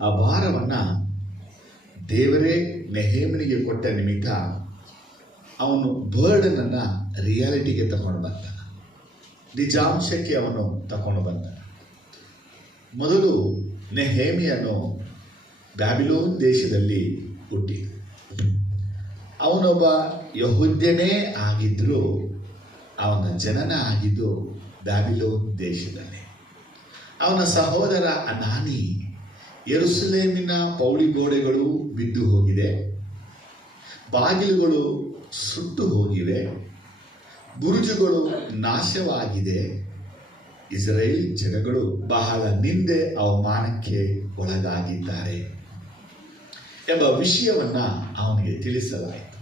ಆ ಭಾರವನ್ನು ದೇವರೇ ನೆಹೇಮನಿಗೆ ಕೊಟ್ಟ ನಿಮಿತ್ತ ಅವನು ಬರ್ಡನನ್ನು ರಿಯಾಲಿಟಿಗೆ ತಗೊಂಡು ಬಂದ, ನಿಜಾಂಶಕ್ಕೆ ಅವನು ತಗೊಂಡು ಬಂದ. ಮೊದಲು ನೆಹೇಮಿಯನು ಬ್ಯಾಬಿಲೋನ್ ದೇಶದಲ್ಲಿ ಹುಟ್ಟಿದ. ಅವನೊಬ್ಬ ಯಹೂದ್ಯನೇ ಆಗಿದ್ದರೂ ಅವನ ಜನನ ಆಗಿದ್ದು ಬ್ಯಾಬಿಲೋನ್ ದೇಶದಲ್ಲಿ. ಅವನ ಸಹೋದರ ಅನಾನಿ ಯೆರೂಸಲೇಮಿನ ಪೌಳಿಗೋಡೆಗಳು ಬಿದ್ದು ಹೋಗಿದೆ, ಬಾಗಿಲುಗಳು ಸುಟ್ಟು ಹೋಗಿವೆ, ಬುರುಜುಗಳು ನಾಶವಾಗಿದೆ, ಇಸ್ರೇಲ್ ಜನಗಳು ಬಹಳ ನಿಂದೆ ಅವಮಾನಕ್ಕೆ ಒಳಗಾಗಿದ್ದಾರೆ ಎಂಬ ವಿಷಯವನ್ನು ಅವನಿಗೆ ತಿಳಿಸಲಾಯಿತು.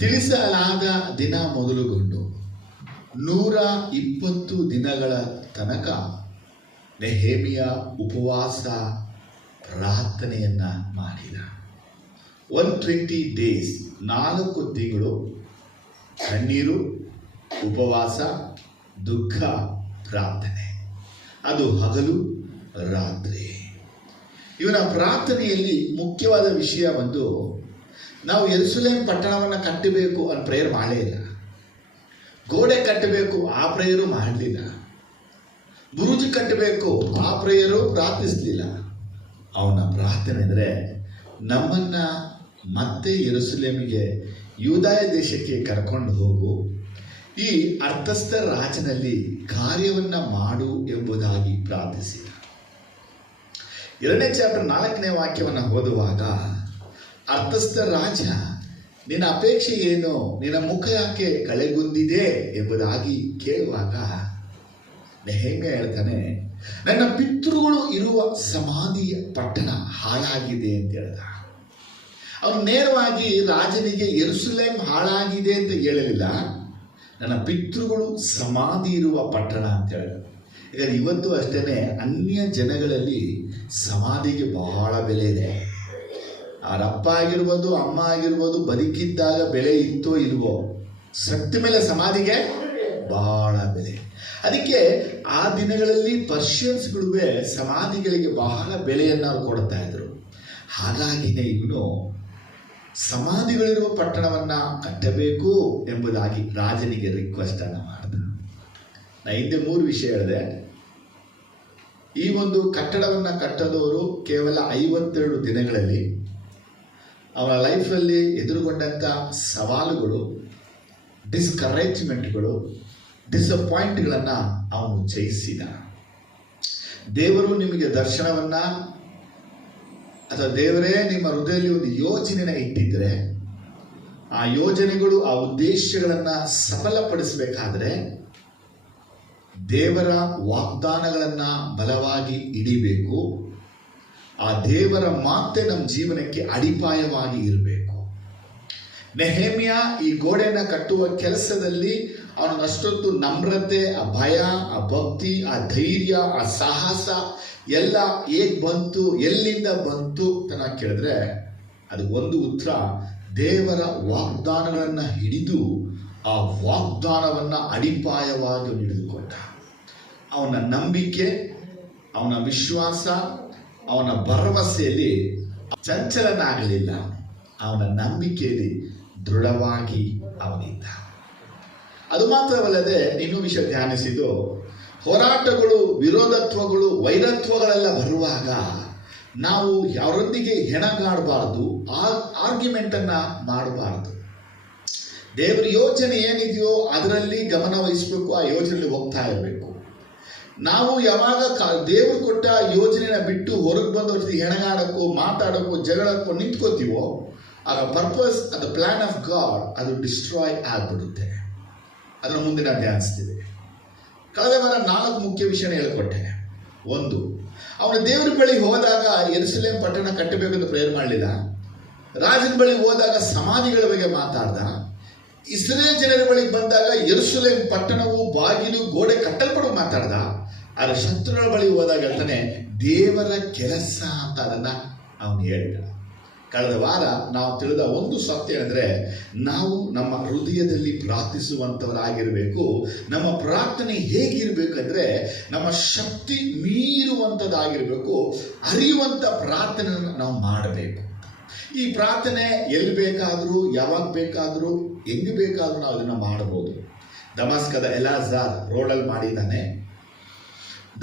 ತಿಳಿಸಲಾದ ದಿನ ಮೊದಲುಗೊಂಡು 120 ದಿನಗಳ ತನಕ ನೆಹೇಮಿಯ ಉಪವಾಸ ಪ್ರಾರ್ಥನೆಯನ್ನ ಮಾಡಿದ. 120 ಡೇಸ್, 4 ತಿಂಗಳು ಕಣ್ಣೀರು, ಉಪವಾಸ, ದುಃಖ, ಪ್ರಾರ್ಥನೆ. ಅದು ಹಗಲು ರಾತ್ರಿ. ಇವನ ಪ್ರಾರ್ಥನೆಯಲ್ಲಿ ಮುಖ್ಯವಾದ ವಿಷಯ ಒಂದು, ನಾವು ಯೆರೂಸಲೇಮ್ ಪಟ್ಟಣವನ್ನು ಕಟ್ಟಬೇಕು ಅನ್ನೋ ಪ್ರೇಯರ್ ಮಾಡಲೇ ಇಲ್ಲ. ಗೋಡೆ ಕಟ್ಟಬೇಕು ಆ ಪ್ರೇಯರು ಮಾಡಲಿಲ್ಲ. ಬುರುಜು ಕಟ್ಟಬೇಕು ಆ ಪ್ರೇಯರು ಪ್ರಾರ್ಥಿಸಲಿಲ್ಲ. ಅವನ ಪ್ರಾರ್ಥನೆ ಅಂದರೆ, ನಮ್ಮನ್ನ ಮತ್ತೆ ಯೆರೂಸಲೇಮಿಗೆ ಯೂದಾಯ ದೇಶಕ್ಕೆ ಕರ್ಕೊಂಡು ಹೋಗು, ಈ ಅರ್ಥಸ್ಥ ರಾಜನಲ್ಲಿ ಕಾರ್ಯವನ್ನ ಮಾಡು ಎಂಬುದಾಗಿ ಪ್ರಾರ್ಥಿಸಿದ. 2ನೇ ಚಾಪ್ಟರ್ 4ನೇ ವಾಕ್ಯವನ್ನು ಓದುವಾಗ, ಅರ್ಥಸ್ಥ ರಾಜ, ನಿನ್ನ ಅಪೇಕ್ಷೆ ಏನು, ನಿನ್ನ ಮುಖ ಯಾಕೆ ಕಳೆಗುಂದಿದೆ ಎಂಬುದಾಗಿ ಕೇಳುವಾಗ ನೆಹೇಮಿಯ ಹೇಳ್ತಾನೆ, ನನ್ನ ಪಿತೃಗಳು ಇರುವ ಸಮಾಧಿಯ ಪಟ್ಟಣ ಹಾಳಾಗಿದೆ ಅಂತ ಹೇಳ್ದ. ಅವನು ನೇರವಾಗಿ ರಾಜನಿಗೆ ಯೆರೂಸಲೇಮ್ ಹಾಳಾಗಿದೆ ಅಂತ ಹೇಳಲಿಲ್ಲ, ನನ್ನ ಪಿತೃಗಳು ಸಮಾಧಿ ಇರುವ ಪಟ್ಟಣ ಅಂತ ಹೇಳಿದ. ಈಗ ಇವತ್ತು ಅಷ್ಟೇ ಅನ್ಯ ಜನಗಳಲ್ಲಿ ಸಮಾಧಿಗೆ ಬಹಳ ಬೆಲೆ ಇದೆ. ಅವರಪ್ಪ ಆಗಿರ್ಬೋದು, ಅಮ್ಮ ಆಗಿರ್ಬೋದು, ಬದುಕಿದ್ದಾಗ ಬೆಲೆ ಇತ್ತೋ ಇಲ್ವೋ, ಸತ್ತ ಮೇಲೆ ಸಮಾಧಿಗೆ ಬಹಳ ಬೆಲೆ. ಅದಕ್ಕೆ ಆ ದಿನಗಳಲ್ಲಿ ಪರ್ಷಿಯನ್ಸ್ಗಳುವೆ ಸಮಾಧಿಗಳಿಗೆ ಬಹಳ ಬೆಲೆಯನ್ನು ಕೊಡ್ತಾ ಇದ್ರು. ಹಾಗಾಗಿನೇ ಇವನು ಸಮಾಧಿಗಳಿರುವ ಪಟ್ಟಣವನ್ನು ಕಟ್ಟಬೇಕು ಎಂಬುದಾಗಿ ರಾಜನಿಗೆ ರಿಕ್ವೆಸ್ಟ್ ಅನ್ನು ಮಾಡಿದ. ನಾ ಹಿಂದೆ 3 ವಿಷಯ ಹೇಳಿದೆ. ಈ ಒಂದು ಕಟ್ಟಡವನ್ನು ಕಟ್ಟದವರು ಕೇವಲ 52 ದಿನಗಳಲ್ಲಿ ಅವನ ಲೈಫಲ್ಲಿ ಎದುರುಗೊಂಡಂಥ ಸವಾಲುಗಳು, ಡಿಸ್ಕರೇಜ್ಮೆಂಟ್ಗಳು, ಡಿಸಪಾಯಿಂಟ್ಗಳನ್ನು ಅವನು ಜಯಿಸಿದ. ದೇವರು ನಿಮಗೆ ದರ್ಶನವನ್ನ ಅಥವಾ ದೇವರೇ ನಿಮ್ಮ ಹೃದಯದಲ್ಲಿ ಒಂದು ಯೋಜನೆನ ಇಟ್ಟಿದ್ರೆ, ಆ ಯೋಜನೆಗಳು, ಆ ಉದ್ದೇಶಗಳನ್ನು ಸಫಲಪಡಿಸಬೇಕಾದ್ರೆ ದೇವರ ವಾಗ್ದಾನಗಳನ್ನು ಬಲವಾಗಿ ಹಿಡಿಬೇಕು. ಆ ದೇವರ ಮಾತೆ ನಮ್ಮ ಜೀವನಕ್ಕೆ ಅಡಿಪಾಯವಾಗಿ ಇರಬೇಕು. ನೆಹೇಮಿಯ ಈ ಗೋಡೆಯನ್ನು ಕಟ್ಟುವ ಕೆಲಸದಲ್ಲಿ ಅವನ ಅಷ್ಟೊತ್ತು ನಮ್ರತೆ, ಆ ಭಯ, ಆ ಭಕ್ತಿ, ಆ ಧೈರ್ಯ, ಆ ಸಾಹಸ ಎಲ್ಲ ಹೇಗೆ ಬಂತು, ಎಲ್ಲಿಂದ ಬಂತು ಅಂತ ಕೇಳಿದ್ರೆ ಅದು ಒಂದು ಉತ್ತರ, ದೇವರ ವಾಗ್ದಾನಗಳನ್ನು ಹಿಡಿದು ಆ ವಾಗ್ದಾನವನ್ನು ಅಡಿಪಾಯವಾಗಿ ಹಿಡಿದುಕೊಂಡ. ಅವನ ನಂಬಿಕೆ, ಅವನ ವಿಶ್ವಾಸ, ಅವನ ಭರವಸೆಯಲ್ಲಿ ಚಂಚಲನಾಗಲಿಲ್ಲ. ಅವನ ನಂಬಿಕೆಯಲ್ಲಿ ದೃಢವಾಗಿ ಅವನಿದ್ದ. ಅದು ಮಾತ್ರವಲ್ಲದೆ ಇನ್ನೂ ವಿಷಯ ಧ್ಯಾನಿಸಿದ್ದು, ಹೋರಾಟಗಳು, ವಿರೋಧತ್ವಗಳು, ವೈರತ್ವಗಳೆಲ್ಲ ಬರುವಾಗ ನಾವು ಯಾರೊಂದಿಗೆ ಹೆಣಗಾಡಬಾರ್ದು, ಆರ್ಗ್ಯುಮೆಂಟನ್ನು ಮಾಡಬಾರ್ದು. ದೇವರ ಯೋಜನೆ ಏನಿದೆಯೋ ಅದರಲ್ಲಿ ಗಮನ ವಹಿಸಬೇಕು, ಆ ಯೋಜನೆಯಲ್ಲಿ ಹೋಗ್ತಾ ಇರಬೇಕು. ನಾವು ಯಾವಾಗ ದೇವರು ಕೊಟ್ಟ ಯೋಜನೆನ ಬಿಟ್ಟು ಹೊರಗೆ ಬಂದವ್ರ ಜೊತೆ ಹೆಣಗಾಡಕ್ಕೋ, ಮಾತಾಡೋಕ್ಕೋ, ಜಗಳಕ್ಕೋ ನಿಂತ್ಕೋತೀವೋ, ಆಗ ಪರ್ಪಸ್, ಅದು ಪ್ಲಾನ್ ಆಫ್ ಗಾಡ್, ಅದು ಡಿಸ್ಟ್ರಾಯ್ ಆಗಿಬಿಡುತ್ತೆ. ಅದರ ಮುಂದೆ ನಾವು ಧ್ಯಾನಿಸ್ತೀವಿ. ಕಳೆದ ವಾರ 4 ಮುಖ್ಯ ವಿಷಯ ಹೇಳ್ಕೊಟ್ಟೆ. 1, ಅವನು ದೇವರ ಬಳಿ ಹೋದಾಗ ಯೆರೂಸಲೇಮ್ ಪಟ್ಟಣ ಕಟ್ಟಬೇಕಂತ ಪ್ರೇಯರ್ ಮಾಡಲಿಲ್ಲ. ರಾಜನ ಬಳಿ ಹೋದಾಗ ಸಮಾಧಿಗಳ ಬಗ್ಗೆ ಮಾತಾಡ್ದ. ಇಸ್ರೇಲ್ ಜನರ ಬಳಿ ಬಂದಾಗ ಯೆರೂಸಲೇಮ್ ಪಟ್ಟಣವು, ಬಾಗಿಲು, ಗೋಡೆ ಕಟ್ಟಲ್ಪಡುವ ಮಾತಾಡ್ದ. ಆದರೆ ಶತ್ರುಗಳ ಬಳಿ ಹೋದಾಗ ಹೇಳ್ತಾನೆ ದೇವರ ಕೆಲಸ ಅಂತ ಅದನ್ನ ಅವನು ಹೇಳಿದ. ಕಳೆದ ವಾರ ನಾವು ತಿಳಿದ ಒಂದು ಸತ್ಯ ಅಂದರೆ, ನಾವು ನಮ್ಮ ಹೃದಯದಲ್ಲಿ ಪ್ರಾರ್ಥಿಸುವಂಥವರಾಗಿರಬೇಕು. ನಮ್ಮ ಪ್ರಾರ್ಥನೆ ಹೇಗಿರಬೇಕಂದ್ರೆ, ನಮ್ಮ ಶಕ್ತಿ ಮೀರುವಂಥದ್ದಾಗಿರಬೇಕು. ಅರಿಯುವಂಥ ಪ್ರಾರ್ಥನೆಯನ್ನು ನಾವು ಮಾಡಬೇಕು. ಈ ಪ್ರಾರ್ಥನೆ ಎಲ್ಲಿ ಬೇಕಾದರೂ, ಯಾವಾಗ ಬೇಕಾದರೂ, ಹೆಂಗೆ ಬೇಕಾದರೂ ನಾವು ಇದನ್ನು ಮಾಡಬಹುದು. ದಮಸ್ಕದ ಎಲಾಜಾರ್ ರೋಡಲ್ಲಿ ಮಾಡಿದ್ದಾನೆ.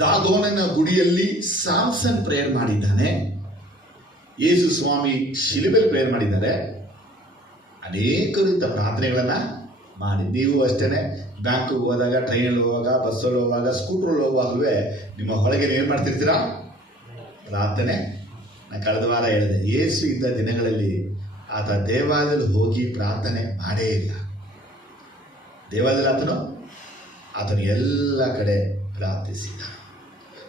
ದಾಗೋನನ ಗುಡಿಯಲ್ಲಿ ಸಾಮ್ಸನ್ ಪ್ರೇಯರ್ ಮಾಡಿದ್ದಾನೆ. ಯೇಸು ಸ್ವಾಮಿ ಶಿಲುಬೆಲ್ ಪ್ರೇಯರ್ ಮಾಡಿದ್ದಾರೆ. ಅನೇಕರು ಇಂಥ ಪ್ರಾರ್ಥನೆಗಳನ್ನು ಮಾಡಿ, ನೀವು ಅಷ್ಟೇ ಬ್ಯಾಂಕಿಗೆ ಹೋದಾಗ, ಟ್ರೈನಲ್ಲಿ ಹೋಗುವಾಗ, ಬಸ್ಸಲ್ಲಿ ಹೋಗುವಾಗ, ಸ್ಕೂಟ್ರಲ್ಲಿ ಹೋಗುವಾಗಲೂ ನಿಮ್ಮ ಹೊಳಗೆ ಏನು ಮಾಡ್ತಿರ್ತೀರಾ? ಪ್ರಾರ್ಥನೆ. ನಾನು ಕಳೆದ ವಾರ ಹೇಳಿದೆ, ಯೇಸು ಇದ್ದ ದಿನಗಳಲ್ಲಿ ಆತ ದೇವಾಲಯದಲ್ಲಿ ಹೋಗಿ ಪ್ರಾರ್ಥನೆ ಮಾಡೇ ಇಲ್ಲ. ದೇವಾಲಯದಲ್ಲಿ ಆತನು ಎಲ್ಲ ಕಡೆ ಪ್ರಾರ್ಥಿಸಿದ.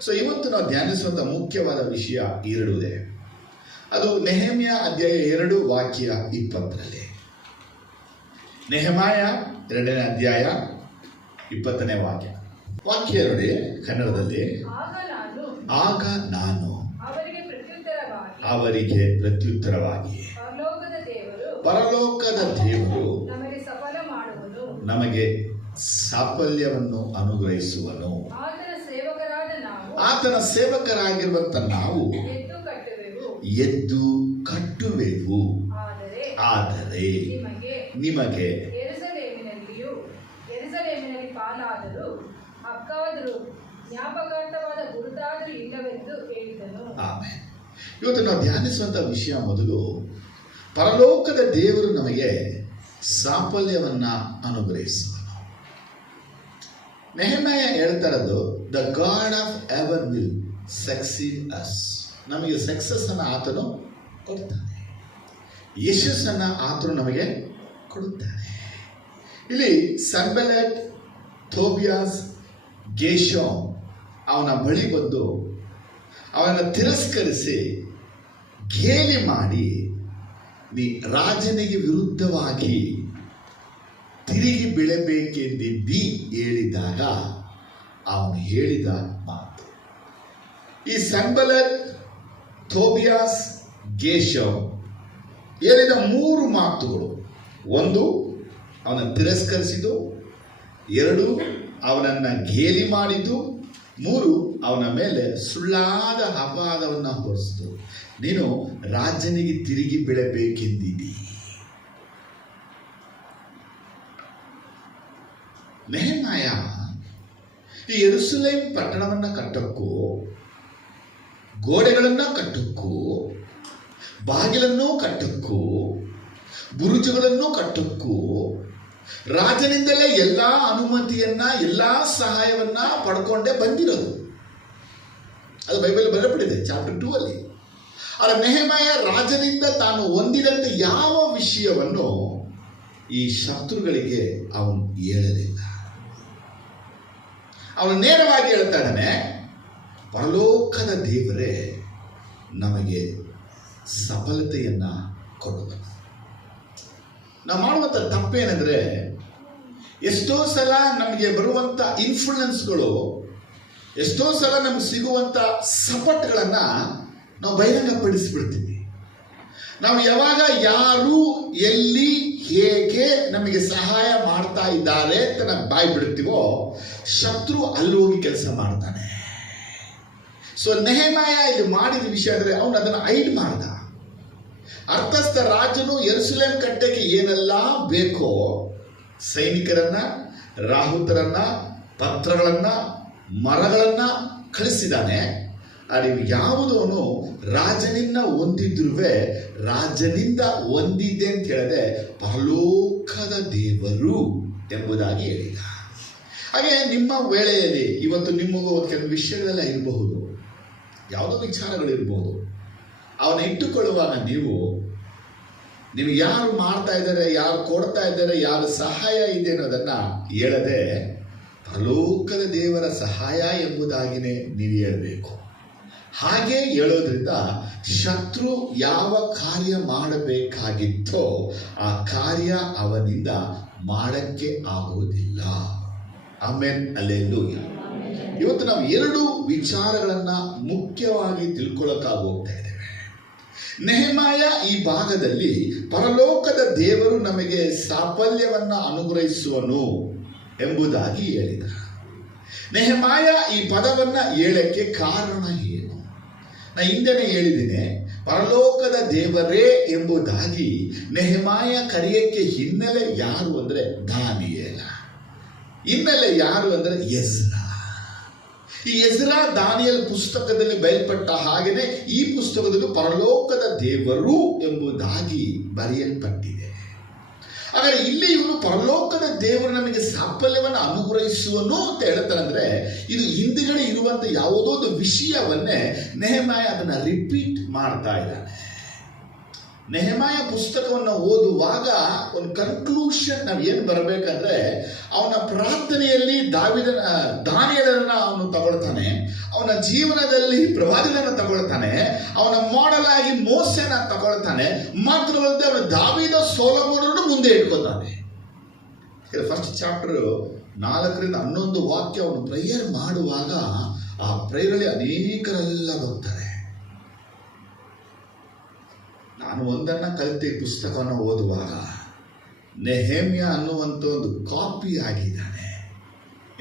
ಸೊ ಇವತ್ತು ನಾವು ಧ್ಯಾನಿಸುವಂಥ ಮುಖ್ಯವಾದ ವಿಷಯ ಎರಡುದೇ. ಅದು ನೆಹೆಮ್ಯ ಅಧ್ಯಾಯ 2 ವಾಕ್ಯ 20ರಲ್ಲಿ. ನೆಹೆಮಾಯ 2ನೇ ಅಧ್ಯಾಯ 20ನೇ ವಾಕ್ಯ ನೋಡಿ ಕನ್ನಡದಲ್ಲಿ. ಆಗ ನಾನು ಅವರಿಗೆ ಪ್ರತ್ಯುತ್ತರವಾಗಿ ಪರಲೋಕದ ದೇವರು ನಮಗೆ ಸಾಫಲ್ಯವನ್ನು ಅನುಗ್ರಹಿಸುವನು. ಆತನ ಸೇವಕರಾಗಿರುವಂತ ನಾವು ಎದ್ದು ಕಟ್ಟುವೆವು. ಆದರೆ ನಿಮಗೆ ಆಮೆನ್. ಇವತ್ತು ನಾವು ಧ್ಯಾನಿಸುವಂತ ವಿಷಯ ಮೊದಲು, ಪರಲೋಕದ ದೇವರು ನಮಗೆ ಸಾಫಲ್ಯವನ್ನ ಅನುಗ್ರಹಿಸುವನು. ನೆಹೆಮ್ಯ ಹೇಳ್ತಾ ಇರೋದು, the God of ever will succeed us. ನಮಗೆ ಸಕ್ಸಸ್ ಅನ್ನು ಆತನು ಕೊಡ್ತಾನೆ, ಯಶಸ್ಸನ್ನು ಆತನು ನಮಗೆ ಕೊಡುತ್ತಾನೆ. ಇಲ್ಲಿ ಸನ್ಬೆಲಟ್, ಥೋಬಿಯಾಸ್, ಗೇಷೋಮ್ ಅವನ ಬಳಿ ಬಂದು ಅವನ ತಿರಸ್ಕರಿಸಿ ಗೇಲಿ ಮಾಡಿ, ನೀ ರಾಜನಿಗೆ ವಿರುದ್ಧವಾಗಿ ತಿರುಗಿ ಬೀಳಬೇಕೆಂದಿದ್ದಿ ಹೇಳಿದಾಗ ಅವನು ಹೇಳಿದ ಮಾತು. ಈ ಸನ್ಬೆಲಟ್, ಥೋಬಿಯಾಸ್, ಗೇಷೋಮ್ ಹೇಳಿದ 3 ಮಾತುಗಳು. 1, ಅವನ ತಿರಸ್ಕರಿಸಿದ್ದು. 2, ಅವನನ್ನು ಗೇಲಿ ಮಾಡಿದ್ದು. 3, ಅವನ ಮೇಲೆ ಸುಳ್ಳಾದ ಅಪವಾದವನ್ನು ಹೊರಿಸಿತು. ನೀನು ರಾಜನಿಗೆ ತಿರುಗಿ ಬೀಳಬೇಕೆಂದಿದ್ದಿ. ನೆಹೆಮ್ಯ ಈ ಯೆರೂಸಲೇಮ್ ಪಟ್ಟಣವನ್ನು ಕಟ್ಟಕ್ಕೂ, ಗೋಡೆಗಳನ್ನು ಕಟ್ಟಕ್ಕೂ, ಬಾಗಿಲನ್ನು ಕಟ್ಟಕ್ಕೂ, ಬುರುಜುಗಳನ್ನು ಕಟ್ಟಕ್ಕೂ ರಾಜನಿಂದಲೇ ಎಲ್ಲ ಅನುಮತಿಯನ್ನ, ಎಲ್ಲ ಸಹಾಯವನ್ನ ಪಡ್ಕೊಂಡೇ ಬಂದಿರೋದು. ಅದು ಬೈಬಲ್ ಬರೆಯಲ್ಪಟ್ಟಿದೆ ಚಾಪ್ಟರ್ 2 ಅಲ್ಲಿ. ಆದರೆ ನೆಹೆಮ್ಯ ರಾಜನಿಂದ ತಾನು ಹೊಂದಿದಂತೆ ಯಾವ ವಿಷಯವನ್ನು ಈ ಶತ್ರುಗಳಿಗೆ ಅವನು ಹೇಳಲಿಲ್ಲ. ಅವನು ನೇರವಾಗಿ ಹೇಳ್ತಾ ಇದ್ದಾನೆ, ಪರಲೋಕದ ದೇವರೇ ನಮಗೆ ಸಫಲತೆಯನ್ನ ಕೊಡುವನು. ನಾವು ಮಾಡುವಂಥ ತಪ್ಪೇನೆಂದರೆ, ಎಷ್ಟೋ ಸಲ ನಮಗೆ ಬರುವಂಥ ಇನ್ಫ್ಲುಯೆನ್ಸ್ಗಳು, ಎಷ್ಟೋ ಸಲ ನಮಗೆ ಸಿಗುವಂಥ ಸಪೋರ್ಟ್ಗಳನ್ನು ನಾವು ಬಹಿರಂಗಪಡಿಸಿಬಿಡ್ತೀವಿ. ನಾವು ಯಾವಾಗ ಯಾರು, ಎಲ್ಲಿ, ಹೇಗೆ ನಮಗೆ ಸಹಾಯ ಮಾಡ್ತಾ ಇದ್ದಾರೆ ಅಂತ ನಾವು ಬಾಯಿ ಬಿಡ್ತೀವೋ, ಶತ್ರು ಅಲ್ಲಿ ಹೋಗಿ ಕೆಲಸ ಮಾಡ್ತಾನೆ. ಸೊ ನೆಹೆಮ್ಯ ಇಲ್ಲಿ ಮಾಡಿದ ವಿಷಯ ಅಂದರೆ, ಅವನು ಅದನ್ನು ಹೈಡ್ ಮಾಡ್ದ. ಅರ್ಥಸ್ಥ ರಾಜನು ಯೆರೂಸಲೇಮ್ ಕಟ್ಟಕ್ಕೆ ಏನೆಲ್ಲ ಬೇಕೋ, ಸೈನಿಕರನ್ನ, ರಾಹುತರನ್ನ, ಪತ್ರಗಳನ್ನ, ಮರಗಳನ್ನ ಕಳಿಸಿದ್ದಾನೆ. ಆದರೆ ಯಾವುದವನು ರಾಜನಿಂದ ಹೊಂದಿದ್ರುವೆ, ರಾಜನಿಂದ ಹೊಂದಿದ್ದೆ ಅಂತ ಹೇಳದೆ ಪರಲೋಕದ ದೇವರು ಎಂಬುದಾಗಿ ಹೇಳಿದ. ಹಾಗೆ ನಿಮ್ಮ ವೇಳೆಯಲ್ಲಿ ಇವತ್ತು ನಿಮಗೂ ಕೆಲವು ವಿಷಯಗಳೆಲ್ಲ ಇರಬಹುದು, ಯಾವುದೋ ವಿಚಾರಗಳಿರ್ಬೋದು. ಅವನ ಇಟ್ಟುಕೊಳ್ಳುವಾಗ ನೀವು ಯಾರು ಮಾಡ್ತಾ ಇದ್ದಾರೆ, ಯಾರು ಕೊಡ್ತಾ ಇದ್ದಾರೆ, ಯಾರು ಸಹಾಯ ಇದೆ ಅನ್ನೋದನ್ನು ಹೇಳದೆ ಪರಲೋಕದ ದೇವರ ಸಹಾಯ ಎಂಬುದಾಗಿಯೇ ನೀವು ಹೇಳಬೇಕು. ಹಾಗೆ ಹೇಳೋದ್ರಿಂದ ಶತ್ರು ಯಾವ ಕಾರ್ಯ ಮಾಡಬೇಕಾಗಿತ್ತೋ ಆ ಕಾರ್ಯ ಅವನಿಂದ ಮಾಡಕ್ಕೆ ಆಗುವುದಿಲ್ಲ. Amen, hallelujah. ಇವತ್ತು ನಾವು 2 ವಿಚಾರಗಳನ್ನು ಮುಖ್ಯವಾಗಿ ತಿಳ್ಕೊಳ್ಳೋಕ್ಕಾಗಿ ಹೋಗ್ತಾ ಇದ್ದೇವೆ. ನೆಹೆಮಾಯ ಈ ಭಾಗದಲ್ಲಿ ಪರಲೋಕದ ದೇವರು ನಮಗೆ ಸಾಫಲ್ಯವನ್ನ ಅನುಗ್ರಹಿಸುವನು ಎಂಬುದಾಗಿ ಹೇಳಿದ. ನೆಹೆಮಾಯ ಈ ಪದವನ್ನ ಹೇಳಕ್ಕೆ ಕಾರಣ ಏನು? ನಾ ಹಿಂದೆನೇ ಹೇಳಿದ್ದೇನೆ, ಪರಲೋಕದ ದೇವರೇ ಎಂಬುದಾಗಿ ನೆಹೆಮಾಯ ಕರೆಯಕ್ಕೆ ಹಿನ್ನೆಲೆ ಯಾರು ಅಂದ್ರೆ ದಾನಿಯೇಲ, ಹಿನ್ನೆಲೆ ಯಾರು ಅಂದ್ರೆ ಎಜ್ರಾ. ಈ ಎಜ್ರಾ ದಾನಿಯೇಲ್ ಪುಸ್ತಕದಲ್ಲಿ ಬಯಲ್ಪಟ್ಟ ಹಾಗೆಯೇ ಈ ಪುಸ್ತಕದಲ್ಲಿ ಪರಲೋಕದ ದೇವರು ಎಂಬುದಾಗಿ ಬರೆಯಲ್ಪಟ್ಟಿದೆ. ಹಾಗಾದ್ರೆ ಇಲ್ಲಿ ಇವರು ಪರಲೋಕದ ದೇವರು ನಮಗೆ ಸಾಫಲ್ಯವನ್ನು ಅನುಗ್ರಹಿಸುವನು ಅಂತ ಹೇಳ್ತಾರೆ. ಅಂದ್ರೆ ಇದು ಹಿಂದುಗಡೆ ಇರುವಂತ ಯಾವುದೋ ಒಂದು ವಿಷಯವನ್ನೇ ನೆಹೆಮಾಯ ಅದನ್ನ ರಿಪೀಟ್ ಮಾಡ್ತಾ ಇದ್ದಾನೆ. ನೆಹೆಮಾಯ ಪುಸ್ತಕವನ್ನು ಓದುವಾಗ ಒಂದು ಕನ್ಕ್ಲೂಷನ್ ನಾವು ಏನು ಬರಬೇಕಂದ್ರೆ, ಅವನ ಪ್ರಾರ್ಥನೆಯಲ್ಲಿ ದಾನಿಯೇಲನನ್ನ ಅವನು ತಗೊಳ್ತಾನೆ, ಅವನ ಜೀವನದಲ್ಲಿ ಪ್ರವಾದಿಗಳನ್ನ ತಗೊಳ್ತಾನೆ, ಅವನ ಮಾಡೆಲ್ ಆಗಿ ಮೋಸೆನ ತಗೊಳ್ತಾನೆ, ಮಾತ್ರವಲ್ಲದೆ ಅವನ ದಾವೀದ ಸೊಲೊಮೋನರನ್ನು ಮುಂದೆ ಇಟ್ಕೊತಾನೆ. ಫಸ್ಟ್ ಚಾಪ್ಟರ್ 4-11 ವಾಕ್ಯ ಅವನು ಪ್ರೇಯರ್ ಮಾಡುವಾಗ ಆ ಪ್ರೇಯರಲ್ಲಿ ಅನೇಕರೆಲ್ಲ ಬರ್ತಾರೆ. ನಾನು ಒಂದನ್ನ ಕಲಿತೆ, ಪುಸ್ತಕವನ್ನು ಓದುವಾಗ ನೆಹೆಮ್ಯ ಅನ್ನುವಂಥ ಒಂದು ಕಾಪಿ ಆಗಿದ್ದಾನೆ.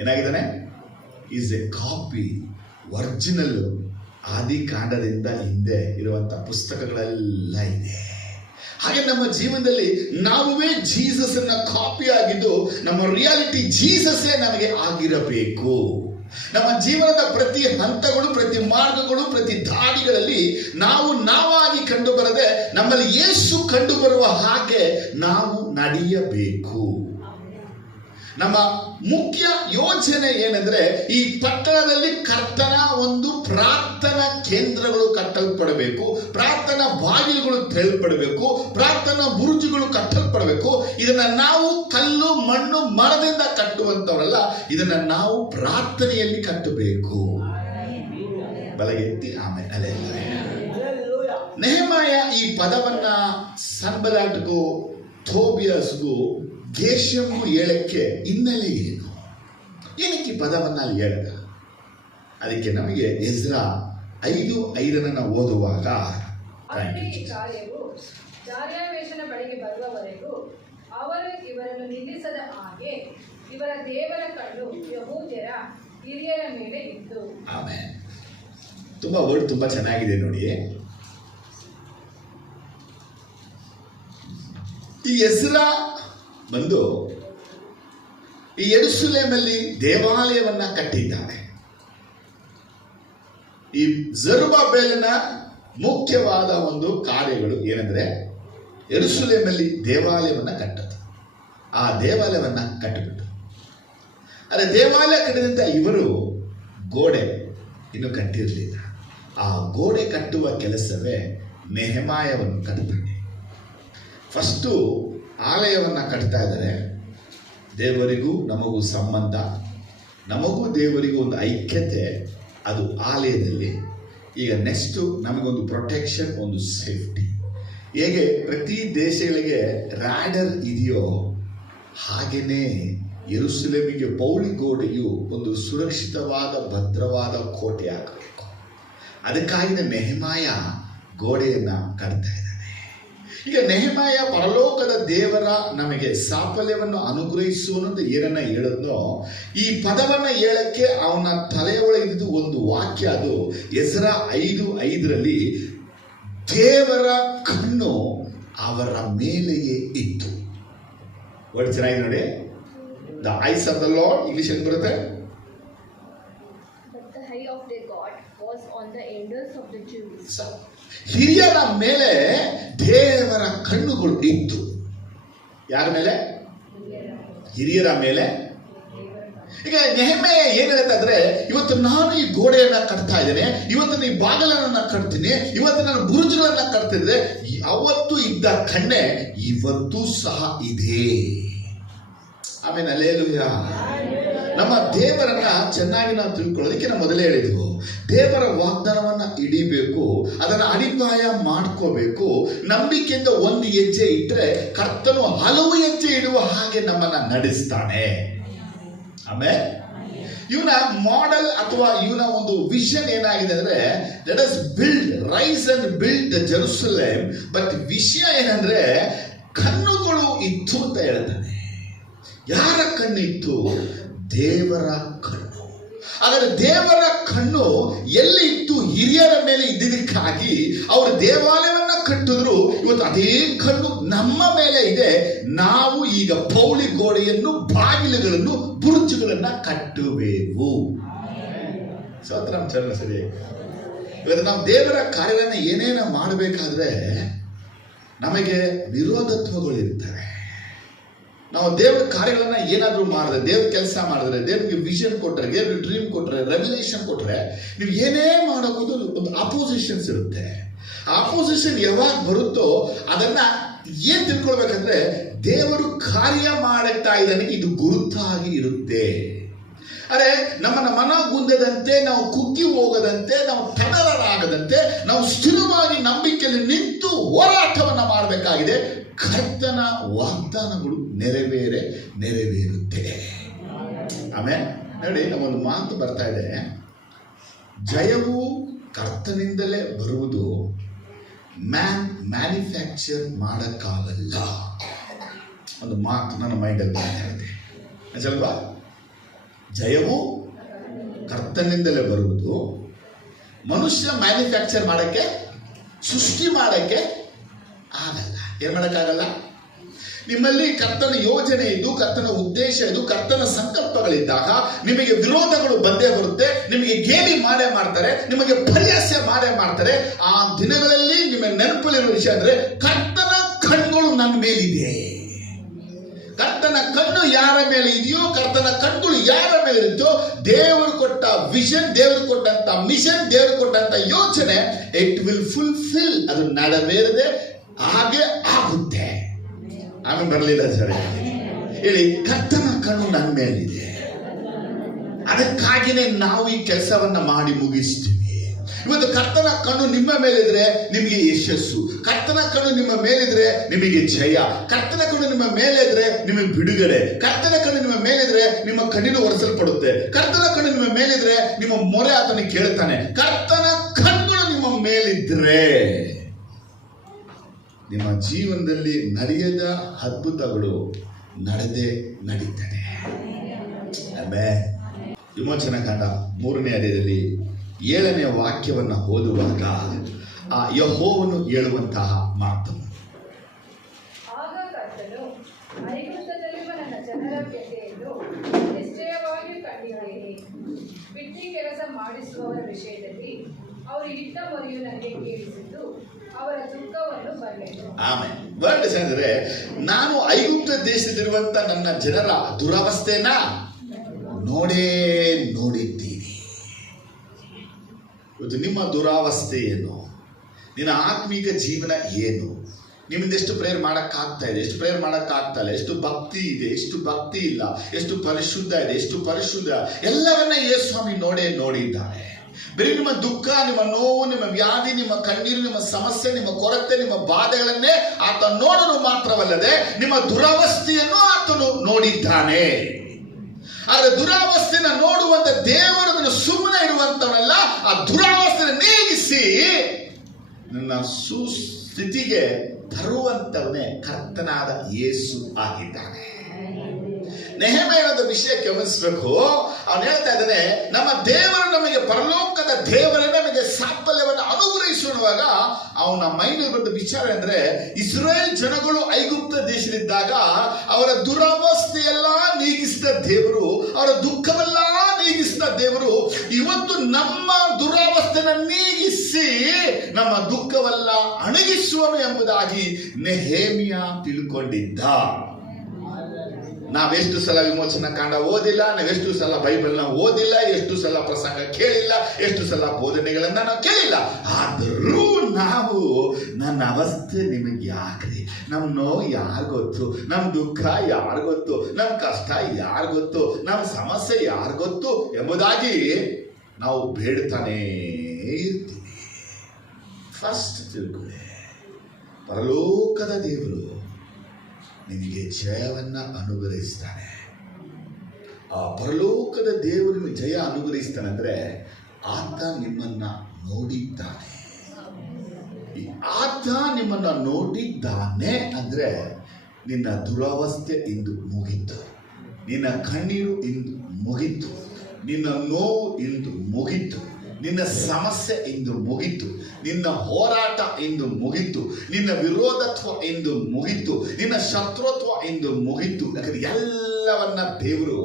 ಏನಾಗಿದ್ದಾನೆ? Is a copy. ಒರಿಜಿನಲ್ ಆದಿಕಾಂಡದಿಂದ ಹಿಂದೆ ಇರುವಂಥ ಪುಸ್ತಕಗಳೆಲ್ಲ ಇದೆ. ಹಾಗೆ ನಮ್ಮ ಜೀವನದಲ್ಲಿ ನಾವೇ ಜೀಸಸ್ ಅನ್ನ ಕಾಪಿ ಆಗಿದ್ದು, ನಮ್ಮ ರಿಯಾಲಿಟಿ ಜೀಸಸ್ಸೇ ನಮಗೆ ಆಗಿರಬೇಕು. ನಮ್ಮ ಜೀವನದ ಪ್ರತಿ ಹಂತಗಳು, ಪ್ರತಿ ಮಾರ್ಗಗಳು, ಪ್ರತಿ ದಾರಿಗಳಲ್ಲಿ ನಾವಾಗಿ ಕಂಡು ಬರದೆ ನಮ್ಮಲ್ಲಿ ಯೇಸು ಕಂಡು ಬರುವ ಹಾಗೆ ನಾವು ನಡೆಯಬೇಕು. ನಮ್ಮ ಮುಖ್ಯ ಯೋಚನೆ ಏನಂದ್ರೆ, ಈ ಪಟ್ಟಣದಲ್ಲಿ ಕರ್ತನ ಒಂದು ಪ್ರಾರ್ಥನಾ ಕೇಂದ್ರಗಳು ಕಟ್ಟಲ್ಪಡಬೇಕು, ಪ್ರಾರ್ಥನಾ ಬಾಗಿಲುಗಳು ತೆರಳಲ್ಪಡಬೇಕು, ಪ್ರಾರ್ಥನಾ ಬುರುಜುಗಳು ಕಟ್ಟಲ್ಪಡಬೇಕು. ಇದನ್ನ ನಾವು ಕಲ್ಲು ಮಣ್ಣು ಮರದಿಂದ ಕಟ್ಟುವಂತವರಲ್ಲ, ಇದನ್ನ ನಾವು ಪ್ರಾರ್ಥನೆಯಲ್ಲಿ ಕಟ್ಟಬೇಕು. ಬಲಗೆತ್ತಿ ಆಮೇಲೆ ಅಲೆ. ನೆಹೆಮಾಯ ಈ ಪದವನ್ನ ಸನ್ಬಲಾಟ್ಗೂ ಥೋಬಿಯಸ್ಗೂ ಗೇಷಮ್ಗೂ ಹೇಳಕ್ಕೆ ಹಿನ್ನೆಲೆ ಏನು? ಏನಕ್ಕೆ ಈ ಪದವನ್ನ ಅಲ್ಲಿ ಹೇಳದ? ಅದಕ್ಕೆ ನಮಗೆ ಎಜ್ರಾ 5:5 ಓದುವಾಗ, ದಾರ್ಯಾವೇಶನ ಬಳಿಗೆ ಬರುವವರೆಗೂ ಅವರು ಇವರನ್ನು ನಿಲ್ಲಿಸದ ಹಾಗೆ ಇವರ ದೇವರ ಕಣ್ಣು ಯಹೂದ್ಯರ ಹಿರಿಯರ ಮೇಲೆ ಇತ್ತು. ಆಮೇಲೆ ತುಂಬಾ ವರ್ಡ್ ತುಂಬಾ ಚೆನ್ನಾಗಿದೆ ನೋಡಿ. ಈ ಎಜ್ರಾ ಬಂದು ಈ ಯೆರೂಸಲೇಮಲ್ಲಿ ದೇವಾಲಯವನ್ನ ಕಟ್ಟಿದ್ದಾರೆ. ಈ ಜೆರುಬ್ಬಾಬೆಲನ ಮುಖ್ಯವಾದ ಒಂದು ಕಾರ್ಯಗಳು ಏನಂದ್ರೆ, ಯೆರೂಸಲೇಮಲ್ಲಿ ದೇವಾಲಯವನ್ನ ಕಟ್ಟೋದು. ಆ ದೇವಾಲಯವನ್ನ ಕಟ್ಟಿಬಿಟ್ಟು, ಅದೇ ದೇವಾಲಯ ಕಟ್ಟಿದಂತ ಇವರು ಗೋಡೆ ಇನ್ನು ಕಟ್ಟಿರಲಿಲ್ಲ. ಆ ಗೋಡೆ ಕಟ್ಟುವ ಕೆಲಸವೇ ನೆಹೆಮಾಯವನ್ನು ಕಟ್ತಾನೆ. ಫಸ್ಟು ಆಲಯವನ್ನ ಕಟ್ತಾ ಇದ್ದಾರೆ. ದೇವರಿಗೂ ನಮಗೂ ಸಂಬಂಧ, ನಮಗೂ ದೇವರಿಗೂ ಒಂದು ಐಕ್ಯತೆ, ಅದು ಆಲಯದಲ್ಲಿ. ಈಗ ನೆಕ್ಸ್ಟು ನಮಗೊಂದು ಪ್ರೊಟೆಕ್ಷನ್, ಒಂದು ಸೇಫ್ಟಿ. ಹೇಗೆ ಪ್ರತಿ ದೇಶಗಳಿಗೆ ರಾಡರ್ ಇದೆಯೋ ಹಾಗೇನೆ ಯೆರೂಸಲೇಮಿಗೆ ಪೌಳಿ ಗೋಡೆಯು ಒಂದು ಸುರಕ್ಷಿತವಾದ ಭದ್ರವಾದ ಕೋಟೆ ಆಗಬೇಕು. ಅದಕ್ಕಾಗಿ ನೆಹೆಮಾಯ ಗೋಡೆಯನ್ನ ಕಟ್ತಾ ಇದ್ದಾನೆ. ಈಗ ನೆಹೆಮಾಯ ಪರಲೋಕದ ದೇವರ ನಮಗೆ ಸಾಫಲ್ಯವನ್ನು ಅನುಗ್ರಹಿಸುವಂತ ಏನನ್ನ ಹೇಳಿದ್ನೋ, ಈ ಪದವನ್ನ ಹೇಳಕ್ಕೆ ಅವನ ತಲೆಯ ಒಳಗಿದ್ದು ಒಂದು ವಾಕ್ಯ, ಅದು ಎಜ್ರಾ 5:5 ದೇವರ ಕಣ್ಣು ಅವರ ಮೇಲೆಯೇ ಇತ್ತು. ವರ್ಡ್ ಚೆನ್ನಾಗಿದೆ ನೋಡಿ. The eyes of the lord, English ಏನು ಬರುತ್ತೆ? ಹಿರಿಯರ ಮೇಲೆ ದೇವರ ಕಣ್ಣುಗಳು ಇತ್ತು. ಯಾರ ಮೇಲೆ? ಹಿರಿಯರ ಮೇಲೆ. ಈಗ ನೆಹೆಮಾಯ ಏನ್ ಹೇಳ್ತಾ ಇದ್ರೆ, ಇವತ್ತು ನಾನು ಈ ಗೋಡೆಯನ್ನ ಕಟ್ತಾ ಇದ್ದೇನೆ, ಇವತ್ತು ಈ ಬಾಗಿಲನ್ನ ಕಟ್ತೀನಿ, ಇವತ್ತು ನಾನು ಬುರುಜುಗಳನ್ನ ಕಟ್ತಿದ್ರೆ, ಅವತ್ತು ಇದ್ದ ಕಣ್ಣೆ ಇವತ್ತು ಸಹ ಇದೆ. ಆಮೇಲೆ ಹಲ್ಲೆಲೂಯಾ. ನಮ್ಮ ದೇವರನ್ನ ಚೆನ್ನಾಗಿ ನಾವು ತಿಳ್ಕೊಳ್ಳೋದಕ್ಕೆ ನಾವು ಮೊದಲೇ ಹೇಳಿದ್ವು, ದೇವರ ವಾಗ್ದಾನವನ್ನ ಹಿಡಿಬೇಕು, ಅದನ್ನ ಅಡಿಪಾಯ ಮಾಡ್ಕೋಬೇಕು. ನಂಬಿಕೆಯಿಂದ ಒಂದು ಹೆಜ್ಜೆ ಇಟ್ಟರೆ ಕರ್ತನು ಹಲವು ಹೆಜ್ಜೆ ಇಡುವ ಹಾಗೆ ನಮ್ಮನ್ನ ನಡೆಸ್ತಾನೆ. ಆಮೇಲೆ ಇವನ ಮಾಡೆಲ್ ಅಥವಾ ಇವನ ಒಂದು ವಿಷನ್ ಏನಾಗಿದೆ ಅಂದ್ರೆ let us build rise and build the Jerusalem. But ವಿಷಯ ಏನಂದ್ರೆ ಕಣ್ಣುಗಳು ಇತ್ತು ಅಂತ ಹೇಳ್ತಾನೆ. ಯಾರ ಕಣ್ಣಿತ್ತು? ದೇವರ ಕಣ್ಣು. ಆದರೆ ದೇವರ ಕಣ್ಣು ಎಲ್ಲಿ ಇತ್ತು? ಹಿರಿಯರ ಮೇಲೆ ಇದ್ದಿದ್ದಕ್ಕಾಗಿ ಅವರು ದೇವಾಲಯವನ್ನ ಕಟ್ಟಿದ್ರು. ಇವತ್ತು ಅದೇ ಕಣ್ಣು ನಮ್ಮ ಮೇಲೆ ಇದೆ. ನಾವು ಈಗ ಪೌಳಿ ಗೋಡೆಯನ್ನು, ಬಾಗಿಲುಗಳನ್ನು, ಬುರುಜುಗಳನ್ನ ಕಟ್ಟುವೆವು. ಸ್ತೋತ್ರ ಚರಣ ಸರಿ. ಇವತ್ತು ನಾವು ದೇವರ ಕಾರ್ಯಗಳನ್ನ ಏನೇನ ಮಾಡಬೇಕಾದ್ರೆ ನಮಗೆ ವಿರೋಧತ್ವಗಳು ಇರ್ತವೆ. ನಾವು ದೇವರ ಕಾರ್ಯಗಳನ್ನ ಏನಾದರೂ ಮಾಡಿದ್ರೆ, ದೇವ್ರ ಕೆಲಸ ಮಾಡಿದ್ರೆ, ದೇವ್ರಿಗೆ ವಿಷನ್ ಕೊಟ್ಟರೆ, ದೇವ್ರಿಗೆ ಡ್ರೀಮ್ ಕೊಟ್ಟರೆ, ರೆವಲ್ಯೂಷನ್ ಕೊಟ್ಟರೆ, ನೀವು ಏನೇ ಮಾಡೋದು ಒಂದು ಅಪೋಸಿಷನ್ಸ್ ಇರುತ್ತೆ. ಆ ಅಪೋಸಿಷನ್ ಯಾವಾಗ ಬರುತ್ತೋ ಅದನ್ನ ಏನ್ ತಿಳ್ಕೊಳ್ಬೇಕಂದ್ರೆ ದೇವರು ಕಾರ್ಯ ಮಾಡುತ್ತಾ ಇದ್ದಾನೆ, ಇದು ಗುರುತಾಗಿ ಇರುತ್ತೆ. ಅರೆ ನಮ್ಮನ್ನ ಮನಗುಂದದಂತೆ, ನಾವು ಕುಗ್ಗಿ ಹೋಗದಂತೆ, ನಾವು ತಡರಾಗದಂತೆ, ನಾವು ಸ್ಥಿರವಾಗಿ ನಂಬಿಕೆಯಲ್ಲಿ ನಿಂತು ಹೋರಾಟವನ್ನ ಮಾಡಬೇಕಾಗಿದೆ. ಕರ್ತನ ವಾಗ್ದಾನಗಳು ನೆರವೇರುತ್ತೆ. ಆಮೇಲೆ ನೋಡಿ, ನಮ್ಮೊಂದು ಮಾತು ಬರ್ತಾ ಇದೆ, ಜಯವು ಕರ್ತನಿಂದಲೇ ಬರುವುದು, ಮ್ಯಾನುಫ್ಯಾಕ್ಚರ್ ಮಾಡಕ್ಕಾಗಲ್ಲ. ಒಂದು ಮಾತು ನನ್ನ ಮೈಂಡಲ್ಲಿ ಬರ್ತಾ ಇದೆ ಅಲ್ವಾ? ಜಯವು ಕರ್ತನಿಂದಲೇ ಬರುವುದು, ಮನುಷ್ಯ ಮ್ಯಾನುಫ್ಯಾಕ್ಚರ್ ಮಾಡಕ್ಕೆ, ಸೃಷ್ಟಿ ಮಾಡಕ್ಕೆ ಆಗಲ್ಲ. ಏನ್ ಮಾಡಕ್ಕಾಗಲ್ಲ? ನಿಮ್ಮಲ್ಲಿ ಕರ್ತನ ಯೋಜನೆ ಇದ್ದು, ಕರ್ತನ ಉದ್ದೇಶ ಇದ್ದು, ಕರ್ತನ ಸಂಕಲ್ಪಗಳಿದ್ದಾಗ ನಿಮಗೆ ವಿರೋಧಗಳು ಬಂದೇ ಬರುತ್ತೆ. ನಿಮಗೆ ಗೇಲಿ ಮಾಡೇ ಮಾಡ್ತಾರೆ, ನಿಮಗೆ ಪರಿಹಾಸ್ಯ ಮಾಡೇ ಮಾಡ್ತಾರೆ. ಆ ದಿನಗಳಲ್ಲಿ ನಿಮಗೆ ನೆನಪಲ್ಲಿರುವ ವಿಷಯ ಅಂದ್ರೆ ಕರ್ತನ ಕಣ್ಣುಗಳು ನನ್ನ ಮೇಲಿದೆ. ಕರ್ತನ ಕಣ್ಣು ಯಾರ ಮೇಲೆ ಇದೆಯೋ, ಕರ್ತನ ಕಣ್ಣುಗಳು ಯಾರ ಮೇಲೆ ಇರುತ್ತೋ, ದೇವರು ಕೊಟ್ಟ ವಿಷನ್, ದೇವರು ಕೊಟ್ಟಂತ ಮಿಷನ್, ದೇವರು ಕೊಟ್ಟಂತ ಯೋಚನೆ, ಇಟ್ ವಿಲ್ ಫುಲ್ಫಿಲ್. ಅದು ನೆರವೇರದೆ ಹಾಗೆ ಆಗುತ್ತೆ. ಆಮೇಲೆ ಬರಲಿಲ್ಲ ಸರಿ ಹೇಳಿ, ಕರ್ತನ ಕಣ್ಣು ನನ್ನ ಮೇಲಿದೆ. ಅದಕ್ಕಾಗಿನೇ ನಾವು ಈ ಕೆಲಸವನ್ನ ಮಾಡಿ ಮುಗಿಸ್ತೀವಿ. ಇವತ್ತು ಕರ್ತನ ಕಣ್ಣು ನಿಮ್ಮ ಮೇಲಿದ್ರೆ ನಿಮಗೆ ಯಶಸ್ಸು, ಕರ್ತನ ಕಣ್ಣು ನಿಮ್ಮ ಮೇಲಿದ್ರೆ ನಿಮಗೆ ಜಯ, ಕರ್ತನ ಕಣ್ಣು ನಿಮ್ಮ ಮೇಲಿದ್ರೆ ನಿಮಗೆ ಬಿಡುಗಡೆ, ಕರ್ತನ ಕಣ್ಣು ನಿಮ್ಮ ಮೇಲಿದ್ರೆ ನಿಮ್ಮ ಕಣ್ಣೀರು ಒರೆಸಲ್ಪಡುತ್ತೆ, ಕರ್ತನ ಕಣ್ಣು ನಿಮ್ಮ ಮೇಲಿದ್ರೆ ನಿಮ್ಮ ಮೊರೆ ಆತನಿಗೆ ಕೇಳ್ತಾನೆ. ಕರ್ತನ ಕಣ್ಣುಗಳು ನಿಮ್ಮ ಮೇಲಿದ್ರೆ ನಿಮ್ಮ ಜೀವನದಲ್ಲಿ ನಡೆಯದ ಅದ್ಭುತಗಳು ನಡೀತದೆ. ಆಮೇಲೆ ವಿಮೋಚನಾ ಕಾಂಡ 3ನೇ ಅಧ್ಯಾಯದಲ್ಲಿ 7ನೇ ವಾಕ್ಯವನ್ನ ಓದುವಾಗ ಆ ಯೆಹೋವನು ಹೇಳುವಂತಹ ಮಾತು, ಆಗ ಕರ್ತನು, ಐಗುಪ್ತದಲ್ಲಿರುವ ನನ್ನ ಜನರ ವ್ಯಥೆಯನ್ನು ನಿಶ್ಚಯವಾಗಿ ಕಂಡಿದ್ದೇನೆ. ಬಿಟ್ಟಿ ಕೆಲಸ ಮಾಡಿಸುವವರ ವಿಷಯದಲ್ಲಿ ಅವರು ಇಟ್ಟ ಮೊರೆಯು ನನಗೆ ಕೇಳಿಸಿದ್ದು, ಅವರ ದುಃಖವನ್ನು ಬರೆಯಲು. ಆಮೇಲೆ ವರ್ಡ್ ಅಂದ್ರೆ, ನಾನು ಐಗುಪ್ತ ದೇಶದಲ್ಲಿರುವಂತ ನನ್ನ ಜನರ ದುರವಸ್ಥೆನ ನೋಡಿದ್ದೀನಿ. ಇವತ್ತು ನಿಮ್ಮ ದುರಾವಸ್ಥೆ ಏನು? ನಿನ್ನ ಆತ್ಮೀಕ ಜೀವನ ಏನು? ನಿಮ್ಮಿಂದ ಎಷ್ಟು ಪ್ರೇಯರ್ ಮಾಡೋಕ್ಕಾಗ್ತಾ ಇದೆ, ಎಷ್ಟು ಪ್ರೇಯರ್ ಮಾಡೋಕ್ಕಾಗ್ತಾ ಇಲ್ಲ, ಎಷ್ಟು ಭಕ್ತಿ ಇದೆ, ಎಷ್ಟು ಭಕ್ತಿ ಇಲ್ಲ, ಎಷ್ಟು ಪರಿಶುದ್ಧ ಇದೆ, ಎಷ್ಟು ಪರಿಶುದ್ಧ, ಎಲ್ಲವನ್ನ ಯೇಸು ಸ್ವಾಮಿ ನೋಡಿದ್ದಾರೆ. ಬರೀ ನಿಮ್ಮ ದುಃಖ, ನಿಮ್ಮ ನೋವು, ನಿಮ್ಮ ವ್ಯಾಧಿ, ನಿಮ್ಮ ಕಣ್ಣೀರು, ನಿಮ್ಮ ಸಮಸ್ಯೆ, ನಿಮ್ಮ ಕೊರತೆ, ನಿಮ್ಮ ಬಾಧೆಗಳನ್ನೇ ಆತ ನೋಡಲು ಮಾತ್ರವಲ್ಲದೆ ನಿಮ್ಮ ದುರವಸ್ಥೆಯನ್ನು ಆತನು ನೋಡಿದ್ದಾನೆ. ಆದರೆ ದುರಾವಸ್ಥೆನ ನೋಡುವಂತ ದೇವರನ್ನು ಸುಮ್ಮನೆ ಇರುವಂತವನಲ್ಲ, ಆ ದುರಾವಸ್ಥೆನ ನೀಗಿಸಿ ನನ್ನ ಸುಸ್ಥಿತಿಗೆ ತರುವಂತವನೇ ಕರ್ತನಾದ ಯೇಸು ಆಗಿದ್ದಾನೆ. ನೆಹೆಮೀಯನ ವಿಷಯ ಗಮನಿಸಬೇಕು. ಅವನು ಹೇಳ್ತಾ ಇದ್ದಾನೆ, ನಮ್ಮ ದೇವರು ನಮಗೆ, ಪರಲೋಕದ ದೇವರೇ ನಮಗೆ ಸಾಫಲ್ಯವನ್ನು ಅನುಗ್ರಹಿಸುವಾಗ ಅವನ ಮೈಂಡ್ ಬಂದ ವಿಚಾರ ಅಂದ್ರೆ, ಇಸ್ರೇಲ್ ಜನಗಳು ಐಗುಪ್ತ ದೇಶದಲ್ಲಿದ್ದಾಗ ಅವರ ದುರವಸ್ಥೆಯೆಲ್ಲ ನೀಗಿಸಿದ ದೇವರು, ಅವರ ದುಃಖವೆಲ್ಲ ನೀಗಿಸಿದ ದೇವರು ಇವತ್ತು ನಮ್ಮ ದುರಾವಸ್ಥೆನ ನೀಗಿಸಿ ನಮ್ಮ ದುಃಖವೆಲ್ಲ ಅಣಗಿಸುವನು ಎಂಬುದಾಗಿ ನೆಹೆಮೀಯ ತಿಳ್ಕೊಂಡಿದ್ದ. ನಾವೆಷ್ಟು ಸಲ ವಿಮೋಚನಾ ಕಾಂಡ ಓದಿಲ್ಲ, ನಾವೆಷ್ಟು ಸಲ ಬೈಬಲ್ನ ಓದಿಲ್ಲ, ಎಷ್ಟು ಸಲ ಪ್ರಸಂಗ ಕೇಳಿಲ್ಲ, ಎಷ್ಟು ಸಲ ಬೋಧನೆಗಳನ್ನ ನಾವು ಕೇಳಿಲ್ಲ. ಆದರೂ ನಾವು ನನ್ನ ಅವಸ್ಥೆ ನಿಮಗೆ ಯಾಕ್ರಿ, ನಮ್ಮ ನೋವು ಯಾರು ಗೊತ್ತು, ನಮ್ಮ ದುಃಖ ಯಾರು ಗೊತ್ತು, ನಮ್ಮ ಕಷ್ಟ ಯಾರು ಗೊತ್ತು, ನಮ್ಮ ಸಮಸ್ಯೆ ಯಾರು ಗೊತ್ತು ಎಂಬುದಾಗಿ ನಾವು ಬೇಡ್ತಾನೇ ಇರ್ತೀವಿ. ಫಸ್ಟ್ ತಿಳ್ಕೊಳ್ಳಿ, ಪರಲೋಕದ ದೇವರು ನಿಮಗೆ ಜಯವನ್ನ ಅನುಗ್ರಹಿಸ್ತಾನೆ. ಆ ಪರಲೋಕದ ದೇವರಿಗೆ ಜಯ ಅನುಗ್ರಹಿಸ್ತಾನಂದ್ರೆ ಆತ ನಿಮ್ಮನ್ನ ನೋಡಿದ್ದಾನೆ. ಈ ಆತ ನಿಮ್ಮನ್ನ ನೋಡಿದ್ದಾನೆ ಅಂದ್ರೆ ನಿನ್ನ ದುರವಸ್ಥೆ ಇಂದು ಮುಗಿತು, ನಿನ್ನ ಕಣ್ಣೀರು ಇಂದು ಮುಗಿತು, ನಿನ್ನ ನೋವು ಇಂದು ಮುಗಿತು, ನಿನ್ನ ಸಮಸ್ಯೆ ಇಂದು ಮುಗಿತು, ನಿನ್ನ ಹೋರಾಟ ಇಂದು ಮುಗಿತು, ನಿನ್ನ ವಿರೋಧತ್ವ ಇಂದು ಮುಗಿತು, ನಿನ್ನ ಶತ್ರುತ್ವ ಇಂದು ಮುಗಿತು. ಯಾಕಂದ್ರೆ ಎಲ್ಲವನ್ನ ದೇವರು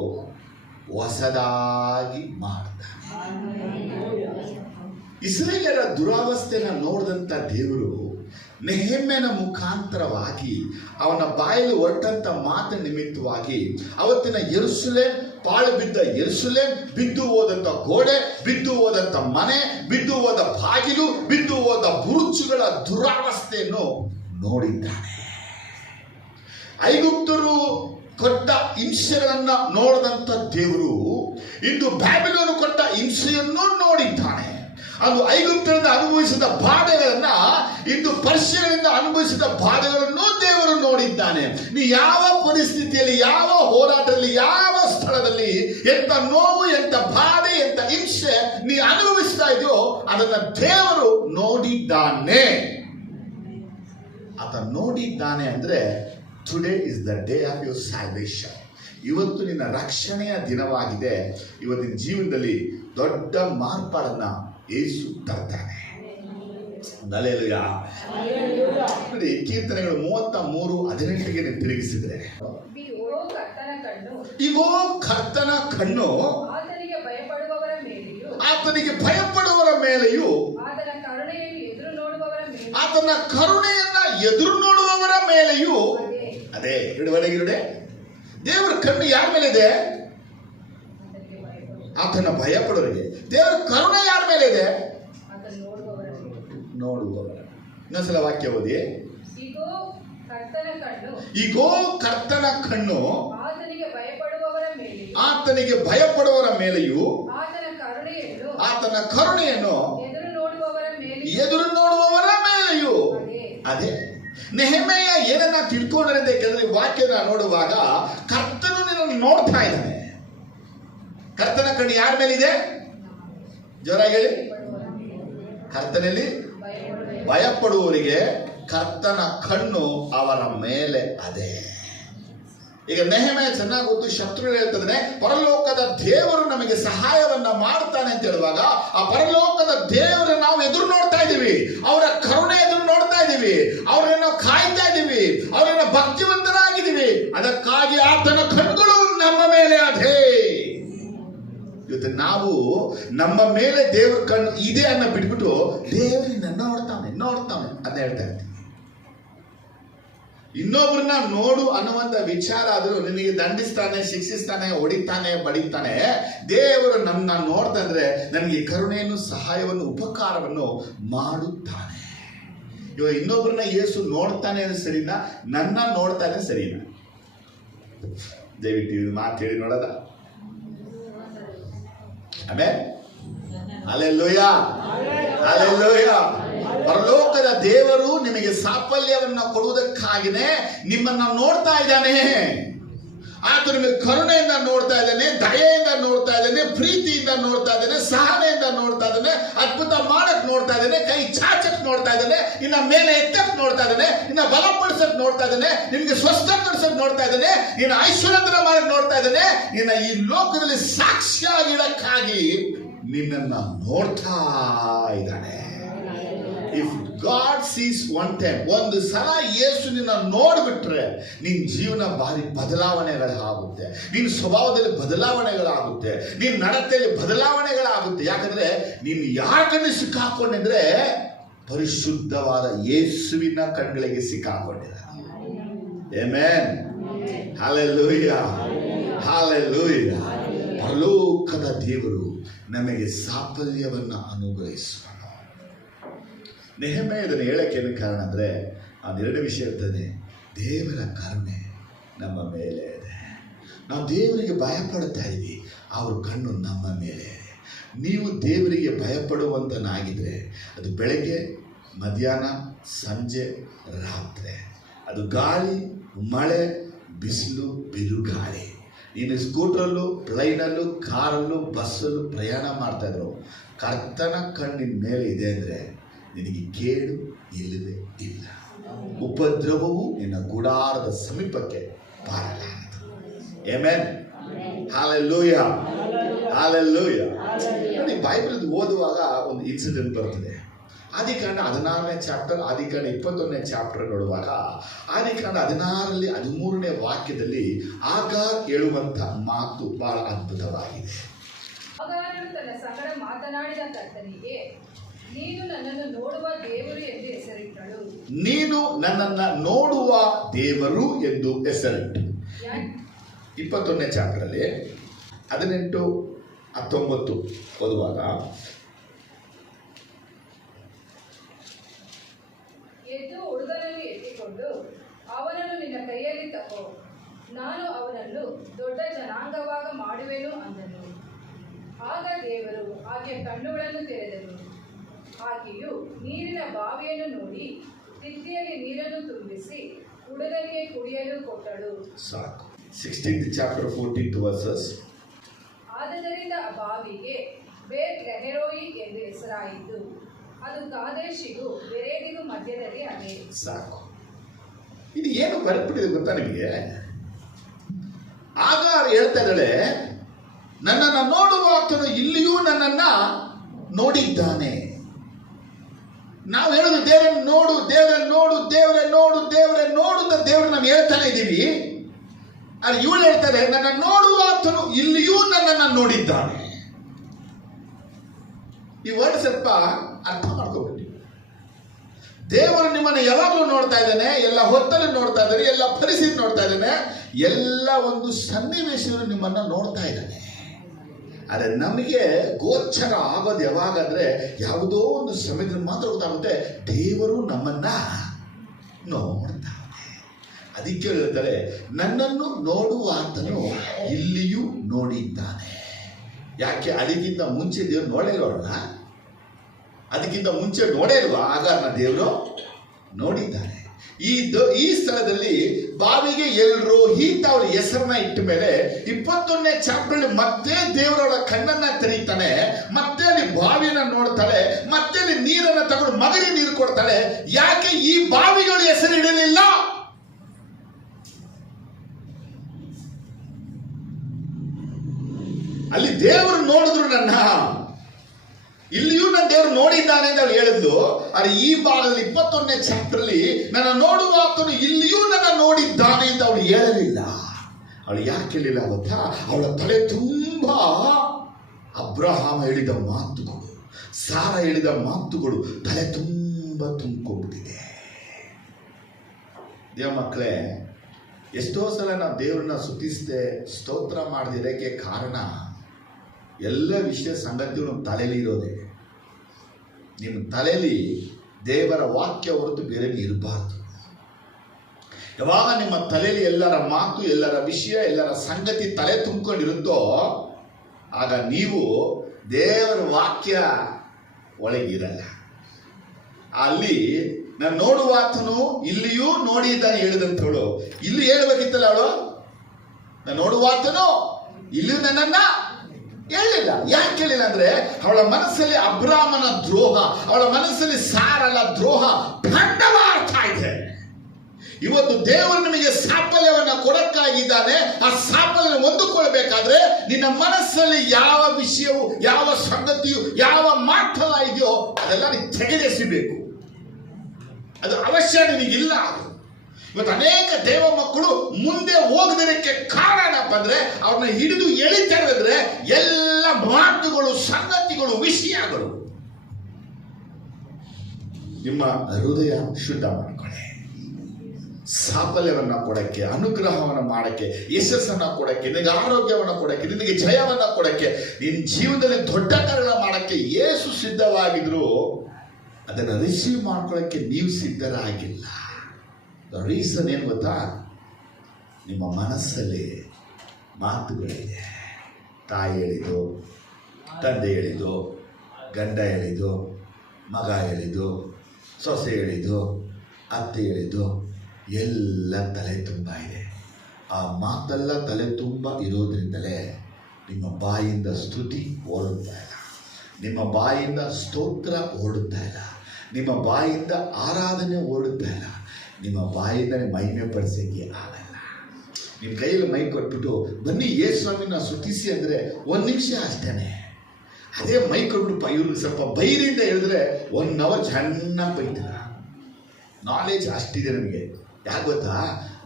ಹೊಸದಾಗಿ ಮಾಡ್ತಾನೆ. ಇಸ್ರಾಯೇಲರ ದುರಾವಸ್ಥೆನ ನೋಡಿದಂಥ ದೇವರು ನೆಹೆಮ್ಯನ ಮುಖಾಂತರವಾಗಿ ಅವನ ಬಾಯಲ್ಲಿ ಹೊರಟಂತ ಮಾತಿನ ನಿಮಿತ್ತವಾಗಿ ಅವತ್ತಿನ ಯೆರೂಸಲೇಮ್, ಪಾಳು ಬಿದ್ದ ಯೆರೂಸಲೇಮ್, ಬಿದ್ದು ಹೋದಂಥ ಗೋಡೆ, ಬಿದ್ದು ಹೋದಂಥ ಮನೆ, ಬಿದ್ದು ಹೋದ ಬಾಗಿಲು, ಬಿದ್ದು ಹೋದ ಬುರುಜುಗಳ ದುರಾವಸ್ಥೆಯನ್ನು ನೋಡಿದ್ದಾನೆ. ಐಗುಪ್ತರು ಕೊಟ್ಟ ಹಿಂಸೆಗಳನ್ನ ನೋಡಿದಂಥ ದೇವರು ಇಂದು ಬ್ಯಾಬಿಲೋನು ಕೊಟ್ಟ ಹಿಂಸೆಯನ್ನು ನೋಡಿದ್ದಾನೆ. ಅದು ಐಗುಪ್ತರಿಂದ ಅನುಭವಿಸಿದ ಬಾಧೆಗಳನ್ನ ಇಂದು ಪರ್ಷಿಯರಿಂದ ಅನುಭವಿಸಿದ ಬಾಧೆಗಳನ್ನು ದೇವರು ನೋಡಿದ್ದಾನೆ. ನೀ ಯಾವ ಪರಿಸ್ಥಿತಿಯಲ್ಲಿ, ಯಾವ ಹೋರಾಟದಲ್ಲಿ, ಯಾವ ಸ್ಥಳದಲ್ಲಿ ಎಂತ ನೋವು, ಎಂತ ಬಾಧೆ, ಎಂತ ಹಿಂಸೆ ನೀ ಅನುಭವಿಸ್ತಾ ಇದೆಯೋ ಅದನ್ನ ದೇವರು ನೋಡಿದ್ದಾನೆ. ಆತ ನೋಡಿದ್ದಾನೆ ಅಂದ್ರೆ today is the day of your salvation. ಇವತ್ತು ನಿನ್ನ ರಕ್ಷಣೆಯ ದಿನವಾಗಿದೆ. ಇವತ್ತಿನ ಜೀವನದಲ್ಲಿ ದೊಡ್ಡ ಮಾರ್ಪಾಡನ್ನ ಯೇಸು ತರ್ತಾನೆ. ಹಲ್ಲೆಲೂಯಾ. ನೋಡಿ, ಕೀರ್ತನೆಗಳು 33:18 ತಿರುಗಿಸಿದ್ರೆ, ಇಗೋ ಕರ್ತನ ಕಣ್ಣು ಆತನಿಗೆ ಭಯಪಡುವವರ ಮೇಲೆಯೂ, ಆತನಿಗೆ ಭಯಪಡುವವರ ಮೇಲೆಯೂ, ಆತನ ಕರುಣೆಯನ್ನು ಎದುರು ನೋಡುವವರ ಮೇಲೆಯೂ, ಆತನ ಕರುಣೆಯನ್ನ ಎದುರು ನೋಡುವವರ ಮೇಲೆಯೂ. ಅದೇ ಒಳಗಿರುಡೆ ದೇವರ ಕಣ್ಣು ಯಾರ ಮೇಲೆ ಇದೆ? ಆತನ ಭಯಪಡೋರಿಗೆ. ದೇವರ ಕರುಣೆ ಯಾರ ಮೇಲೆ ಇದೆ? ನೋಡುವವರ. ಇನ್ನೊಂದ್ಸಲ ವಾಕ್ಯ ಓದಿ. ಇಗೋ ಕರ್ತನ ಕಣ್ಣು ಆತನಿಗೆ ಭಯಪಡುವವರ ಮೇಲೆಯೂ, ಆತನಿಗೆ ಭಯಪಡುವವರ ಮೇಲೆಯೂ, ಆತನ ಕರುಣೆಯನ್ನು ಎದುರು ನೋಡುವವರ ಮೇಲೆಯೂ. ಅದೇ ನೆಹೆಮೀಯ ಏನನ್ನ ತಿಳ್ಕೊಂಡ್ರೆ ಕೆಲವು ವಾಕ್ಯನ ನೋಡುವಾಗ ಕರ್ತನು ನಿನ್ನನ್ನು ನೋಡ್ತಾ ಇದ್ದಾನೆ. ಕರ್ತನ ಕಣ್ಣು ಯಾರ ಮೇಲಿದೆ? ಜೋರಾಗಿ ಹೇಳಿ. ಕರ್ತನಲ್ಲಿ ಭಯಪಡುವವರಿಗೆ ಕರ್ತನ ಕಣ್ಣು ಅವರ ಮೇಲೆ ಅದೇ. ಈಗ ನೆಹೆಮೀಯ ಚೆನ್ನಾಗಿ ಗೊತ್ತು, ಶತ್ರುಗಳು ಹೇಳ್ತಿದ್ದಾನೆ ಪರಲೋಕದ ದೇವರು ನಮಗೆ ಸಹಾಯವನ್ನ ಮಾಡ್ತಾನೆ ಅಂತ ಹೇಳುವಾಗ ಆ ಪರಲೋಕದ ದೇವರನ್ನ ನಾವು ಎದುರು ನೋಡ್ತಾ ಇದ್ದೀವಿ, ಅವರ ಕರುಣೆ ಎದುರು ನೋಡ್ತಾ ಇದ್ದೀವಿ, ಅವರನ್ನ ನಾವು ಕಾಯ್ತಾ ಇದ್ದೀವಿ, ಅವರನ್ನ ಭಕ್ತಿವಂತರಾಗಿದ್ದೀವಿ. ಅದಕ್ಕಾಗಿ ಆತನ ಕಣ್ಣುಗಳು ನಮ್ಮ ಮೇಲೆ ಅದೇ. ಇವತ್ತು ನಾವು ನಮ್ಮ ಮೇಲೆ ದೇವರ ಕಣ್ಣು ಇದೆ ಅನ್ನೋ ಬಿಟ್ಬಿಟ್ಟು ದೇವರನ್ನ ನೋಡ್ತಾನೆ ಅಂತ ಹೇಳ್ತಾ ಇರ್ತೀವಿ. ಇನ್ನೊಬ್ರನ್ನ ನೋಡು ಅನ್ನುವಂತ ವಿಚಾರ ಆದ್ರೂ ನಿನಗೆ ದಂಡಿಸ್ತಾನೆ, ಶಿಕ್ಷಿಸ್ತಾನೆ, ಹೊಡಿತಾನೆ, ಬಡಿತಾನೆ. ದೇವರು ನನ್ನ ನೋಡ್ತಾ ಇದ್ರೆ ನನಗೆ ಕರುಣೆಯನ್ನು, ಸಹಾಯವನ್ನು, ಉಪಕಾರವನ್ನು ಮಾಡುತ್ತಾನೆ. ಇವಾಗ ಇನ್ನೊಬ್ರನ್ನ ಯೇಸು ನೋಡ್ತಾನೆ ಅಂದ್ರೆ ಸರಿನಾ, ನನ್ನ ನೋಡ್ತಾನೆ ಸರಿನಾ? ದಯವಿಟ್ಟು ಇದು ಮಾತು ಹೇಳಿ ನೋಡೋದ. ಆಮೇಲೆ ಹಲ್ಲೆಲೂಯಾ, ಹಲ್ಲೆಲೂಯಾ. ಪರಲೋಕದ ದೇವರು ನಿಮಗೆ ಸಾಫಲ್ಯವನ್ನ ಕೊಡುವುದಕ್ಕಾಗಿನೇ ನಿಮ್ಮನ್ನ ನೋಡ್ತಾ ಇದ್ದಾನೆ. ಆತ ನಿಮಗೆ ಕರುಣೆಯಿಂದ ನೋಡ್ತಾ ಇದ್ದಾನೆ, ದಯೆಯಿಂದ ನೋಡ್ತಾ ಇದ್ದಾನೆ, ಪ್ರೀತಿಯಿಂದ ನೋಡ್ತಾ ಇದ್ದಾನೆ, ಸಹನೆಯಿಂದ ನೋಡ್ತಾ ಇದ್ದಾನೆ, ಅದ್ಭುತ ಮಾಡಕ್ ನೋಡ್ತಾ ಇದ್ದಾನೆ, ಕೈ ಚಾಚಕ್ ನೋಡ್ತಾ ಇದ್ದಾನೆ, ಇನ್ನ ಮೇಲೆ ಎತ್ತಕ್ ನೋಡ್ತಾ ಇದ್ದಾನೆ, ಇನ್ನ ಬಲಪಡಿಸಕ್ ನೋಡ್ತಾ ಇದ್ದಾನೆ, ನಿನಗೆ ಸ್ವಸ್ಥಗೊಳಿಸಕ್ ನೋಡ್ತಾ ಇದ್ದಾನೆ, ನಿನ್ನ ಐಶ್ವರ್ಯಂತರ ಮಾಡಕ್ ನೋಡ್ತಾ ಇದ್ದಾನೆ, ನಿನ್ನ ಈ ಲೋಕದಲ್ಲಿ ಸಾಕ್ಷಿಯಾಗಿಡಕ್ಕಾಗಿ ನಿನ್ನನ್ನ ನೋಡ್ತಾ ಇದ್ದಾನೆ. If god seize one time, ಒಂದು ಸಲ ಯೇಸು ನಿನ್ನ ನೋಡ್ಬಿಟ್ರೆ ನಿನ್ನ ಜೀವನ ಭಾರಿ ಬದಲಾವಣೆಗಳಾಗುತ್ತೆ, ನಿನ್ನ ಸ್ವಭಾವದಲ್ಲಿ ಬದಲಾವಣೆಗಳಾಗುತ್ತೆ, ನಿನ್ನ ನಡತೆಯಲ್ಲಿ ಬದಲಾವಣೆಗಳಾಗುತ್ತೆ. ಯಾಕಂದ್ರೆ ನೀನು ಯಾಕಂದ್ರೆ ಸಿಕ್ಕಾಕೊಂಡಿದ್ರೆ ಪರಿಶುದ್ಧವಾದ ಯೇಸುವಿನ ಕಣ್ಗಳಿಗೆ ಸಿಕ್ಕಾಕೊಂಡಿರ. Amen, hallelujah, hallelujah. ಪರಲೋಕದ ದೇವರು ನಮಗೆ ಸಾಫಲ್ಯವನ್ನ ಅನುಗ್ರಹಿಸುವ. ನೆಹೆಮೀಯ ಇದನ್ನು ಹೇಳಕ್ಕೆ ಏನು ಕಾರಣ ಅಂದರೆ ಎರಡು ವಿಷಯ ಇರ್ತದೆ. ದೇವರ ಕರುಣೆ ನಮ್ಮ ಮೇಲೆ ಇದೆ, ನಾವು ದೇವರಿಗೆ ಭಯಪಡ್ತಾ ಇದ್ದೀವಿ, ಅವ್ರ ಕಣ್ಣು ನಮ್ಮ ಮೇಲೆ ಇದೆ. ನೀವು ದೇವರಿಗೆ ಭಯಪಡುವಂತನಾಗಿದ್ರೆ ಅದು ಬೆಳಗ್ಗೆ, ಮಧ್ಯಾಹ್ನ, ಸಂಜೆ, ರಾತ್ರಿ, ಅದು ಗಾಳಿ, ಮಳೆ, ಬಿಸಿಲು, ಬಿರುಗಾಳಿ, ನೀನು ಸ್ಕೂಟ್ರಲ್ಲೂ, ಪ್ಲೈನಲ್ಲೂ, ಕಾರಲ್ಲೂ, ಬಸ್ಸಲ್ಲೂ ಪ್ರಯಾಣ ಮಾಡ್ತಾ ಇದ್ರು, ಕರ್ತನ ಕಣ್ಣಿನ ಮೇಲೆ ಇದೆ ಅಂದರೆ ನಿನಗೆ ಕೇಡು ಇಲ್ಲವೇ ಇಲ್ಲ. ಉಪದ್ರವವು ನಿನ್ನ ಗುಡಾರದ ಸಮೀಪಕ್ಕೆ ಬಾರಲಾರದು. ಆಮೆನ್. Hallelujah, hallelujah. ನೋಡಿ, ಬೈಬಲ್ ಓದುವಾಗ ಒಂದು ಇನ್ಸಿಡೆಂಟ್ ಬರ್ತದೆ. ಆದಿಕಾಂಡ 16ನೇ ಚಾಪ್ಟರ್, ಆದಿಕಾಂಡ 21ನೇ ಚಾಪ್ಟರ್ ನೋಡುವಾಗ ಆದಿಕಾಂಡ 16ರಲ್ಲಿ 13ನೇ ವಾಕ್ಯದಲ್ಲಿ ಆಗಾರ್ ಹೇಳುವಂಥ ಮಾತು ಬಹಳ ಅದ್ಭುತವಾಗಿದೆ. ಆಗಾರನು ತನ್ನ ಸಂಗಡ ಮಾತನಾಡಿದ ಕರ್ತನಿಗೆ, ನೀನು ನನ್ನನ್ನು ನೋಡುವ ದೇವರು ಎಂದು ಹೆಸರಿಟ್ಟಳು. ನೀನು ನನ್ನನ್ನು ನೋಡುವ ದೇವರು ಎಂದು ಹೆಸರಿಟ್ಟು. 21ನೇ ಚಾಪ್ಟರಲ್ಲಿ 18, 19 ಓದುವಾಗ, ಎದ್ದು ಹುಡುಗನನ್ನು ಎತ್ತಿಕೊಂಡು ಅವನನ್ನು ನಿನ್ನ ಕೈಯಲ್ಲಿ ತಗೋ, ನಾನು ಅವನನ್ನು ದೊಡ್ಡ ಜನಾಂಗವಾಗ ಮಾಡುವೆನು ಅಂದನು. ಆಗ ದೇವರು ಆಕೆಯ ಕಣ್ಣುಗಳನ್ನು ತೆರೆದನು. ಆಕೆಯು ನೀರಿನ ಬಾವಿಯನ್ನು ನೋಡಿ ತಿತ್ತಿಯಲ್ಲಿ ನೀರನ್ನು ತುಂಬಿಸಿ ಹುಡುಗನಿಗೆ ಕುಡಿಯಲು ಕೊಟ್ಟಳು. ಸಾಕು. 16th chapter 14th verses. ಆದ್ದರಿಂದ ಆ ಬಾವಿಗೆ ಬೇತ್ ಲೆಹರೋಯಿ ಎಂದು ಹೆಸರಾಯಿತು. ಅದು ಕಾದೇಶಿಗೂ ಬೆರೇದಿಗೂ ಮಧ್ಯದಲ್ಲಿ ಅದೇ. ಸಾಕು. ಇದು ಏನು ಬರ್ಬಿಟ್ಟಿದೆ ಗೊತ್ತಾ ನಿಮಗೆ? ಆಗಾರ್ ಹೇಳ್ತಾ ಇದ್ದಾಳೆ, ನನ್ನನ್ನು ನೋಡುವ ಆತನು ಇಲ್ಲಿಯೂ ನನ್ನನ್ನ ನೋಡಿದ್ದಾನೆ. ನಾವು ಹೇಳೋದು ದೇವರನ್ನು ನೋಡು, ದೇವರನ್ನು ನೋಡು, ದೇವರೇ ನೋಡು, ದೇವರೇ ನೋಡು ಅಂತ ದೇವರು ನಾವು ಹೇಳ್ತಾನೆ ಇದ್ದೀವಿ. ಅಲ್ಲಿ ಇವಳು ಹೇಳ್ತಾರೆ, ನನ್ನ ನೋಡುವ ಆತನು ಇಲ್ಲಿಯೂ ನನ್ನನ್ನು ನೋಡಿದ್ದಾನೆ. ಈ ವರ್ಡ್ ಸ್ವಲ್ಪ ಅರ್ಥ ಮಾಡ್ಕೋಬೇಕು. ದೇವರು ನಿಮ್ಮನ್ನು ಯಾವಾಗಲೂ ನೋಡ್ತಾ ಇದ್ದಾನೆ, ಎಲ್ಲ ಹೊತ್ತಲ್ಲಿ ನೋಡ್ತಾ ಇದ್ದಾನೆ, ಎಲ್ಲ ಪರಿಸ್ಥಿತಿ ನೋಡ್ತಾ ಇದ್ದಾನೆ, ಎಲ್ಲ ಒಂದು ಸನ್ನಿವೇಶಗಳು ನಿಮ್ಮನ್ನು ನೋಡ್ತಾ ಇದ್ದಾನೆ. ಆದರೆ ನಮಗೆ ಗೋಚರ ಆಗೋದು ಯಾವಾಗಂದ್ರೆ ಯಾವುದೋ ಒಂದು ಸಮಯದಲ್ಲಿ ಮಾತ್ರ ಗೊತ್ತಾಗುತ್ತೆ, ದೇವರು ನಮ್ಮನ್ನ ನೋಡ್ತಾನೆ. ಅದಕ್ಕೆ ಹೇಳ್ತಾರೆ, ನನ್ನನ್ನು ನೋಡುವ ಆತನು ಇಲ್ಲಿಯೂ ನೋಡಿದ್ದಾನೆ. ಯಾಕೆ? ಅದಕ್ಕಿಂತ ಮುಂಚೆ ದೇವರು ನೋಡಿಲ್ವಲ್ಲ, ಅದಕ್ಕಿಂತ ಮುಂಚೆ ನೋಡೇ ಇಲ್ವಾ? ಆಗಾರನ ದೇವರು ನೋಡಿದ್ದಾನೆ. ಈ ಸ್ಥಳದಲ್ಲಿ ಬಾವಿಗೆ ಎಲ್ರೋಹಿತ್ ಅವಳ ಹೆಸರನ್ನ ಇಟ್ಟ ಮೇಲೆ 21ನೇ ಚಾಪ್ಟರ್ ಮತ್ತೆ ದೇವರವಳ ಕಣ್ಣನ್ನ ತೆರೀತಾನೆ, ಮತ್ತೆ ಅಲ್ಲಿ ಬಾವಿನ ನೋಡ್ತಾಳೆ, ಮತ್ತೆ ಅಲ್ಲಿ ನೀರನ್ನ ತಗೊಂಡು ಮಗನಿಗೆ ನೀರು ಕೊಡ್ತಾಳೆ. ಯಾಕೆ ಈ ಬಾವಿಗಳ ಹೆಸರು ಇಡಲಿಲ್ಲ? ಅಲ್ಲಿ ದೇವರು ನೋಡಿದ್ರು ನನ್ನ, ಇಲ್ಲಿಯೂ ನನ್ನ ದೇವರು ನೋಡಿದ್ದಾನೆ ಅಂತ ಅವಳು ಹೇಳಿದ್ಲು. ಆದರೆ ಈ ಭಾಗದಲ್ಲಿ 21ನೇ ಚಾಪ್ಟರ್ಲಿ ನನ್ನ ನೋಡುವ ಆತನು ಇಲ್ಲಿಯೂ ನನ್ನ ನೋಡಿದ್ದಾನೆ ಅಂತ ಅವಳು ಹೇಳಲಿಲ್ಲ. ಅವಳು ಯಾಕೆ ಹೇಳಿಲ್ಲ ಗೊತ್ತಾ? ಅವಳ ತಲೆ ತುಂಬಾ ಅಬ್ರಹಾಮ ಹೇಳಿದ ಮಾತುಗಳು, ಸಾರ ಹೇಳಿದ ಮಾತುಗಳು ತಲೆ ತುಂಬ ತುಂಬಿಕೊಂಡಿದೆ. ದೇವ ಮಕ್ಕಳೇ, ಎಷ್ಟೋ ಸಲ ನಾವು ದೇವ್ರನ್ನ ಸ್ತುತಿಸದೆ ಸ್ತೋತ್ರ ಮಾಡದಿರೋಕ್ಕೆ ಕಾರಣ ಎಲ್ಲ ವಿಷಯ ಸಂಗತಿಗಳು ನಮ್ಮ ತಲೆಯಲ್ಲಿ ಇರೋದೆ. ನಿಮ್ಮ ತಲೆಯಲ್ಲಿ ದೇವರ ವಾಕ್ಯ ಹೊರತು ಬೇರೆ ಇರಬಾರ್ದು. ಯಾವಾಗ ನಿಮ್ಮ ತಲೆಯಲ್ಲಿ ಎಲ್ಲರ ಮಾತು, ಎಲ್ಲರ ವಿಷಯ, ಎಲ್ಲರ ಸಂಗತಿ ತಲೆ ತುಂಬಿಕೊಂಡಿರುತ್ತೋ ಆಗ ನೀವು ದೇವರ ವಾಕ್ಯ ಒಳಗಿರಲ್ಲ. ಅಲ್ಲಿ ನಾನು ನೋಡುವ ಆತನು ಇಲ್ಲಿಯೂ ನೋಡಿದ್ದಾನೆ ಹೇಳಿದಂಥವಳು ಇಲ್ಲಿ ಹೇಳ್ಬೇಕಿತ್ತಲ್ಲ ಅವಳು, ನಾನು ನೋಡುವ ಆತನು ಇಲ್ಲಿಯೂ ನನ್ನನ್ನ ಹೇಳಿಲ್ಲ. ಯಾಕೆ ಹೇಳಿಲ್ಲ ಅಂದ್ರೆ ಅವಳ ಮನಸ್ಸಲ್ಲಿ ಅಬ್ರಾಮನ ದ್ರೋಹ, ಅವಳ ಮನಸ್ಸಲ್ಲಿ ಸಾರಲ್ಲ ದ್ರೋಹ ಖಂಡವಾಗ್ತಾ ಇದೆ. ಇವತ್ತು ದೇವರು ನಿಮಗೆ ಸಾಫಲ್ಯವನ್ನ ಕೊಡಕ್ಕಾಗಿದ್ದಾನೆ. ಆ ಸಾಫಲ್ಯ ಹೊಂದಿಕೊಳ್ಬೇಕಾದ್ರೆ ನಿನ್ನ ಮನಸ್ಸಲ್ಲಿ ಯಾವ ವಿಷಯವು, ಯಾವ ಸಂಗತಿಯು, ಯಾವ ಮಾತಲ್ಲ ಇದೆಯೋ ಅದೆಲ್ಲ ನೀನು ತೆಗೆದೆಸಿಬೇಕು. ಅದು ಅವಶ್ಯ ನಿನಗಿಲ್ಲ. ಇವತ್ತು ಅನೇಕ ದೇವ ಮಕ್ಕಳು ಮುಂದೆ ಹೋಗದಿರಕ್ಕೆ ಕಾರಣ ಏನಪ್ಪ ಅಂದ್ರೆ ಅವ್ರನ್ನ ಹಿಡಿದು ಎಳಿತಾ ಇದ್ರೆ ಎಲ್ಲ ಮಾತುಗಳು, ಸಂಗತಿಗಳು, ವಿಷಯಗಳು. ನಿಮ್ಮ ಹೃದಯ ಶುದ್ಧ ಮಾಡ್ಕೊಳ್ಳಿ. ಸಾಫಲ್ಯವನ್ನ ಕೊಡಕ್ಕೆ, ಅನುಗ್ರಹವನ್ನ ಮಾಡಕ್ಕೆ, ಯಶಸ್ಸನ್ನ ಕೊಡಕ್ಕೆ, ನಿನಗೆ ಆರೋಗ್ಯವನ್ನ ಕೊಡಕ್ಕೆ, ನಿನಗೆ ಜಯವನ್ನ ಕೊಡಕ್ಕೆ, ನಿನ್ನ ಜೀವನದಲ್ಲಿ ದೊಡ್ಡ ಕಾರ್ಯ ಮಾಡಕ್ಕೆ ಯೇಸು ಸಿದ್ಧವಾಗಿದ್ರು. ಅದನ್ನು ರಿಸೀವ್ ಮಾಡ್ಕೊಳ್ಳಕ್ಕೆ ನೀವು ಸಿದ್ಧರಾಗಿಲ್ಲ. ರೀಸನ್ ಏನು ಗೊತ್ತಾ? ನಿಮ್ಮ ಮನಸ್ಸಲ್ಲಿ ಮಾತುಗಳಿದೆ. ತಾಯಿ ಹೇಳಿದ್ದು, ತಂದೆ ಹೇಳಿದ್ದು, ಗಂಡ ಹೇಳಿದ್ದು, ಮಗ ಹೇಳಿದ್ದು, ಸೊಸೆ ಹೇಳಿದ್ದು, ಅತ್ತೆ ಹೇಳಿದ್ದು, ಎಲ್ಲ ತಲೆ ತುಂಬ ಇದೆ. ಆ ಮಾತೆಲ್ಲ ತಲೆ ತುಂಬ ಇರೋದ್ರಿಂದಲೇ ನಿಮ್ಮ ಬಾಯಿಂದ ಸ್ತುತಿ ಓಡುತ್ತಾ ಇಲ್ಲ, ನಿಮ್ಮ ಬಾಯಿಂದ ಸ್ತೋತ್ರ ಓಡುತ್ತಾ ಇಲ್ಲ, ನಿಮ್ಮ ಬಾಯಿಂದ ಆರಾಧನೆ ಓಡುತ್ತಾ ಇಲ್ಲ, ನಿಮ್ಮ ಬಾಯಿಂದಲೇ ಮಹಿಮೆ ಪಡಿಸೋಕ್ಕೆ ಆಗಲ್ಲ. ನಿಮ್ಮ ಕೈಯಲ್ಲಿ ಮೈ ಕೊಟ್ಬಿಟ್ಟು ಬನ್ನಿ ಯೇಸುಸ್ವಾಮಿನ ಸ್ತುತಿಸಿ ಅಂದರೆ 1 ನಿಮಿಷ ಅಷ್ಟೇ. ಅದೇ ಮೈ ಕೊಟ್ಬಿಟ್ಟು ಇವ್ರಿಗೆ ಸ್ವಲ್ಪ ಬೈರಿಂದ ಹೇಳಿದ್ರೆ 1 ಅವರ್ ಚೆನ್ನಾಗಿ ಬೈತೀರ. ನಾಲೆಜ್ ಅಷ್ಟಿದೆ ನಮಗೆ. ಯಾಕೆ ಗೊತ್ತಾ?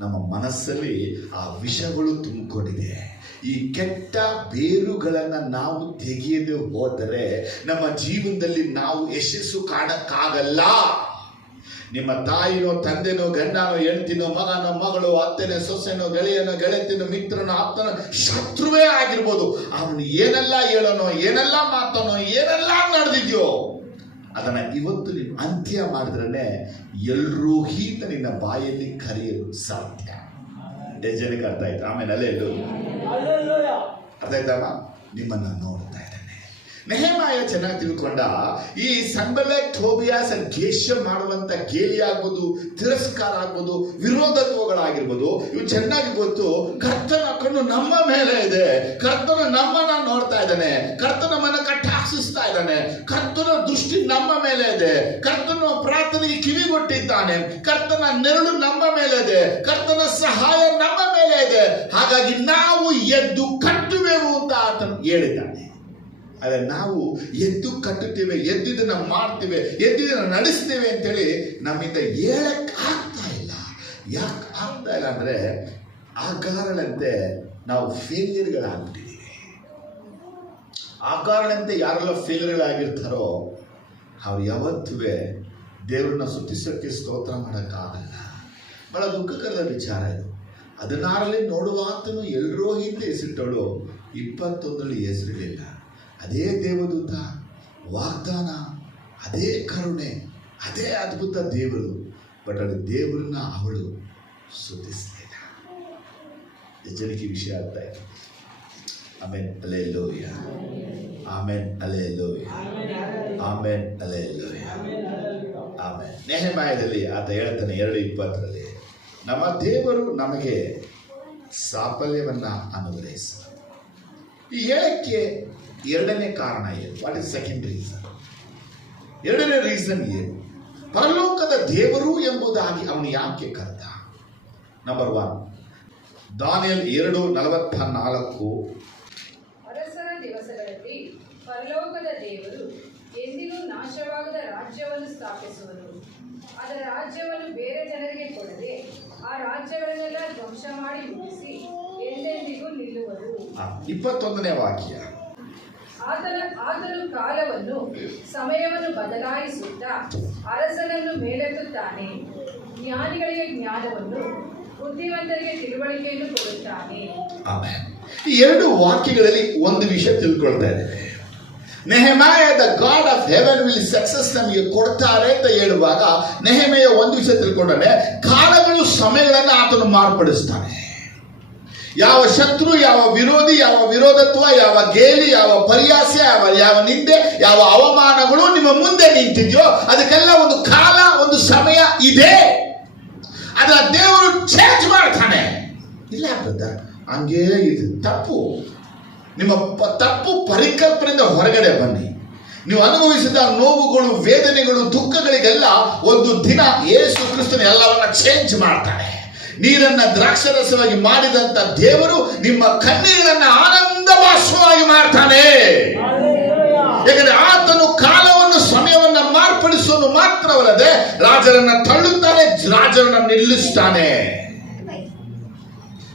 ನಮ್ಮ ಮನಸ್ಸಲ್ಲಿ ಆ ವಿಷಗಳು ತುಂಬಿಕೊಂಡಿದೆ. ಈ ಕೆಟ್ಟ ಬೇರುಗಳನ್ನು ನಾವು ತೆಗೆಯದೆ ಹೋದರೆ ನಮ್ಮ ಜೀವನದಲ್ಲಿ ನಾವು ಯಶಸ್ಸು ಕಾಣಕ್ಕಾಗಲ್ಲ. ನಿಮ್ಮ ತಾಯಿನೋ ತಂದೆನೋ ಗಂಡನೋ ಹೆಂಡತಿನೋ ಮಗನೋ ಮಗಳು ಅತ್ತೆನೋ ಸೊಸೆನೋ ಗೆಳೆಯನೋ ಗೆಳತಿನೋ ಮಿತ್ರನೋ ಆಪ್ತನೋ ಶತ್ರುವೇ ಆಗಿರ್ಬೋದು, ಅವನು ಏನೆಲ್ಲ ಹೇಳೋನೋ ಏನೆಲ್ಲ ಮಾತಾನೋ ಏನೆಲ್ಲ ನಡೆದಿದ್ಯೋ ಅದನ್ನು ಇವತ್ತು ನೀನು ಅಂತ್ಯ ಮಾಡಿದ್ರೆ ಎಲ್ಲರೂ ಹೀತ ನಿನ್ನ ಬಾಯಲ್ಲಿ ಕರೆಯಲು ಸಾಧ್ಯ. ಜನಕ್ಕೆ ಅರ್ಥ ಆಯ್ತು? ಆಮೇಲೆ ಅರ್ಥ ಆಯ್ತಮ್ಮ? ನಿಮ್ಮನ್ನು ನೋಡ್ತಾ ಇದ್ದಾನೆ. ನೆಹೆಮಾಯ ಚೆನ್ನಾಗಿ ತಿಳ್ಕೊಂಡ. ಈ ಸಂಬಲೆಕ್ ಟೋಬಿಯಾಸ್ ಗೇಷ್ಯ ಮಾಡುವಂತ ಗೇಲಿ ಆಗ್ಬೋದು, ತಿರಸ್ಕಾರ ಆಗ್ಬೋದು, ವಿರೋಧತ್ವಗಳಾಗಿರ್ಬೋದು, ಇವು ಚೆನ್ನಾಗಿ ಗೊತ್ತು. ಕರ್ತನ ಕಣ್ಣು ನಮ್ಮ ಮೇಲೆ ಇದೆ, ಕರ್ತನ ನಮ್ಮನ್ನ ನೋಡ್ತಾ ಇದ್ದಾನೆ, ಕರ್ತನ ನಮ್ಮನ್ನ ಕಟಾಕ್ಷಿಸ್ತಾ ಇದ್ದಾನೆ, ಕರ್ತನ ದೃಷ್ಟಿ ನಮ್ಮ ಮೇಲೆ ಇದೆ, ಕರ್ತನ ಪ್ರಾರ್ಥನೆಗೆ ಕಿವಿಗೊಟ್ಟಿದ್ದಾನೆ, ಕರ್ತನ ನೆರಳು ನಮ್ಮ ಮೇಲೆ ಇದೆ, ಕರ್ತನ ಸಹಾಯ ನಮ್ಮ ಮೇಲೆ ಇದೆ. ಹಾಗಾಗಿ ನಾವು ಎದ್ದು ಕಟ್ಟುವೆವು ಅಂತ ಆತನು ಹೇಳಿದ್ದಾನೆ. ಆದರೆ ನಾವು ಎದ್ದು ಕಟ್ಟುತ್ತೇವೆ, ಎದ್ದಿದ್ದನ್ನು ಮಾಡ್ತೇವೆ, ಎದ್ದಿದ್ದನ್ನು ನಡೆಸ್ತೇವೆ ಅಂತೇಳಿ ನಮ್ಮಿಂದ ಹೇಳಕ್ಕೆ ಆಗ್ತಾ ಇಲ್ಲ. ಯಾಕೆ ಆಗ್ತಾ ಇಲ್ಲ ಅಂದರೆ ಆಗಾರಳಂತೆ ನಾವು ಫೇಲ್ಯೂರ್ಗಳಾಗ್ಬಿಟ್ಟಿದ್ದೀವಿ. ಆಗಾರಳಂತೆ ಯಾರೆಲ್ಲ ಫೇಲ್ಯೂರ್ಗಳಾಗಿರ್ತಾರೋ ಅವ್ರು ಯಾವತ್ತೂ ದೇವರನ್ನ ಸ್ತುತಿಸೋಕ್ಕೆ ಸ್ತೋತ್ರ ಮಾಡೋಕ್ಕಾಗಲ್ಲ. ಬಹಳ ದುಃಖಕರದ ವಿಚಾರ ಇದು. 16ರಲ್ಲಿ ನೋಡುವ ಆತನು ಎಲ್ಲರೂ ಹಿಂದೆ ಹೆಸರಿಟ್ಟಳು, 21ರಲ್ಲಿ ಹೆಸರಿರಲಿಲ್ಲ. ಅದೇ ದೇವದೂತ, ವಾಗ್ದಾನ, ಅದೇ ಕರುಣೆ, ಅದೇ ಅದ್ಭುತ ದೇವರು. ಬಟ್ ಅದು ದೇವರನ್ನ ಅವಳು ಸ್ತುತಿಸಲಿಲ್ಲ. ಎಚ್ಚರಿಕೆ ವಿಷಯ ಆಗ್ತಾ ಇದೆ. Amen hallelujah, amen hallelujah, amen hallelujah, amen. ನೆಹೆಮಾಯದಲ್ಲಿ ಆತ ಹೇಳ್ತಾನೆ 2:20ರಲ್ಲಿ, ನಮ್ಮ ದೇವರು ನಮಗೆ ಸಾಫಲ್ಯವನ್ನ ಅನುಗ್ರಹಿಸ. ಈ ಹೇಳಕ್ಕೆ ಎರಡನೇ ಕಾರಣ ಏನು? What is second reason? ಎರಡನೇ ರೀಸನ್ ಏನು? ಪರಲೋಕದ ದೇವರು ಎಂಬುದಾಗಿ ಅವನು ಯಾಕೆ ಕರೆದ? Number 1, Daniel 2:44. ಅರಸನ ದಿವಸಗಳಲ್ಲಿ ಪರಲೋಕದ ದೇವರು ಎಂದಿಗೂ ನಾಶವಾಗದ ರಾಜ್ಯವನ್ನು ಸ್ಥಾಪಿಸುವರು. ಅದರ ರಾಜ್ಯವನ್ನು ಬೇರೆ ಜನರಿಗೆ ಕೊಡದೆ ಆ ರಾಜ್ಯವನ್ನೆಲ್ಲ ಧ್ವಂಸ ಮಾಡಿ ಮುಗಿಸಿ ಎಂದೆಂದಿಗೂ ನಿಲ್ಲುವರು. 21ನೇ ವಾಕ್ಯ. ಆತನು ಕಾಲವನ್ನು ಸಮಯವನ್ನು ಬದಲಾಯಿಸುತ್ತಾ ಅರಸನನ್ನು ಮೇಲೆತ್ತುತ್ತಾನೆ, ಜ್ಞಾನಿಗಳಿಗೆ ಜ್ಞಾನವನ್ನು, ಬುದ್ಧಿವಂತರಿಗೆ ತಿಳುವಳಿಕೆಯನ್ನು ಕೊಡುತ್ತಾನೆ. ಆಮೆನ್. ಈ 2 ವಾಕ್ಯಗಳಲ್ಲಿ ಒಂದು ವಿಷಯ ತಿಳ್ಕೊಳ್ತಾ ಇದ್ದೇವೆ. Nehemiah the God of heaven will success ನಮಗೆ ಕೊಡ್ತಾರೆ ಅಂತ ಹೇಳುವಾಗ ನೆಹೆಮಾಯ ಒಂದು ವಿಷಯ ತಿಳ್ಕೊಂಡಾನೆ, ಕಾಲಗಳು ಸಮಯಗಳನ್ನು ಆತನು ಮಾರ್ಪಡಿಸ್ತಾನೆ. ಯಾವ ಶತ್ರು, ಯಾವ ವಿರೋಧಿ, ಯಾವ ವಿರೋಧತ್ವ, ಯಾವ ಗೇಲಿ, ಯಾವ ಪರ್ಯಾಸ, ಯಾವ ನಿಂದೆ, ಯಾವ ಅವಮಾನಗಳು ನಿಮ್ಮ ಮುಂದೆ ನಿಂತಿದೆಯೋ ಅದಕ್ಕೆಲ್ಲ ಒಂದು ಕಾಲ, ಒಂದು ಸಮಯ ಇದೆ. ಅದರ ದೇವರು ಚೇಂಜ್ ಮಾಡ್ತಾನೆ. ಇಲ್ಲ ಬ್ರದರ್, ಹಂಗೇ ಇದು ತಪ್ಪು. ನಿಮ್ಮ ತಪ್ಪು ಪರಿಕಲ್ಪನೆಯಿಂದ ಹೊರಗಡೆ ಬನ್ನಿ. ನೀವು ಅನುಭವಿಸಿದ ನೋವುಗಳು, ವೇದನೆಗಳು, ದುಃಖಗಳಿಗೆಲ್ಲ ಒಂದು ದಿನ ಯೇಸು ಕ್ರಿಸ್ತನ ಎಲ್ಲವನ್ನ ಚೇಂಜ್ ಮಾಡ್ತಾನೆ. ನೀರನ್ನ ದ್ರಾಕ್ಷರಸವಾಗಿ ಮಾಡಿದಂತ ದೇವರು ನಿಮ್ಮ ಕಣ್ಣೀರನ್ನ ಆನಂದಭಾಷವಾಗಿ ಮಾಡ್ತಾನೆ. ಯಾಕಂದ್ರೆ ಆತನು ಕಾಲವನ್ನು, ಸಮಯವನ್ನ ಮಾರ್ಪಡಿಸುವುದು ಮಾತ್ರವಲ್ಲದೆ ರಾಜರನ್ನ ತಳ್ಳುತ್ತಾನೆ, ರಾಜರನ್ನ ನಿಲ್ಲಿಸ್ತಾನೆ.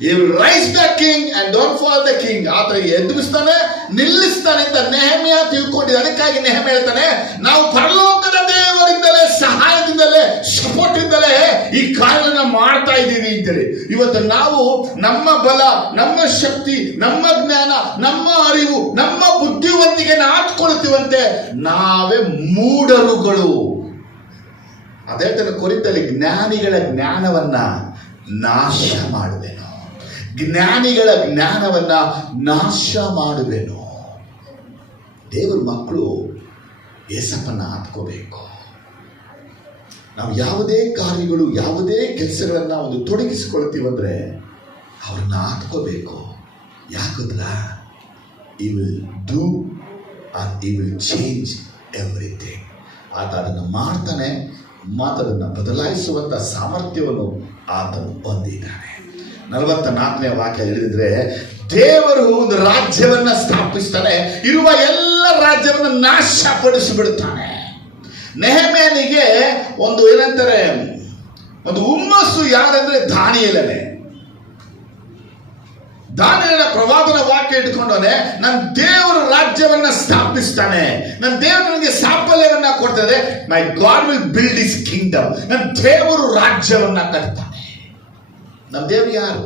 He will rise the king and don't fall the king. ಆತ ಎದುರಿಸ್ತಾನೆ, ನಿಲ್ಲಿಸ್ತಾನೆ ಅಂತ ನೆಹೆಮ್ಯ ತಿಳ್ಕೊಂಡಿದ್ದ. ಅದಕ್ಕಾಗಿ ನೆಹೆಮ್ಯ ಹೇಳ್ತಾನೆ, ನಾವು ಪರಲೋಕದ ದೇವರಿಂದಲೇ, ಸಹಾಯದಿಂದಲೇ, ಸಪೋರ್ಟ್ ಇಂದಲೇ ಈ ಕಾರ್ಯನ ಮಾಡ್ತಾ ಇದ್ದೀವಿ ಅಂತೇಳಿ. ಇವತ್ತು ನಾವು ನಮ್ಮ ಬಲ, ನಮ್ಮ ಶಕ್ತಿ, ನಮ್ಮ ಜ್ಞಾನ, ನಮ್ಮ ಅರಿವು, ನಮ್ಮ ಬುದ್ಧಿವಂತಿಕೆ ಹಾತ್ಕೊಳ್ತೀವಂತೆ ನಾವೇ ಮೂಢರುಗಳು. ಅದೇ ತರ ಕೊರಿಂಥದಲ್ಲಿ ಜ್ಞಾನಿಗಳ ಜ್ಞಾನವನ್ನ ನಾಶ ಮಾಡುವೆನು, ಜ್ಞಾನಿಗಳ ಜ್ಞಾನವನ್ನ ನಾಶ ಮಾಡುವೆನು. ದೇವರ ಮಕ್ಕಳು ಏಸಪ್ಪನ್ನ ಹತ್ಕೋಬೇಕು. ನಾವು ಯಾವುದೇ ಕಾರ್ಯಗಳು, ಯಾವುದೇ ಕೆಲಸಗಳನ್ನ ಒಂದು ತೊಡಗಿಸಿಕೊಳ್ತೀವಂದ್ರೆ ಅವ್ರನ್ನ ಹಾಕ್ಕೋಬೇಕು. ಯಾಕಂದ್ರ ಈ ವಿಲ್ ಡೂ ಆರ್ ಈ ವಿಲ್ ಚೇಂಜ್ ಎವ್ರಿಥಿಂಗ್. ಆತ ಅದನ್ನು ಮಾಡ್ತಾನೆ, ಮಾತನ್ನು ಬದಲಾಯಿಸುವಂಥ ಸಾಮರ್ಥ್ಯವನ್ನು ಆತನು ಹೊಂದಿದ್ದಾನೆ. 44ನೇ ವಾಕ್ಯ ಹೇಳಿದ್ರೆ, ದೇವರು ಒಂದು ರಾಜ್ಯವನ್ನ ಸ್ಥಾಪಿಸ್ತಾನೆ, ಇರುವ ಎಲ್ಲ ರಾಜ್ಯವನ್ನು ನಾಶಪಡಿಸಿಬಿಡ್ತಾನೆ. ನೆಹೆಮ್ಯನಿಗೆ ಒಂದು ಏನಂತಾರೆ, ಒಂದು ಹುಮ್ಮಸ್ಸು ಯಾರಂದ್ರೆ ದಾನಿಯೇಲನೇ. ದಾನಿಯೇಲನ ಪ್ರವಾದನ ವಾಕ್ಯ ಇಟ್ಕೊಂಡವನೆ, ನನ್ನ ದೇವರು ರಾಜ್ಯವನ್ನ ಸ್ಥಾಪಿಸ್ತಾನೆ, ನನ್ನ ದೇವರು ನನಗೆ ಸಾಫಲ್ಯವನ್ನ ಕೊಡ್ತದೆ. My God will build his kingdom. ನನ್ನ ದೇವರು ರಾಜ್ಯವನ್ನ ಕಟ್ತಾನೆ. ನಮ್ಮ ದೇವರು ಯಾರು?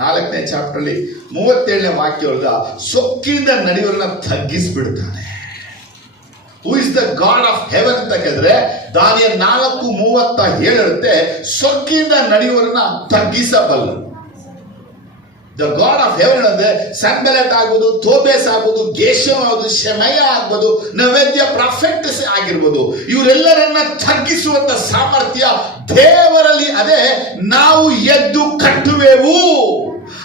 4ನೇ ಚಾಪ್ಟರ್ ಅಲ್ಲಿ 37ನೇ ವಾಕ್ಯ ಒಳಗ, ಸೊಕ್ಕಿಂದ ನಡೆಯುವರನ್ನ ತಗ್ಗಿಸ್ಬಿಡ್ತಾನೆ. Who is the God of heaven ಅಂತ ಕೇಳಿದ್ರೆ, ದಾನಿಯೇಲ 4:37 ಹೇಳುತ್ತೆ, ಸೊಕ್ಕಿಂದ ನಡೆಯುವರನ್ನ ತಗ್ಗಿಸಬಲ್ಲ. ದ ಗಾಡ್ ಆಫ್ ಹೆವನ್ ಅಂದ್ರೆ ಸನ್ಬೆಲಟ್ ಆಗ್ಬೋದು, ತೋಬೇಸ್ ಆಗ್ಬೋದು, ಗೇಷಮ್ ಆಗ್ಬೋದು, ಶೆಮಯ ಆಗ್ಬೋದು, ನೈವೇದ್ಯ ಪ್ರಾಫೆಟ್ಸ್ ಆಗಿರ್ಬೋದು, ಇವರೆಲ್ಲರನ್ನ ತಗ್ಗಿಸುವಂತ ಸಾಮರ್ಥ್ಯ ದೇವರಲ್ಲಿ ಅದೇ. ನಾವು ಎದ್ದು ಕಟ್ಟುವೆವು.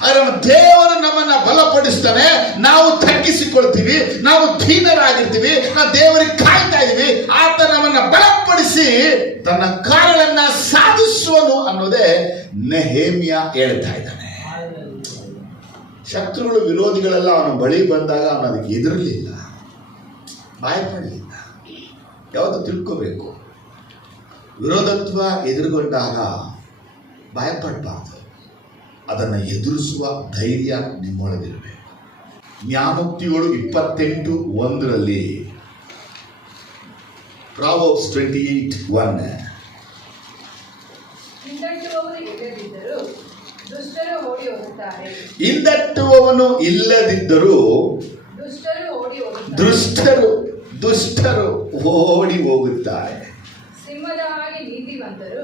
ಅದರ ದೇವರು ನಮ್ಮನ್ನ ಬಲಪಡಿಸ್ತಾನೆ. ನಾವು ತಗ್ಗಿಸಿಕೊಳ್ತೀವಿ, ನಾವು ದೀನರಾಗಿರ್ತೀವಿ, ನಾವು ದೇವರಿಗೆ ಕಾಯ್ತಾ ಇದೀವಿ. ಆತ ನಮ್ಮನ್ನ ಬಲಪಡಿಸಿ ತನ್ನ ಕಾರ್ಯಗಳನ್ನ ಸಾಧಿಸುವನು ಅನ್ನೋದೇ ನೆಹೆಮ್ಯ ಹೇಳ್ತಾ ಇದ್ದಾನೆ. ಶತ್ರುಗಳು, ವಿರೋಧಿಗಳೆಲ್ಲ ಅವನ ಬಳಿ ಬಂದಾಗ ಅವನು ಅದಕ್ಕೆ ಎದುರಲಿಲ್ಲ, ಭಯಪಡಲಿಲ್ಲ. ಯಾವತ್ತೂ ತಿಳ್ಕೋಬೇಕು, ವಿರೋಧತ್ವ ಎದುರುಗೊಂಡಾಗ ಭಯಪಡಬಾರ್ದು, ಅದನ್ನು ಎದುರಿಸುವ ಧೈರ್ಯ ನಿಮ್ಮೊಳಗಿರಬೇಕು. ಜ್ಞಾನೋಕ್ತಿಗಳು 28:1 Proverbs 28:1. ಹಿಂದಟ್ಟುವವನು ಇಲ್ಲದಿದ್ದರೂ ದುಷ್ಟರು ಓಡಿ ಹೋಗುತ್ತಾರೆ. ಸಿಂಹದ ಹಾಗೆ ನೀತಿವಂತರು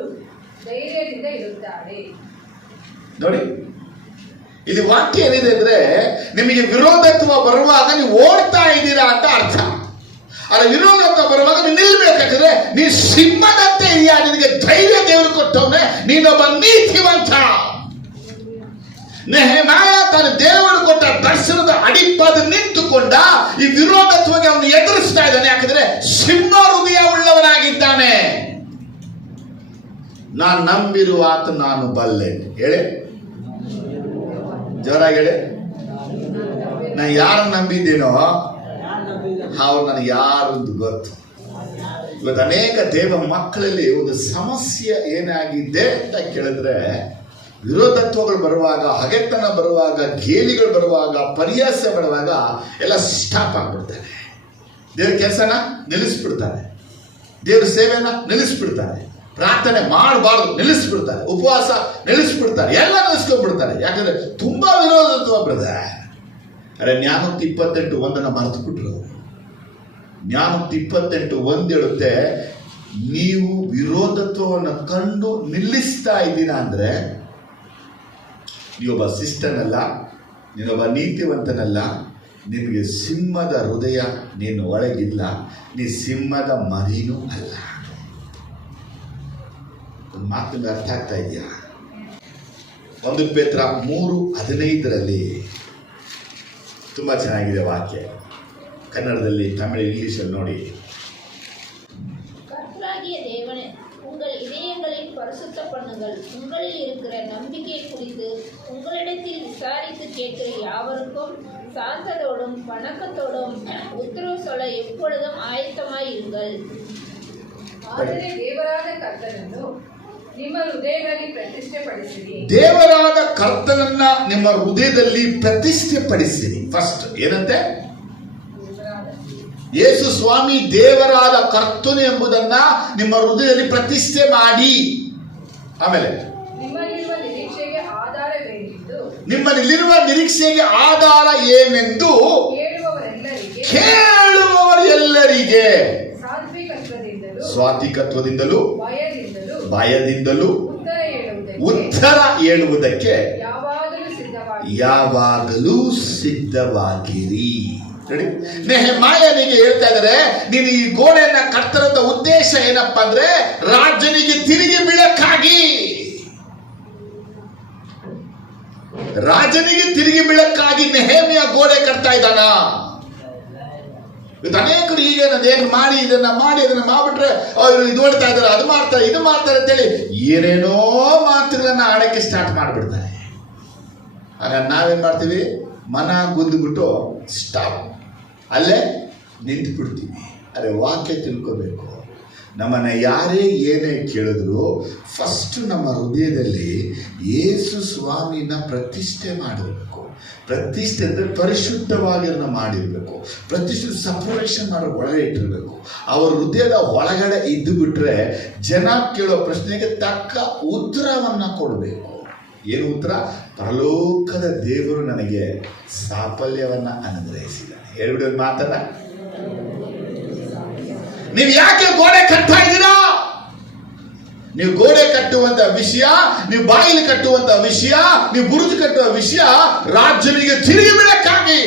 ಧೈರ್ಯದಿಂದ ಇರುತ್ತಾರೆ. ನೋಡಿ, ಇಲ್ಲಿ ವಾಕ್ಯ ಏನಿದೆ ಅಂದ್ರೆ, ನಿಮಗೆ ವಿರೋಧತ್ವ ಬರುವಾಗ ನೀವು ಓಡ್ತಾ ಇದ್ದೀರಾ ಅಂತ ಅರ್ಥ. ಅದ್ರ ವಿರೋಧತ್ವ ಬರುವಾಗ ನೀವು ನಿಲ್ಬೇಕಾದ್ರೆ, ನೀ ಸಿಂಹದಂತೆ ಇದೆಯಾ, ನಿನಗೆ ಧೈರ್ಯ ದೇವರು ಕೊಟ್ಟವನೇ, ನೀನೊಬ್ಬ ನೀತಿವಂತ. ನೆಹೆಮ್ಯ ತನ್ನ ದೇವರು ಕೊಟ್ಟ ದರ್ಶನದ ಅಡಿಪಾದ ನಿಂತುಕೊಂಡ ಈ ವಿರೋಧತ್ವಕ್ಕೆ ಅವನು ಎದುರಿಸ್ತಾ ಇದ್ದಾನೆ. ಯಾಕಂದ್ರೆ ಸಿಂಹ ಹೃದಯ ಉಳ್ಳವನಾಗಿದ್ದಾನೆ. ನಾನು ನಂಬಿರುವ ಆತ ನಾನು ಬಲ್ಲೆ. ಹೇಳಿ, ಜೋರಾಗಿ ಹೇಳಿ. ನಾನು ಯಾರು ನಂಬಿದ್ದೀನೋ ಅವ್ರು ನನಗೆ ಯಾರದ್ದು ಗೊತ್ತು. ಇವತ್ತು ಅನೇಕ ದೇವ ಮಕ್ಕಳಲ್ಲಿ ಒಂದು ಸಮಸ್ಯೆ ಏನಾಗಿದೆ ಅಂತ ಕೇಳಿದ್ರೆ, ವಿರೋಧತ್ವಗಳು ಬರುವಾಗ, ಹಗೆತನ ಬರುವಾಗ, ಗೇಲಿಗಳು ಬರುವಾಗ, ಪರಿಹಾಸ ಬರುವಾಗ ಎಲ್ಲ ಸ್ಟಾಪ್ ಆಗ್ಬಿಡ್ತಾರೆ. ದೇವ್ರ ಕೆಲಸನ ನಿಲ್ಲಿಸ್ಬಿಡ್ತಾರೆ, ದೇವ್ರ ಸೇವೆನ ನಿಲ್ಲಿಸ್ಬಿಡ್ತಾರೆ, ಪ್ರಾರ್ಥನೆ ಮಾಡಬಾರ್ದು ನಿಲ್ಲಿಸ್ಬಿಡ್ತಾರೆ, ಉಪವಾಸ ನಿಲ್ಲಿಸ್ಬಿಡ್ತಾರೆ, ಎಲ್ಲ ನಿಲ್ಲಿಸ್ಕೊಂಡ್ಬಿಡ್ತಾರೆ. ಯಾಕಂದ್ರೆ ತುಂಬಾ ವಿರೋಧತ್ವ ಬ್ರದರ್. ಅರೆ, ಜ್ಞಾನೋಕ್ತಿ 28:1 ಮರೆತು ಬಿಟ್ರು. ಜ್ಞಾನೋಕ್ತಿ 28:1 ಹೇಳುತ್ತೆ, ನೀವು ವಿರೋಧತ್ವವನ್ನು ಕಂಡು ನಿಲ್ಲಿಸ್ತಾ ಇದ್ದೀರಾ ಅಂದ್ರೆ ನೀವೊಬ್ಬ ಶಿಷ್ಟನಲ್ಲ, ನೀನೊಬ್ಬ ನೀತಿವಂತನಲ್ಲ, ನಿನಗೆ ಸಿಂಹದ ಹೃದಯ ನೀನು ಒಳಗಿಲ್ಲ, ನೀ ಸಿಂಹದ ಮರಿನೂ ಅಲ್ಲ. ಒಂದು ಮಾತಿನ ಅರ್ಥ ಆಗ್ತಾ ಇದೆಯಾ? 1 ಪೇತ್ರ 3:15 ತುಂಬ ಚೆನ್ನಾಗಿದೆ ವಾಕ್ಯ. ಕನ್ನಡದಲ್ಲಿ, ತಮಿಳು, ಇಂಗ್ಲಿಷಲ್ಲಿ ನೋಡಿ. கர்த்தராகிய தேவனே, உங்கள் இதயங்களில் பரிசுத்த பண்ணுங்கள். உங்களில் இருக்கிற நம்பிக்கை குறித்து உங்களிடத்தில் விசாரித்து கேட்கிற யாவருக்கும் சாந்தத்தோடும் வணக்கத்தோடும் உத்தரவு சொல்ல எப்பொழுதும் ஆயத்தமாய் இருங்கள். ಆದರೆ ದೇವರಾದ ಕರ್ತನನ್ನು ನಿಮ್ಮ ಹೃದಯಗಳಲ್ಲಿ ಪ್ರತಿಷ್ಠೆಪಡಿಸಿರಿ. ದೇವರಾದ ಕರ್ತನನ್ನ ನಿಮ್ಮ ಹೃದಯದಲ್ಲಿ ಪ್ರತಿಷ್ಠೆಪಡಿಸಿರಿ. ಫಸ್ಟ್ ಏನಂತೆ? ಯೇಸು ಸ್ವಾಮಿ ದೇವರಾದ ಕರ್ತನು ಎಂಬುದನ್ನ ನಿಮ್ಮ ಹೃದಯದಲ್ಲಿ ಪ್ರತಿಷ್ಠೆ ಮಾಡಿ. ಆಮೇಲೆ ನಿಮ್ಮಲ್ಲಿರುವ ನಿರೀಕ್ಷೆಗೆ ಆಧಾರವೇನೆಂದು ಏನೆಂದು ಕೇಳುವವರೆಲ್ಲರಿಗೆ ಸಾತ್ವಿಕತ್ವದಿಂದಲೂ ಭಯದಿಂದಲೂ ಉತ್ತರ ಹೇಳುವುದಕ್ಕೆ ಯಾವಾಗಲೂ ಸಿದ್ಧವಾಗಿರಿ. ನೆಹೆಮ್ಯನಿಗೆ ಹೇಳ್ತಾ ಇದ್ದಾರೆ, ನೀನು ಈ ಗೋಡೆಯನ್ನ ಕಟ್ಟರದ ಉದ್ದೇಶ ಏನಪ್ಪಾ ಅಂದ್ರೆ ರಾಜನಿಗೆ ತಿರುಗಿ ಬೀಳಕ್ಕಾಗಿ. ರಾಜನಿಗೆ ತಿರುಗಿ ಬೀಳಕ್ಕಾಗಿ ನೆಹೆಮ್ಯ ಗೋಡೆ ಕಟ್ತಾ ಇದ್ದಾನ. ಇವತ್ತು ಅನೇಕರು ಈಗ ಅದೇನು ಮಾಡಿ ಇದನ್ನ ಮಾಡ್ಬಿಟ್ರೆ ಅವರು ಇದು ಮಾಡ್ತಾ ಇದ್ದಾರೆ, ಅದು ಮಾಡ್ತಾರೆ, ಇದು ಮಾಡ್ತಾರೆ ಅಂತೇಳಿ ಏನೇನೋ ಮಾತುಗಳನ್ನ ಆಡಕ್ಕೆ ಸ್ಟಾರ್ಟ್ ಮಾಡ್ಬಿಡ್ತಾರೆ. ಆಗ ನಾವೇನ್ ಮಾಡ್ತೀವಿ, ಮನ ಗುಂದ್ಬಿಟ್ಟು ಸ್ಟಾಪ್, ಅಲ್ಲೇ ನಿಂತು ಬಿಡ್ತೀವಿ. ಅದೇ ವಾಕ್ಯ ತಿಳ್ಕೋಬೇಕು. ನಮ್ಮನ್ನ ಯಾರೇ ಏನೇ ಕೇಳಿದ್ರು ಫಸ್ಟ್ ನಮ್ಮ ಹೃದಯದಲ್ಲಿ ಯೇಸು ಸ್ವಾಮಿನ ಪ್ರತಿಷ್ಠೆ ಮಾಡಿರಬೇಕು. ಪ್ರತಿಷ್ಠೆ ಅಂದರೆ ಪರಿಶುದ್ಧವಾಗಿರೋನ್ನ ಮಾಡಿರಬೇಕು. ಪ್ರತಿಷ್ಠೆ ಸಪರೇಷನ್ ಮಾಡೋ ಒಳಗೆ ಇಟ್ಟಿರಬೇಕು. ಅವರ ಹೃದಯದ ಒಳಗಡೆ ಇದ್ದು ಬಿಟ್ರೆ ಜನ ಕೇಳೋ ಪ್ರಶ್ನೆಗೆ ತಕ್ಕ ಉತ್ತರವನ್ನ ಕೊಡಬೇಕು. ಏನು ಉತ್ತರ? ಪರಲೋಕದ ದೇವರು ನನಗೆ ಸಾಫಲ್ಯವನ್ನ ಅನುಗ್ರಹಿಸಿದ್ದಾನೆ. ಹೇಳ್ಬಿಡಿ ಒಂದು ಮಾತನ್ನ. ನೀವು ಯಾಕೆ ಗೋಡೆ ಕಟ್ತಾ ಇದ್ದೀರಾ? ನೀವು ಗೋಡೆ ಕಟ್ಟುವಂತ ವಿಷಯ, ನೀವು ಬಾಗಿಲು ಕಟ್ಟುವಂತ ವಿಷಯ, ನೀವು ಬುರುಜು ಕಟ್ಟುವ ವಿಷಯ ರಾಜನಿಗೆ ತಿರುಗಿ ಬೀಳಕ್ಕಾಗಿ.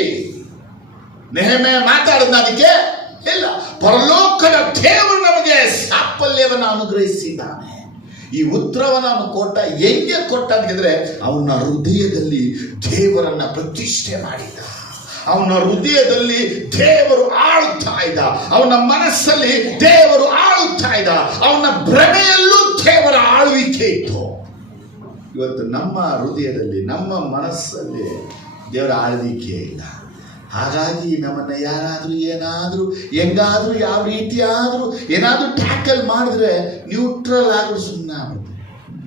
ನೆಹೆಮ್ಯ ಮಾತಾಡಿದ ಅದಕ್ಕೆ ಇಲ್ಲ, ಪರಲೋಕದ ದೇವರು ನಮಗೆ ಸಾಫಲ್ಯವನ್ನು ಅನುಗ್ರಹಿಸಿದ್ದಾನೆ. ಈ ಉತ್ತರವನ್ನು ಅವನು ಕೊಟ್ಟ. ಹೆಂಗೆ ಕೊಟ್ಟ ಅಂತಂದ್ರೆ ಅವನ ಹೃದಯದಲ್ಲಿ ದೇವರನ್ನ ಪ್ರತಿಷ್ಠೆ ಮಾಡಿದ. ಅವನ ಹೃದಯದಲ್ಲಿ ದೇವರು ಆಳುತ್ತಾ ಇದ್ದ. ಅವನ ಮನಸ್ಸಲ್ಲಿ ದೇವರು ಆಳುತ್ತಾ ಇದ್ದ. ಅವನ ಭ್ರಮೆಯಲ್ಲೂ ದೇವರ ಆಳ್ವಿಕೆ ಇತ್ತು. ಇವತ್ತು ನಮ್ಮ ಹೃದಯದಲ್ಲಿ, ನಮ್ಮ ಮನಸ್ಸಲ್ಲಿ ದೇವರ ಆಳ್ವಿಕೆ ಇಲ್ಲ. ಹಾಗಾಗಿ ನಮ್ಮನ್ನ ಯಾರಾದ್ರೂ ಏನಾದ್ರೂ ಹೆಂಗಾದ್ರೂ ಯಾವ ರೀತಿ ಆದ್ರೂ ಏನಾದ್ರೂ ಟ್ಯಾಕಲ್ ಮಾಡಿದ್ರೆ ನ್ಯೂಟ್ರಲ್ ಆದ್ರೂ ಸುಮ್ಮನೆ ಆಗ್ಬಿಡುತ್ತೆ.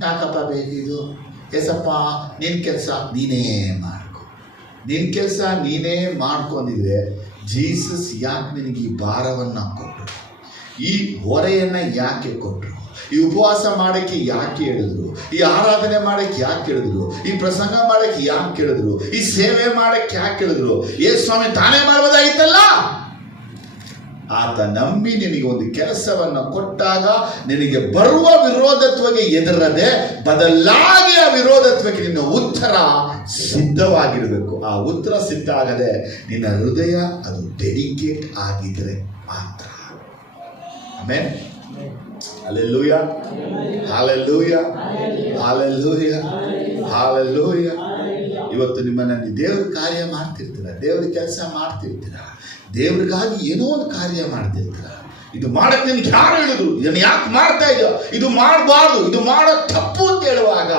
ಯಾಕಪ್ಪ ಬೇಕಿದು? ಎಸಪ್ಪ ನಿನ್ ಕೆಲಸ ನೀನೇ ಮಾಡ್ಕೊ, ನಿನ್ ಕೆಲಸ ನೀನೇ ಮಾಡ್ಕೊಂಡಿದ್ರೆ ಜೀಸಸ್ ಯಾಕೆ ನಿನಗೆ ಈ ಭಾರವನ್ನ ಕೊಟ್ಟರು? ಈ ಹೊರೆಯನ್ನ ಯಾಕೆ ಕೊಟ್ಟರು? ಈ ಉಪವಾಸ ಮಾಡಕ್ಕೆ ಯಾಕೆ ಹೇಳಿದ್ರು? ಈ ಆರಾಧನೆ ಮಾಡಕ್ಕೆ ಯಾಕೆ ಹೇಳಿದ್ರು? ಈ ಪ್ರಸಂಗ ಮಾಡಕ್ಕೆ ಯಾಕೆ ಹೇಳಿದ್ರು? ಈ ಸೇವೆ ಮಾಡಕ್ಕೆ ಯಾಕೆ ಹೇಳಿದ್ರು? ಯೇಸು ಸ್ವಾಮಿ ತಾನೇ ಮಾಡ್ಬೋದಾಗಿತ್ತಲ್ಲ. ಆತ ನಂಬಿ ನಿನಗೆ ಒಂದು ಕೆಲಸವನ್ನ ಕೊಟ್ಟಾಗ ನಿನಗೆ ಬರುವ ವಿರೋಧತ್ವಕ್ಕೆ ಎದುರದೆ ಬದಲಾಗಿ ಆ ವಿರೋಧತ್ವಕ್ಕೆ ನಿನ್ನ ಉತ್ತರ ಸಿದ್ಧವಾಗಿರಬೇಕು. ಆ ಉತ್ತರ ಸಿದ್ಧ ಆಗದೆ ನಿನ್ನ ಹೃದಯ ಅದು ಡೆಡಿಕೇಟ್ ಆಗಿದ್ರೆ ಮಾತ್ರ. Amen. Hallelujah, hallelujah, hallelujah, hallelujah. ಇವತ್ತು ನಿಮ್ಮನ್ನ ದೇವ್ರ ಕಾರ್ಯ ಮಾಡ್ತಿರ್ತೀರ, ದೇವ್ರ ಕೆಲಸ ಮಾಡ್ತಿರ್ತೀರ, ದೇವ್ರಿಗಾಗಿ ಏನೋ ಒಂದು ಕಾರ್ಯ ಮಾಡ್ತಿರ್ತೀರ. ಇದು ಮಾಡಕ್ಕೆ ನಿಮ್ಗೆ ಯಾರು ಹೇಳಿದ್ರು? ಇದನ್ನು ಯಾಕೆ ಮಾಡ್ತಾ ಇದೆಯೋ? ಇದು ಮಾಡಬಾರ್ದು, ಇದು ಮಾಡೋ ತಪ್ಪು ಅಂತ ಹೇಳುವಾಗ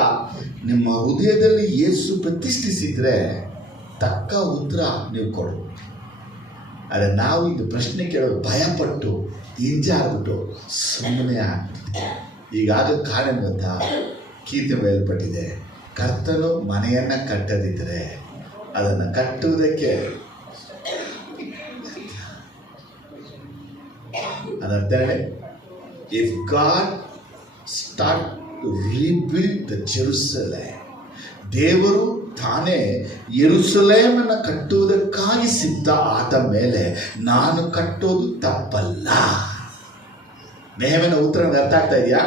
ನಿಮ್ಮ ಹೃದಯದಲ್ಲಿ ಯೇಸು ಪ್ರತಿಷ್ಠಿಸಿದ್ರೆ ತಕ್ಕ ಉತ್ತರ ನೀವು ಕೊಡು. ಆದರೆ ನಾವು ಇದು ಪ್ರಶ್ನೆ ಕೇಳೋದು ಭಯಪಟ್ಟು ಹಿಂಜಾಗ್ಬಿಟ್ಟು ಸುಮ್ಮನೆ ಆಗ್ಬಿಡ್ತೀವಿ. ಈಗಾಗ ಕಾರಣ ಗೊತ್ತಾ? ಕೀರ್ತಿ ಬಯಲ್ಪಟ್ಟಿದೆ, ಕರ್ತನು ಮನೆಯನ್ನ ಕಟ್ಟದಿದ್ದರೆ ಅದನ್ನು ಕಟ್ಟುವುದಕ್ಕೆ ಅದರ್ಥ if God start to rebuild the Jerusalem, ದೇವರು ತಾನೇ ಯೆರೂಸಲೇಮನ್ನು ಕಟ್ಟುವುದಕ್ಕಾಗಿ ಸಿದ್ಧ ಆದ ಮೇಲೆ ನಾನು ಕಟ್ಟೋದು ತಪ್ಪಲ್ಲ. ನೆಹೆಮ್ಯನ ಉತ್ತರ ಅರ್ಥ ಆಗ್ತಾ ಇದೆಯಾ?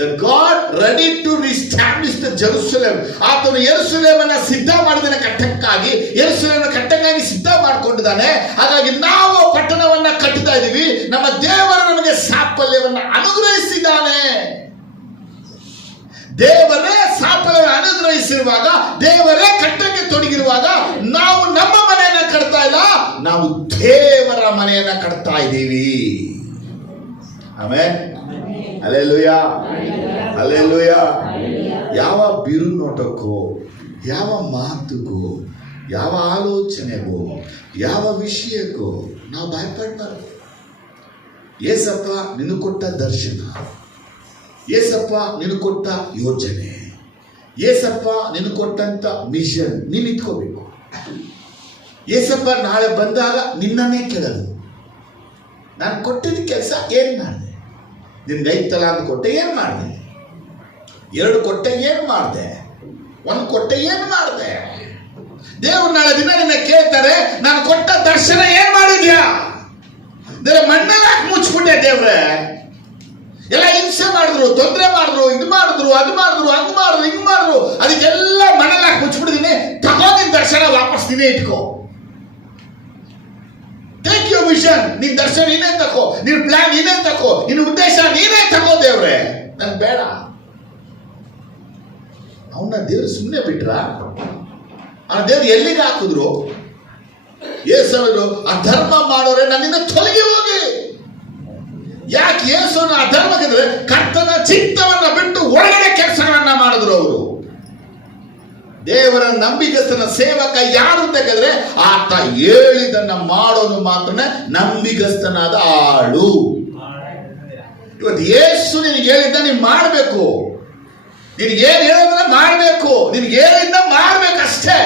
The God ready to reestablish the Jerusalem. ಆತನು ಯೆರೂಸಲೇಮನ್ನು ಸಿದ್ಧ ಮಾಡಿದ ಕಟ್ಟಕ್ಕಾಗಿ, ಯೆರೂಸಲೇಮನ್ನು ಕಟ್ಟಕ್ಕಾಗಿ ಸಿದ್ಧ ಮಾಡಿಕೊಂಡಿದ್ದಾನೆ. ಹಾಗಾಗಿ ನಾವು ಪಟ್ಟಣವನ್ನ ಕಟ್ಟುತ್ತಾ ಇದ್ದೀವಿ. ನಮ್ಮ ದೇವರು ನಮಗೆ ಸಾಫಲ್ಯವನ್ನು ಅನುಗ್ರಹಿಸಿದ್ದಾನೆ. ದೇವರೇ ಸಾಫಲ್ಯ ಅನುಗ್ರಹಿಸಿರುವಾಗ, ದೇವರೇ ಕಟ್ಟಕ್ಕೆ ತೊಡಗಿರುವಾಗ ನಾವು ನಮ್ಮ ಮನೆಯನ್ನ ಕಟ್ತಾ ಇಲ್ಲ, ನಾವು ದೇವರ ಮನೆಯನ್ನ ಕಟ್ತಾ ಇದ್ದೀವಿ. ಆಮೆನ್. Hallelujah, hallelujah. ಯಾವ ಬಿರು ನೋಟಕ್ಕೋ, ಯಾವ ಮಾತುಗೋ, ಯಾವ ಆಲೋಚನೆಗೋ, ಯಾವ ವಿಷಯಕ್ಕೋ ನಾವು ಭಯಪಡಬಾರ್ದು. ಏಸಪ್ಪ ನಿನ್ನ ಕೊಟ್ಟ ದರ್ಶನ, ಏಸಪ್ಪ ನಿನ್ನ ಕೊಟ್ಟ ಯೋಜನೆ, ಏಸಪ್ಪ ನಿನ್ನ ಕೊಟ್ಟಂತ ಮಿಷನ್ ನೀನು ಇಟ್ಕೋಬೇಕು. ಏಸಪ್ಪ ನಾಳೆ ಬಂದಾಗ ನಿನ್ನನ್ನೇ ಕೇಳೋದು, ನಾನು ಕೊಟ್ಟಿದ್ದ ಕೆಲಸ ಏನು ಮಾಡಿದೆ? ನಿನ್ಗೆ 5 ತಲಾಂತ ಕೊಟ್ಟೆ, ಏನು ಮಾಡಿದೆ? 2 ಕೊಟ್ಟೆ, ಏನು ಮಾಡಿದೆ? 1 ಕೊಟ್ಟೆ, ಏನು ಮಾಡಿದೆ? ದೇವ್ರು ನಾಳೆ ದಿನ ನಿನ್ನ ಕೇಳ್ತಾರೆ, ನಾನು ಕೊಟ್ಟ ದರ್ಶನ ಏನು ಮಾಡಿದ್ಯಾ? ಮಣ್ಣೆಲ್ಲ ಮುಚ್ಚಿಬಿಟ್ಟೆ ದೇವ್ರೆ. ಎಲ್ಲ ಹಿಂಸೆ ಮಾಡಿದ್ರು, ತೊಂದರೆ ಮಾಡಿದ್ರು, ಇದು ಮಾಡಿದ್ರು, ಅದು ಮಾಡಿದ್ರು, ಹಂಗ್ ಮಾಡಿದ್ರು, ಹಿಂಗ್ ಮಾಡಿದ್ರು, ಅದಕ್ಕೆಲ್ಲ ಮಣ್ಣೆಲ್ಲ ಮುಚ್ಚಿಬಿಟ್ಟಿದ್ದೀನಿ. ತಗೋ ನಿನ್ ದರ್ಶನ ವಾಪಸ್ ನೀನೇ ಇಟ್ಕೋ. Take your vision. ನಿನ್ ದರ್ಶನ ನೀನೇ ತಕೋ, ನಿನ್ ಪ್ಲಾನ್ ನೀನೇ ತಕೋ, ನಿನ್ ಉದ್ದೇಶ ನೀನೇ ತಕೋ. ದೇವ್ರೆ ನನ್ ಬೇಡ. ಅವನ್ನ ದೇವ್ರು ಸುಮ್ಮನೆ ಬಿಟ್ರ? ಆ ದೇವ್ರು ಎಲ್ಲಿಗೆ ಹಾಕಿದ್ರು? ಯೇಸುವರು ಅಧರ್ಮ ಮಾಡೋರೆ ನನ್ನಿಂದ ತೊಲಗಿ ಹೋಗಿ. ಯಾಕೆ ಯೇಸುವನ್ನು ಅಧರ್ಮಕ್ಕೆ ಕರ್ತನ ಚಿತ್ತವನ್ನ ಬಿಟ್ಟು ಒಳಗಡೆ ಕೆಲಸಗಳನ್ನ ಮಾಡಿದ್ರು ಅವರು. ದೇವರ ನಂಬಿಗಸ್ತನ ಸೇವಕ ಯಾರು ಅಂತ ಕೇಳಿದ್ರೆ ಆತ ಹೇಳಿದನ್ನ ಮಾಡೋನು ಮಾತ್ರನೇ ನಂಬಿಗಸ್ತನಾದ ಆಳು. ಇವತ್ತು ಯೇಸು ನಿನಗೆ ಹೇಳಿದ್ದ ನೀನು ಮಾಡಬೇಕು. ನಿನಗೆ ಏನು ಹೇಳಿದ್ರೆ ಮಾಡಬೇಕು. ನಿನಗೆ ಹೇಳಿದ್ದ ಮಾಡ್ಬೇಕಷ್ಟೇ.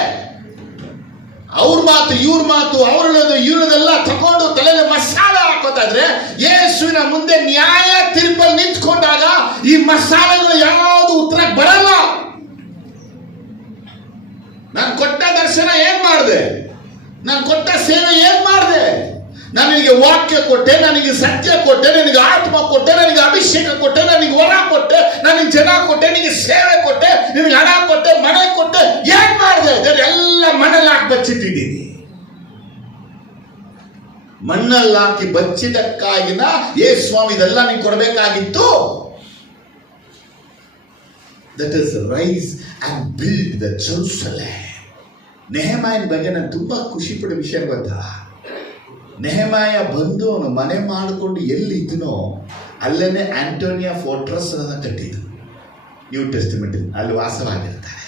ಅವ್ರ ಮಾತು ಇವ್ರ ಮಾತು ಅವ್ರದ್ದು ಇವ್ರದೆಲ್ಲ ತಗೊಂಡು ತಲೆಗೆ ಮಸಾಲ ಹಾಕೋತಾ ಇದ್ರೆ ಯೇಸುವಿನ ಮುಂದೆ ನ್ಯಾಯ ತೀರ್ಪಲ್ಲಿ ನಿಂತ್ಕೊಂಡಾಗ ಈ ಮಸಾಲೆಗಳು ಯಾವುದು ಉತ್ತರ ಬರಲ್ಲ. ನಾನು ಕೊಟ್ಟ ದರ್ಶನ ಏನ್ ಮಾಡಿದೆ? ನಾನು ಕೊಟ್ಟ ಸೇವೆ ಏನ್ ಮಾಡಿದೆ? ನಾನು ನಿನಗೆ ವಾಕ್ಯ ಕೊಟ್ಟೆ, ನನಗೆ ಸತ್ಯ ಕೊಟ್ಟೆ, ನನಗೆ ಆತ್ಮ ಕೊಟ್ಟೆ, ನನಗೆ ಅಭಿಷೇಕ ಕೊಟ್ಟೆ, ನನಗೆ ವರ ಕೊಟ್ಟೆ, ನನಗೆ ಜನ ಕೊಟ್ಟೆ, ನಿನಗೆ ಸೇವೆ ಕೊಟ್ಟೆ, ನಿನಗೆ ಹಣ ಕೊಟ್ಟೆ, ಮನೆ ಕೊಟ್ಟೆ, ಏನ್ ಮಾಡಿದೆ? ಎಲ್ಲ ಮಣ್ಣಲ್ಲಿ ಹಾಕಿ ಬಚ್ಚಿಟ್ಟಿದ್ದೀನಿ. ಮಣ್ಣಲ್ಲಿ ಹಾಕಿ ಬಚ್ಚಿದಕ್ಕಾಗಿನ ಸ್ವಾಮಿ ಇದೆಲ್ಲ ನೀನು ಕೊಡಬೇಕಾಗಿತ್ತು. That is rise and build the Jerusalem. ನೆಹೆಮಾಯನ ಬಗ್ಗೆ ನಾನು ತುಂಬಾ ಖುಷಿ ಪಡೋ ವಿಷಯ ಗೊತ್ತಾ? ನೆಹೆಮಾಯ ಬಂದು ಅವನು ಮನೆ ಮಾಡಿಕೊಂಡು ಎಲ್ಲಿದ್ದನೋ ಅಲ್ಲೇನೆ ಆಂಟೋನಿಯಾ ಫೋರ್ಟ್ರಸ್ ಅನ್ನ ಕಟ್ಟಿದ್ದು. ನ್ಯೂ ಟೆಸ್ಟಿಮೆಂಟ್ ಅಲ್ಲಿ ವಾಸವಾಗಿರ್ತಾರೆ.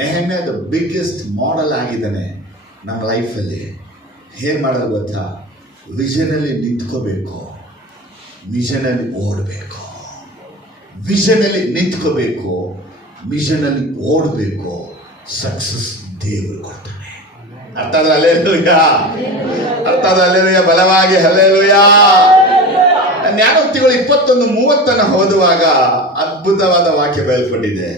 ನೆಹೆಮ್ಯ ದ ಬಿಗ್ಗೆಸ್ಟ್ ಮಾಡೆಲ್ ಆಗಿದ್ದಾನೆ ನಮ್ಮ ಲೈಫಲ್ಲಿ. ಏನು ಮಾಡೋದು ಗೊತ್ತಾ? ವಿಷನಲ್ಲಿ ನಿಂತ್ಕೋಬೇಕು, ಮಿಷನಲ್ಲಿ ಓಡಬೇಕು. ವಿಷನಲ್ಲಿ ನಿಂತ್ಕೋಬೇಕು, ಮಿಷನಲ್ಲಿ ಓಡಬೇಕು. ಸಕ್ಸಸ್ ದೇವರು ಕೊಡ್ತಾನೆ. ಅರ್ಥ ಆದ್ರೆ ಹಲ್ಲೆಲೂಯಾ, ಅರ್ಥ ಆದ್ರೆ ಹಲ್ಲೆಲೂಯಾ, ಬಲವಾಗಿ ಹಲ್ಲೆಲೂಯಾ. ಜ್ಞಾನೋಕ್ತಿಗಳು 21:30 ಓದುವಾಗ ಅದ್ಭುತವಾದ ವಾಕ್ಯ ಬಯಲ್ಪಟ್ಟಿದೆ.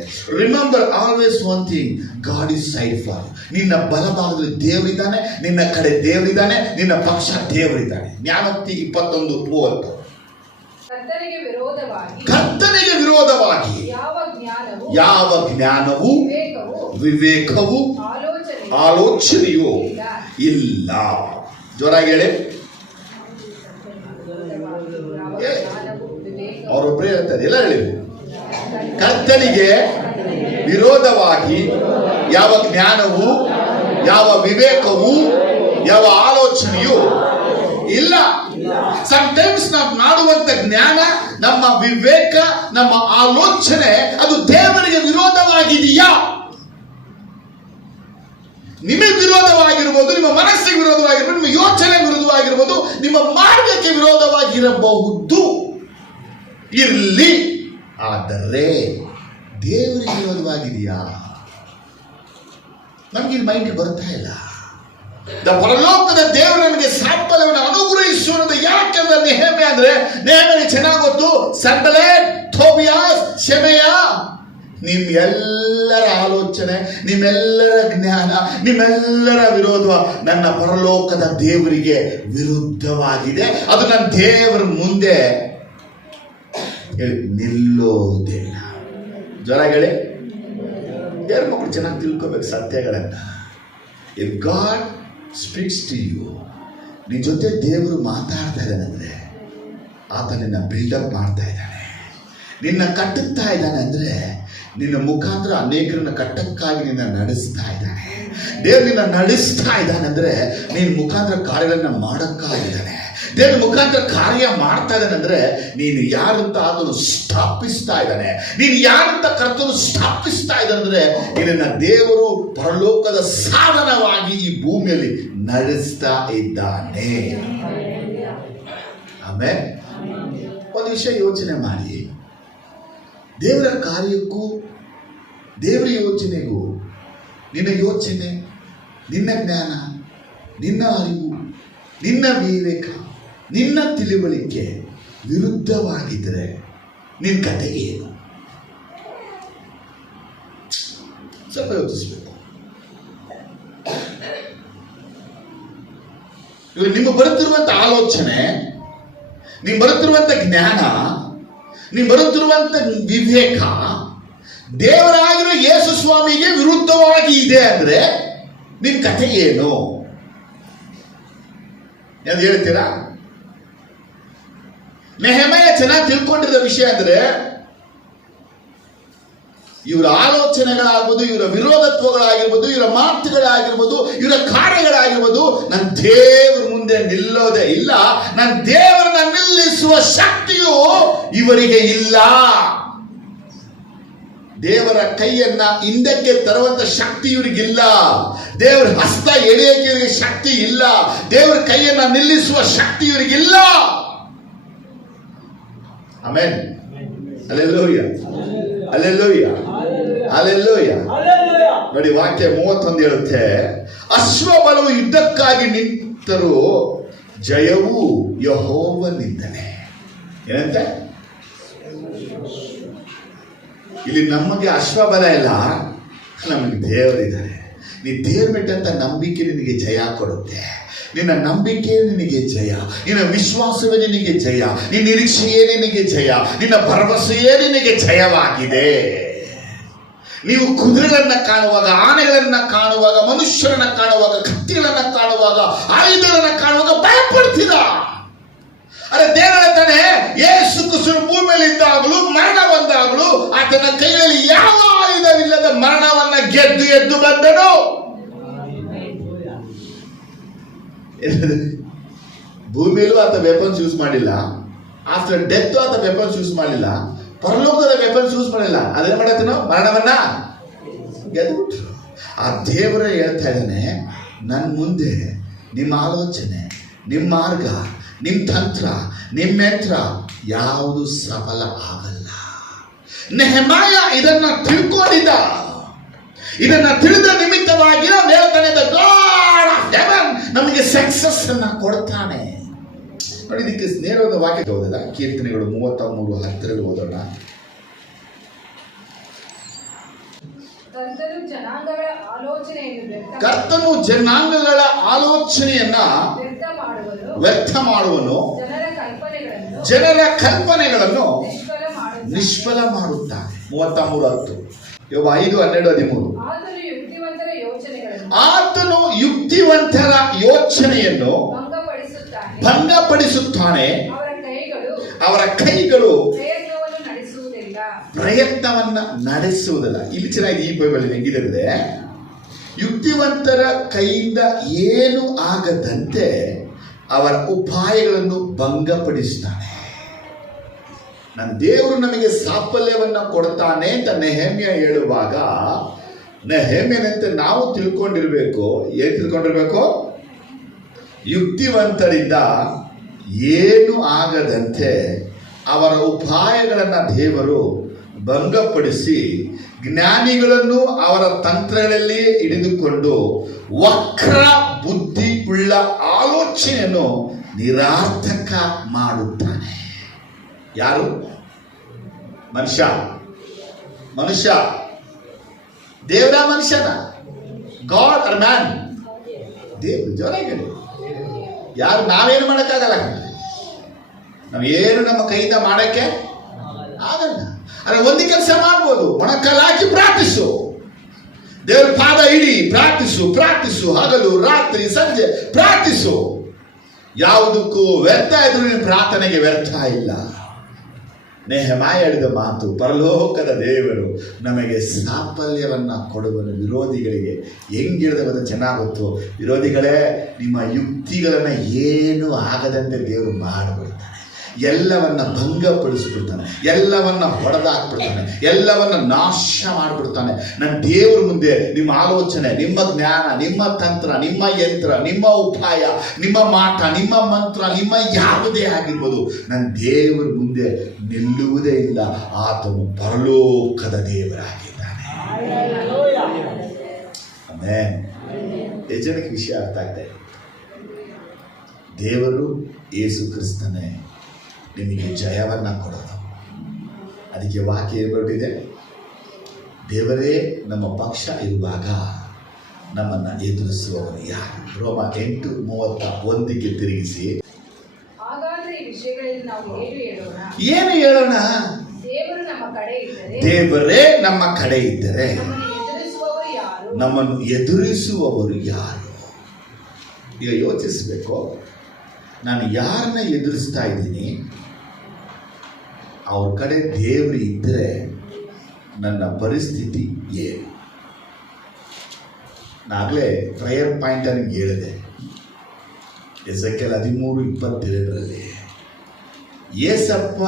Remember always one thing, God is side for. ನಿನ್ನ ಬಲಭಾಗದಲ್ಲಿ ದೇವರಿದ್ದಾನೆ, ನಿನ್ನ ಕಡೆ ದೇವರಿದ್ದಾನೆ, ನಿನ್ನ ಪಕ್ಷ ದೇವರಿದ್ದಾನೆ. ಜ್ಞಾನೋಕ್ತಿ 21:30. ಕರ್ತನಿಗೆ ವಿರೋಧವಾಗಿ ಯಾವ ಜ್ಞಾನವು ವಿವೇಕವು ಆಲೋಚನೆಯೂ ಇಲ್ಲ. ಜೋರಾಗಿ ಹೇಳಿ. ಅವರೊಬ್ಬರೇ ಹೇಳ್ತಾರೆ, ಎಲ್ಲ ಹೇಳಿ. ಕರ್ತನಿಗೆ ವಿರೋಧವಾಗಿ ಯಾವ ಜ್ಞಾನವು, ಯಾವ ವಿವೇಕವು, ಯಾವ ಆಲೋಚನೆಯು ಇಲ್ಲ. ಸಮ್ಟೈಮ್ಸ್ ನಾವು ಮಾಡುವಂತ ಜ್ಞಾನ, ನಮ್ಮ ವಿವೇಕ, ನಮ್ಮ ಆಲೋಚನೆ ಅದು ದೇವರಿಗೆ ವಿರೋಧವಾಗಿದೆಯಾ? ನಿಮಗೆ ವಿರೋಧವಾಗಿರ್ಬೋದು, ನಿಮ್ಮ ಮನಸ್ಸಿಗೆ ವಿರೋಧವಾಗಿರ್ಬೋದು, ನಿಮ್ಮ ಯೋಚನೆ ವಿರೋಧವಾಗಿರ್ಬೋದು, ನಿಮ್ಮ ಮಾರ್ಗಕ್ಕೆ ವಿರೋಧವಾಗಿರಬಹುದು. ಇರಲಿ, ಆದರೆ ದೇವರಿಗೆ ವಿರೋಧವಾಗಿದೆಯಾ? ನಮ್ಗೆ ಇಲ್ಲಿ ಮೈಂಡ್ ಬರ್ತಾ ಇಲ್ಲ. ಪರಲೋಕದ ದೇವರು ನಮಗೆ ಸಾಫಲ್ಯವನ್ನು ಅನುಗ್ರಹಿಸುವುದು. ಯಾಕೆಂದ್ರೆ ನೆಹೆಮ್ಯ ಅಂದ್ರೆ ನೆಹೆಮ್ಯನಿಗೆ ಚೆನ್ನಾಗಿ ಗೊತ್ತು. ಸಂಬಲೇತ್, ಥೋಬಿಯಾಸ್, ಶೆಮೆಯ, ನಿಮ್ಮೆಲ್ಲರ ಆಲೋಚನೆ, ನಿಮ್ಮೆಲ್ಲರ ಜ್ಞಾನ, ನಿಮ್ಮೆಲ್ಲರ ವಿರೋಧ ನನ್ನ ಪರಲೋಕದ ದೇವರಿಗೆ ವಿರುದ್ಧವಾಗಿದೆ. ಅದು ನನ್ನ ದೇವರ ಮುಂದೆ ನಿಲ್ಲೋದಿಲ್ಲ. ಜ್ವರಗಳೇ, ದೇವ್ರ ಮಕ್ಕಳು ಚೆನ್ನಾಗಿ ತಿಳ್ಕೋಬೇಕು ಸತ್ಯಗಳನ್ನ. If God speaks to you, ನಿನ್ನ ಜೊತೆ ದೇವರು ಮಾತಾಡ್ತಾ ಇದ್ದಾನೆ ಅಂದ್ರೆ ಆತ ನಿನ್ನ ಬಿಲ್ಡಪ್ ಮಾಡ್ತಾ ಇದ್ದಾನೆ, ನಿನ್ನ ಕಟ್ಟುತ್ತಾ ಇದ್ದಾನೆ ಅಂದ್ರೆ ನಿನ್ನ ಮುಖಾಂತರ ಅನೇಕರನ್ನ ಕಟ್ಟಕ್ಕಾಗಿ ನಿನ್ನ ನಡೆಸ್ತಾ ಇದ್ದಾನೆ. ದೇವ್ರು ನಿನ್ನ ನಡೆಸ್ತಾ ಇದ್ದಾನೆ ಅಂದ್ರೆ ನಿನ್ನ ಮುಖಾಂತರ ಕಾರ್ಯಗಳನ್ನ ಮಾಡಕ್ಕಾಗಿದ್ದಾನೆ. ದೇವ್ರ ಮುಖಾಂತರ ಕಾರ್ಯ ಮಾಡ್ತಾ ಇದ್ದಾನೆ ಅಂದ್ರೆ ನೀನು ಯಾರಂತ ಅದನ್ನು ಸ್ಥಾಪಿಸ್ತಾ ಇದ್ದಾನೆ. ನೀನು ಯಾರಂತ ಕರ್ತನು ಸ್ಥಾಪಿಸ್ತಾ ಇದ್ದಾನೆ ಅಂದ್ರೆ ನಿನ್ನ ದೇವರು ಪರಲೋಕದ ಸಾಧನವಾಗಿ ಈ ಭೂಮಿಯಲ್ಲಿ ನಡೆಸ್ತಾ ಇದ್ದಾನೆ. ಆಮೇಲೆ ಒಂದು ವಿಷಯ ಯೋಚನೆ ಮಾಡಿ, ದೇವರ ಕಾರ್ಯಕ್ಕೂ ದೇವರ ಯೋಚನೆಗೂ ನಿನ್ನ ಯೋಚನೆ, ನಿನ್ನ ಜ್ಞಾನ, ನಿನ್ನ ಅರಿವು, ನಿನ್ನ ವಿವೇಕ, ನಿನ್ನ ತಿಳುವಳಿಕೆ ವಿರುದ್ಧವಾಗಿದ್ದರೆ ನಿನ್ನ ಕತೆ ಏನು? ಸ್ವಲ್ಪ ಯೋಚಿಸಬೇಕು. ಇವಾಗ ನಿಮಗೆ ಬರುತ್ತಿರುವಂತ ಆಲೋಚನೆ, ನಿಮ್ಗೆ ಬರುತ್ತಿರುವಂತ ಜ್ಞಾನ, ನಿಮ್ಗೆ ಬರುತ್ತಿರುವಂತ ವಿವೇಕ ದೇವರಾಗಿರೋ ಯೇಸು ಸ್ವಾಮಿಗೆ ವಿರುದ್ಧವಾಗಿ ಇದೆ ಅಂದ್ರೆ ನಿಮ್ ಕಥೆ ಏನು ಎಂದು ಹೇಳ್ತೀರಾ? ನೆಹೆಮಯ ಚೆನ್ನಾಗಿ ತಿಳ್ಕೊಂಡಿರೋ ವಿಷಯ ಅಂದ್ರೆ ಇವರ ಆಲೋಚನೆಗಳಾಗ್ಬೋದು, ಇವರ ವಿರೋಧತ್ವಗಳಾಗಿರ್ಬೋದು, ಇವರ ಮಾತುಗಳಾಗಿರ್ಬೋದು, ಇವರ ಕಾರ್ಯಗಳಾಗಿರ್ಬೋದು, ನನ್ನ ದೇವರ ಮುಂದೆ ನಿಲ್ಲೋದೇ ಇಲ್ಲ. ನನ್ನ ದೇವರನ್ನ ನಿಲ್ಲಿಸುವ ಶಕ್ತಿಯು ಇವರಿಗೆ ಇಲ್ಲ. ದೇವರ ಕೈಯನ್ನ ಹಿಂದಕ್ಕೆ ತರುವಂತ ಶಕ್ತಿ ಇವರಿಗಿಲ್ಲ. ದೇವರ ಹಸ್ತ ಎಳೆಯಕ್ಕೆ ಇವರಿಗೆ ಶಕ್ತಿ ಇಲ್ಲ. ದೇವರ ಕೈಯನ್ನ ನಿಲ್ಲಿಸುವ ಶಕ್ತಿ ಇವರಿಗಿಲ್ಲ. ಆಮೆನ್. Hallelujah, hallelujah, hallelujah. ನೋಡಿ, ವಾಕ್ಯ 31 ಹೇಳುತ್ತೆ, ಅಶ್ವಬಲವು ಯುದ್ಧಕ್ಕಾಗಿ ನಿಂತರೂ ಜಯವು ಯೆಹೋವನಿಂದಲೇ. ಏನಂತೆ? ಇಲ್ಲಿ ನಮಗೆ ಅಶ್ವಬಲ ಇಲ್ಲ, ನಮಗೆ ದೇವರಿದ್ದಾರೆ. ನೀ ದೇವ್ರ ಬಿಟ್ಟಂತ ನಂಬಿಕೆ ನಿನಗೆ ಜಯ ಕೊಡುತ್ತೆ. ನಿನ್ನ ನಂಬಿಕೆ ನಿನಗೆ ಜಯ, ನಿನ್ನ ವಿಶ್ವಾಸವೇ ನಿನಗೆ ಜಯ, ನಿನ್ನ ನಿರೀಕ್ಷೆಯೇ ನಿನಗೆ ಜಯ, ನಿನ್ನ ಭರವಸೆಯೇ ನಿನಗೆ ಜಯವಾಗಿದೆ. ನೀವು ಕುದುರೆಗಳನ್ನ ಕಾಣುವಾಗ, ಆನೆಗಳನ್ನ ಕಾಣುವಾಗ, ಮನುಷ್ಯರನ್ನ ಕಾಣುವಾಗ, ಕತ್ತಿಗಳನ್ನ ಕಾಣುವಾಗ, ಆಯುಧಗಳನ್ನ ಕಾಣುವಾಗ ಭಯಪಡ್ತೀರಾ? ಅರೆ ದೇವರ ತಾನೆ ಯೇಸು ಕ್ರಿಸ್ತನು ಭೂಮಿಯಲ್ಲಿ ಇದ್ದಾಗಲೂ, ಮರಣ ಬಂದಾಗಲೂ ಆತನ ಕೈಯಲ್ಲಿ ಯಾವ ಆಯುಧವಿಲ್ಲದ ಮರಣವನ್ನ ಗೆದ್ದು ಎದ್ದು ಬಂದನು. ಭೂಮಿಯಲ್ಲೂ ಆತ ವೆಪನ್ಸ್ ಯೂಸ್ ಮಾಡಿಲ್ಲ. ಆಫ್ಟರ್ ಡೆತ್ ಆತ ವೆಪನ್ಸ್ ಯೂಸ್ ಮಾಡಲಿಲ್ಲ. ಪರಲೋಕದ ವೆಪನ್ಸ್ ಯೂಸ್ ಮಾಡಿಲ್ಲ. ಅದೇನು ಮಾಡತ್ತನೋ? ಮರಣವನ್ನ ಗೆದ್ದುಬಿಟ್ರು. ಆ ದೇವರೇ ಹೇಳ್ತಾ ಇದ್ದಾನೆ, ನನ್ನ ಮುಂದೆ ನಿಮ್ಮ ಆಲೋಚನೆ, ನಿಮ್ಮ ಮಾರ್ಗ, ನಿಮ್ಮ ತಂತ್ರ, ನಿಮ್ಮ ಯಂತ್ರ ಯಾವುದು ಸಫಲ ಆಗಲ್ಲ. ನೆಹೆಮಾಯ ಇದನ್ನ ತಿಳ್ಕೊಂಡಿದ್ದ. ಇದನ್ನ ತಿಳಿದ ನಿಮಿತ್ತವಾಗಿ ಗಾಡ್ ಆಫ್ ಹೆವೆನ್ ನಮಗೆ ಸಕ್ಸಸ್ ಅನ್ನ ಕೊಡ್ತಾನೆ. ನೋಡಿ, ಇದಕ್ಕೆ ನೇರವಾದ ವಾಕ್ಯ ಓದಲ್ಲ. ಕೀರ್ತನೆಗಳು 33:10 ಓದೋಣ. ಕರ್ತನು ಜನಾಂಗಗಳ ಆಲೋಚನೆಯನ್ನ ವ್ಯರ್ಥ ಮಾಡುವನು, ಜನರ ಕಲ್ಪನೆಗಳನ್ನು ನಿಷ್ಫಲ ಮಾಡುತ್ತಾನೆ. 33:10. ಯೋಬ 5:12-13. ಆತನು ಯುಕ್ತಿವಂತರ ಯೋಚನೆಯನ್ನು ಭಂಗಪಡಿಸುತ್ತಾನೆ, ಅವರ ಕೈಗಳು ಪ್ರಯತ್ನವನ್ನ ನಡೆಸುವುದಿಲ್ಲ. ಇಲ್ಲಿ ಚೆನ್ನಾಗಿ ಈ ಬೈಬಲ್ ಹೆಂಗಿದೆ ಅಂದ್ರೆ, ಯುಕ್ತಿವಂತರ ಕೈಯಿಂದ ಏನು ಆಗದಂತೆ ಅವರ ಉಪಾಯಗಳನ್ನು ಭಂಗಪಡಿಸ್ತಾನೆ. ನನ್ನ ದೇವರು ನಮಗೆ ಸಾಫಲ್ಯವನ್ನ ಕೊಡ್ತಾನೆ ಅಂತ ನೆಹೆಮ್ಯ ಹೇಳುವಾಗ, ನೆಹೆಮ್ಯನಂತೆ ನಾವು ತಿಳ್ಕೊಂಡಿರ್ಬೇಕು. ಏನ್ ತಿಳ್ಕೊಂಡಿರ್ಬೇಕು? ಯುಕ್ತಿವಂತರಿಂದ ಏನು ಆಗದಂತೆ ಅವರ ಉಪಾಯಗಳನ್ನು ದೇವರು ಭಂಗಪಡಿಸಿ, ಜ್ಞಾನಿಗಳನ್ನು ಅವರ ತಂತ್ರಗಳಲ್ಲಿ ಹಿಡಿದುಕೊಂಡು ವಕ್ರ ಬುದ್ಧಿ ಉಳ್ಳ ಆಲೋಚನೆಯನ್ನು ನಿರಾರ್ಥಕ ಮಾಡುತ್ತಾನೆ. ಯಾರು? ಮನುಷ್ಯ. ಮನುಷ್ಯ ದೇವರ ಮನುಷ್ಯನ? God or man? ದೇವ್ರು. ಜೋರಾಗಿ ಯಾರು? ನಾವೇನು ಮಾಡೋಕ್ಕಾಗಲ್ಲ. ನಾವೇನು ನಮ್ಮ ಕೈಯಿಂದ ಮಾಡಕ್ಕೆ ಆಗಲ್ಲ. ಅರೆ ಒಂದು ಕೆಲಸ ಮಾಡ್ಬೋದು, ಮೊಣಕಲ್ಲಾಕಿ ಪ್ರಾರ್ಥಿಸು, ದೇವ್ರ ಪಾದ ಹಿಡಿ, ಪ್ರಾರ್ಥಿಸು, ಪ್ರಾರ್ಥಿಸು, ಹಗಲು ರಾತ್ರಿ ಸಂಜೆ ಪ್ರಾರ್ಥಿಸು. ಯಾವುದಕ್ಕೂ ವ್ಯರ್ಥ ಇದ್ರೂ ನಿನ್ನ ಪ್ರಾರ್ಥನೆಗೆ ವ್ಯರ್ಥ ಇಲ್ಲ. ನೆಹೆಮಾಯ ಹೇಳಿದ ಮಾತು, ಪರಲೋಕದ ದೇವರು ನಮಗೆ ಸಾಫಲ್ಯವನ್ನ ಕೊಡುವನು. ವಿರೋಧಿಗಳಿಗೆ ಹೆಂಗಿಳಿದ ಚೆನ್ನಾಗುತ್ತೋ, ವಿರೋಧಿಗಳೇ ನಿಮ್ಮ ಯುಕ್ತಿಗಳನ್ನ ಏನು ಆಗದಂತೆ ದೇವರು ಮಾಡಿಬಿಡ್ತಾನೆ. ಎಲ್ಲವನ್ನ ಭಂಗಪಡಿಸ್ಬಿಡ್ತಾನೆ, ಎಲ್ಲವನ್ನ ಹೊಡೆದಾಕ್ಬಿಡ್ತಾನೆ, ಎಲ್ಲವನ್ನ ನಾಶ ಮಾಡಿಬಿಡ್ತಾನೆ. ನನ್ನ ದೇವರ ಮುಂದೆ ನಿಮ್ಮ ಆಲೋಚನೆ, ನಿಮ್ಮ ಜ್ಞಾನ, ನಿಮ್ಮ ತಂತ್ರ, ನಿಮ್ಮ ಯಂತ್ರ, ನಿಮ್ಮ ಉಪಾಯ, ನಿಮ್ಮ ಮಾಟ, ನಿಮ್ಮ ಮಂತ್ರ, ನಿಮ್ಮ ಯಾವುದೇ ಆಗಿರ್ಬೋದು, ನನ್ನ ದೇವರ ಮುಂದೆ ನಿಲ್ಲುವುದೇ ಇಲ್ಲ. ಆತನು ಪರಲೋಕದ ದೇವರಾಗಿದ್ದಾನೆ. ಆಮೆನ್. ಜನಕ್ಕೆ ವಿಷಯ ಅರ್ಥ ಆಗ್ತಾ ಇದೆ. ದೇವರು ಯೇಸು ಕ್ರಿಸ್ತನೇ ನಿಮಗೆ ಜಯವನ್ನ ಕೊಡೋದು. ಅದಕ್ಕೆ ವಾಕ್ಯ ಹೇಳ್ಬಿಟ್ಟಿದೆ, ದೇವರೇ ನಮ್ಮ ಪಕ್ಷ ಇರುವಾಗ ನಮ್ಮನ್ನ ಎದುರಿಸುವವರು ಯಾರು? ರೋಮ 8:31 ತಿರುಗಿಸಿ. ಏನು ಹೇಳೋಣ? ದೇವರೇ ನಮ್ಮ ಕಡೆ ಇದ್ದರೆ ನಮ್ಮನ್ನು ಎದುರಿಸುವವರು ಯಾರು? ಈಗ ಯೋಚಿಸಬೇಕು, ನಾನು ಯಾರನ್ನ ಎದುರಿಸ್ತಾ ಇದ್ದೀನಿ? ಅವ್ರ ಕಡೆ ದೇವರು ಇದ್ದರೆ ನನ್ನ ಪರಿಸ್ಥಿತಿ ಏನು? ನಾಗಲೇ ಪ್ರೇಯರ್ ಪಾಯಿಂಟ್ ನಿಮ್ಗೆ ಹೇಳಿದೆ, ಎಸೆಕೆಲ್ 13:22 ಏಸಪ್ಪ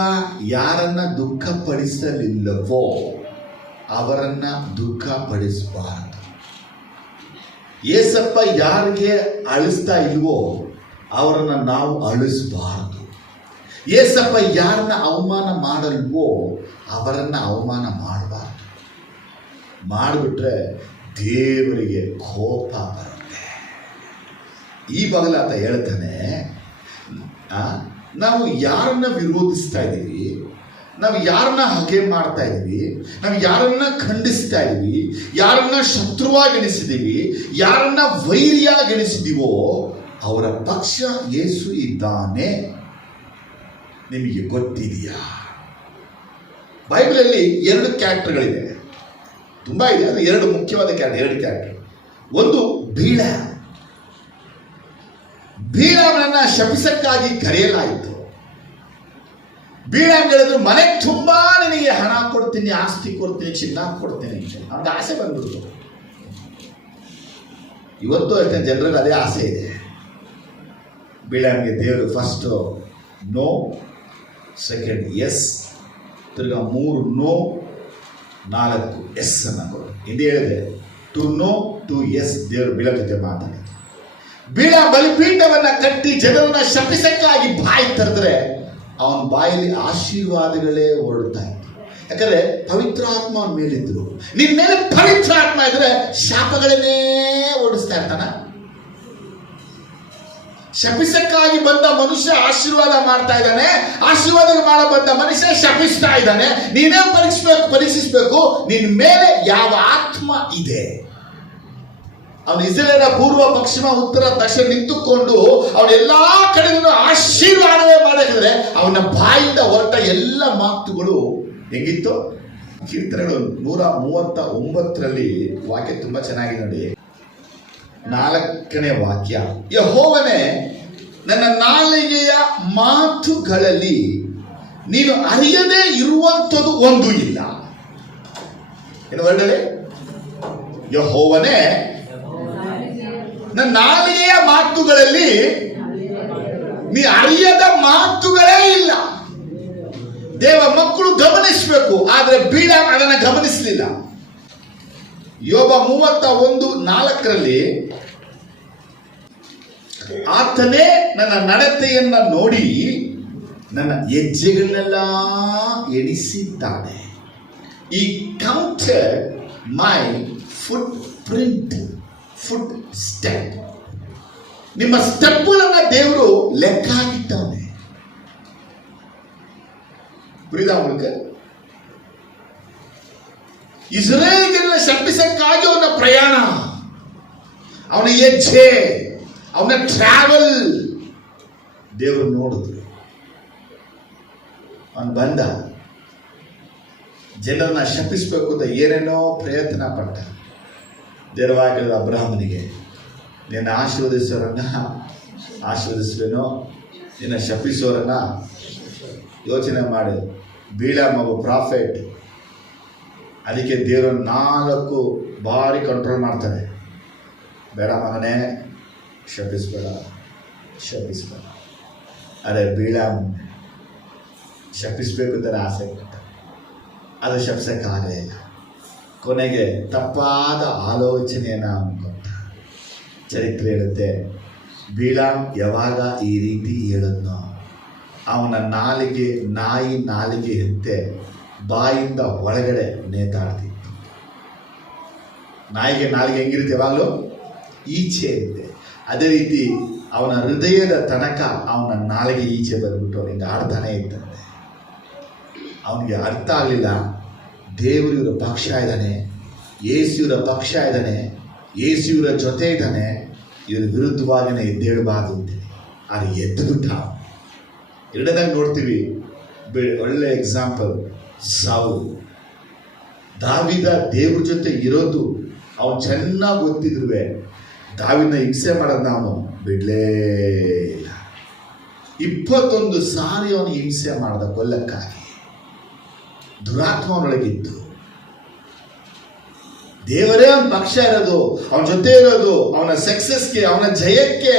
ಯಾರನ್ನ ದುಃಖಪಡಿಸಲಿಲ್ಲವೋ ಅವರನ್ನ ದುಃಖಪಡಿಸಬಾರದು. ಏಸಪ್ಪ ಯಾರಿಗೆ ಅಳಿಸ್ತಾ ಇಲ್ವೋ ಅವರನ್ನ ನಾವು ಅಳಿಸಬಾರದು. ಏಸಪ್ಪ ಯಾರನ್ನ ಅವಮಾನ ಮಾಡಲ್ವೋ ಅವರನ್ನ ಅವಮಾನ ಮಾಡಬಾರ್ದು. ಮಾಡಿಬಿಟ್ರೆ ದೇವರಿಗೆ ಕೋಪ ಬರುತ್ತೆ. ಈ ಬಗಲ ಆತ ಹೇಳ್ತಾನೆ, ನಾವು ಯಾರನ್ನ ವಿರೋಧಿಸ್ತಾ ಇದ್ದೀವಿ, ನಾವು ಯಾರನ್ನ ಹಗೆ ಮಾಡ್ತಾ ಇದ್ದೀವಿ, ನಾವು ಯಾರನ್ನ ಖಂಡಿಸ್ತಾ ಇದ್ದೀವಿ, ಯಾರನ್ನ ಶತ್ರುವಾಗಿಣಿಸಿದ್ದೀವಿ, ಯಾರನ್ನ ವೈರಿಯಾಗಿಣಿಸಿದೀವೋ ಅವರ ಪಕ್ಷ ಯೇಸು ಇದ್ದಾನೆ. ನಿಮಗೆ ಗೊತ್ತಿದೆಯಾ? ಬೈಬಲಲ್ಲಿ 2 ಕ್ಯಾರೆಕ್ಟರ್ಗಳಿದೆ, ತುಂಬ ಇದೆ. ಅಂದರೆ 2 ಮುಖ್ಯವಾದ ಎರಡು ಕ್ಯಾರೆಕ್ಟರ್. ಒಂದು ಬೀಳಾಮನನ್ನ ಶಪಿಸಕ್ಕಾಗಿ ಕರೆಯಲಾಯಿತು. ಬೀಳಾಮ್ ಹೇಳಿದ್ರು, ಮನೆಗೆ ತುಂಬಾ ನಿನಗೆ ಹಣ ಕೊಡ್ತೀನಿ, ಆಸ್ತಿ ಕೊಡ್ತೀನಿ, ಚಿನ್ನ ಕೊಡ್ತೀನಿ ಅಂತ ಅವ್ನಿಗೆ ಆಸೆ ಬಂದ್ಬಿಡ್ತು. ಇವತ್ತು ಅಷ್ಟೇ ಜನರಲ್ಲಿ ಅದೇ ಆಸೆ ಇದೆ. ಬೀಳಾಮ್ಗೆ ದೇವರು ಫಸ್ಟ್ ನೋ, ಸೆಕೆಂಡ್ ಎಸ್, ತಿರ್ಗಾ 3 ನೋ, 4 ಎಸ್ ಅನ್ನ ಕೊಡು. ಹಿಂದೆ ಹೇಳಿದೆ, ಟು ನೋ ಟು ಎಸ್. ದೇವರು ಬೀಳಾಮ್ ಜೊತೆ ಮಾತಾಡಿ, ಬೀಳಾಮ್ ಬಲಿಪೀಠವನ್ನ ಕಟ್ಟಿ ಜನರನ್ನ ಶಪಿಸಕ್ಕಾಗಿ ಬಾಯಿ ತೆರೆದ್ರೆ ಅವನ ಬಾಯಲ್ಲಿ ಆಶೀರ್ವಾದಗಳೇ ಹೊರಡ್ತಾ ಇತ್ತು. ಯಾಕಂದ್ರೆ ಪವಿತ್ರಾತ್ಮ ಅವನ ಮೇಲಿದ್ರು. ನಿನ್ ಮೇಲೆ ಪವಿತ್ರಾತ್ಮ ಇದ್ರೆ ಶಾಪಗಳನ್ನೇ ಓಡಿಸ್ತಾ ಇರ್ತಾನ. ಶಪಿಸಕ್ಕಾಗಿ ಬಂದ ಮನುಷ್ಯ ಆಶೀರ್ವಾದ ಮಾಡ್ತಾ ಇದ್ದಾನೆ, ಆಶೀರ್ವಾದ ಮಾಡ ಬಂದ ಮನುಷ್ಯ ಶಪಿಸ್ತಾ ಇದ್ದಾನೆ. ನೀನೇ ಪರೀಕ್ಷಿಸಬೇಕು ನಿನ್ ಮೇಲೆ ಯಾವ ಆತ್ಮ ಇದೆ. ಅವನು ಇಸ್ರೇಲರ ಪೂರ್ವ, ಪಶ್ಚಿಮ, ಉತ್ತರ, ದಕ್ಷಿಣ ನಿಂತುಕೊಂಡು ಅವನೆಲ್ಲಾ ಕಡೆಗೂ ಆಶೀರ್ವಾದವೇ ಮಾಡಿದ್ರೆ ಅವನ ಬಾಯಿಂದ ಹೊರಟ ಎಲ್ಲ ಮಾತುಗಳು ಹೆಂಗಿತ್ತು? ಕೀರ್ತನೆಗಳು 139 ವಾಕ್ಯ ತುಂಬಾ ಚೆನ್ನಾಗಿದೆ ನೋಡಿ. 4ನೇ ವಾಕ್ಯ, ಯೆಹೋವನೇ ನನ್ನ ನಾಲಿಗೆಯ ಮಾತುಗಳಲ್ಲಿ ನೀನು ಅರಿಯದೇ ಇರುವಂಥದ್ದು ಒಂದು ಇಲ್ಲ. ಏನು ವರ್ಣನೆ? ಯೆಹೋವನೇ ನನ್ನ ನಾಲಿಗೆಯ ಮಾತುಗಳಲ್ಲಿ ನೀ ಅರಿಯದ ಮಾತುಗಳೇ ಇಲ್ಲ. ದೇವ ಮಕ್ಕಳು ಗಮನಿಸಬೇಕು, ಆದ್ರೆ ಬೀಳಾಮ್ ಅದನ್ನ ಗಮನಿಸಲಿಲ್ಲ. ಯೋಬ 31:4 ಆತನೇ ನನ್ನ ನಡತೆಯನ್ನ ನೋಡಿ ನನ್ನ ಹೆಜ್ಜೆಗಳನ್ನೆಲ್ಲ ಎಣಿಸಿದ್ದಾನೆ. ಈ counted my foot print, foot step. ನಿಮ್ಮ ಸ್ಟೆಪ್ಗಳನ್ನ ದೇವರು ಲೆಕ್ಕ ಹಾಕಿಟ್ಟವನೆ. புரியுதா உங்களுக்கு? ಇಸ್ರೇಲಿಯರನ್ನ ಶಪಿಸಕ್ಕಾಗಿ ಅವನ ಪ್ರಯಾಣ, ಅವನ ಹೆಜ್ಜೆ, ಅವನ ಟ್ರಾವೆಲ್ ದೇವರು ನೋಡಿದ್ರು. ಅವನು ಬಂದ ಜನರನ್ನ ಶಪಿಸಬೇಕು ಅಂತ ಏನೇನೋ ಪ್ರಯತ್ನ ಪಟ್ಟ. ದೇವರಾಗಿದ್ದ ಅಬ್ರಹಾಮನಿಗೆ, ನಿನ್ನ ಆಶೀರ್ವದಿಸೋರನ್ನ ಆಶೀರ್ವದಿಸುವೆನೋ, ನಿನ್ನ ಶಪಿಸೋರನ್ನ ಯೋಚನೆ ಮಾಡಿ. ಬೀಳಾಮ್ ಒಬ್ಬ ಪ್ರಾಫೆಟ್, ಅದಕ್ಕೆ ದೇವರು 4 ಬಾರಿ ಕಂಟ್ರೋಲ್ ಮಾಡ್ತಾರೆ. ಬೇಡ ಮಗನೇ, ಶಪಿಸ್ಬೇಡ. ಅರೆ ಬೀಳಾಮ್ ಶಪಿಸ್ಬೇಕು ಅಂತ ಆಸೆ ಪಟ್ಟ, ಅದು ಶಪಿಸಕ್ಕಾಗಲೇ ಇಲ್ಲ. ಕೊನೆಗೆ ತಪ್ಪಾದ ಆಲೋಚನೆಯನ್ನು ಅನ್ಕೊಂಡ. ಚರಿತ್ರೆ ಹೇಳುತ್ತೆ, ಬೀಳಾಮ್ ಯಾವಾಗ ಈ ರೀತಿ ಹೇಳಿದ್ನೋ ಅವನ ನಾಲಿಗೆ ನಾಯಿ ನಾಲಿಗೆಯಂತೆ ಬಾಯಿಂದ ಒಳಗಡೆ ನೇತಾಡ್ತಿತ್ತು. ನಾಯಿಗೆ ನಾಲಿಗೆ ಹೆಂಗಿರುತ್ತೆ? ಯಾವಾಗಲೂ ಈಚೆ ಇರುತ್ತೆ. ಅದೇ ರೀತಿ ಅವನ ಹೃದಯದ ತನಕ ಅವನ ನಾಲಿಗೆ ಈಚೆ ಬಂದ್ಬಿಟ್ಟು ಹಿಂಗೆ ಆಡ್ತಾನೆ ಇದ್ದಂತೆ. ಅವನಿಗೆ ಅರ್ಥ ಆಗಲಿಲ್ಲ, ದೇವರು ಇವರ ಪಕ್ಷ ಇದ್ದಾನೆ, ಯೇಸು ಇವರ ಪಕ್ಷ ಇದ್ದಾನೆ, ಯೇಸು ಇವರ ಜೊತೆ ಇದ್ದಾನೆ, ಇವರ ವಿರುದ್ಧವಾಗಿನೇ ಎದ್ದೇಳಬಾರ್ದು ಅಂತೇಳಿ. ಅದು ಎದ್ದುಬಿಟ್ಟ. ಎರಡನೇದಾಗಿ ನೋಡ್ತೀವಿ, ಒಳ್ಳೆ ಎಕ್ಸಾಂಪಲ್ ಸೌಲ್. ದಾವಿದ ದೇವ್ರ ಜೊತೆ ಇರೋದು ಅವನು ಚೆನ್ನಾಗಿ ಗೊತ್ತಿದ್ರು ದಾವಿದನ ಹಿಂಸೆ ಮಾಡೋದನ್ನ ಅವನು ಬಿಡಲೇ ಇಲ್ಲ. 21 ಸಾರಿ ಅವನು ಹಿಂಸೆ ಮಾಡ್ದ ಕೊಲ್ಲಕ್ಕಾಗಿ. ದುರಾತ್ಮ ಅವನೊಳಗಿತ್ತು. ದೇವರೇ ಅವನ ಪಕ್ಷ ಇರೋದು, ಅವನ ಜೊತೆ ಇರೋದು, ಅವನ ಸಕ್ಸಸ್ಗೆ, ಅವನ ಜಯಕ್ಕೆ,